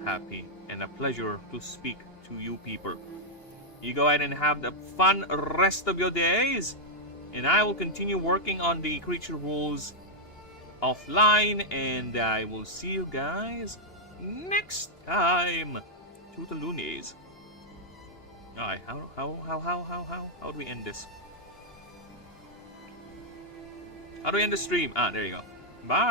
happy and a pleasure to speak to you people. You go ahead and have the fun rest of your days, and I will continue working on the creature rules offline, and I will see you guys next time. Tootaloonies. Alright, how do we end this? How do we end the stream? There you go. Bye.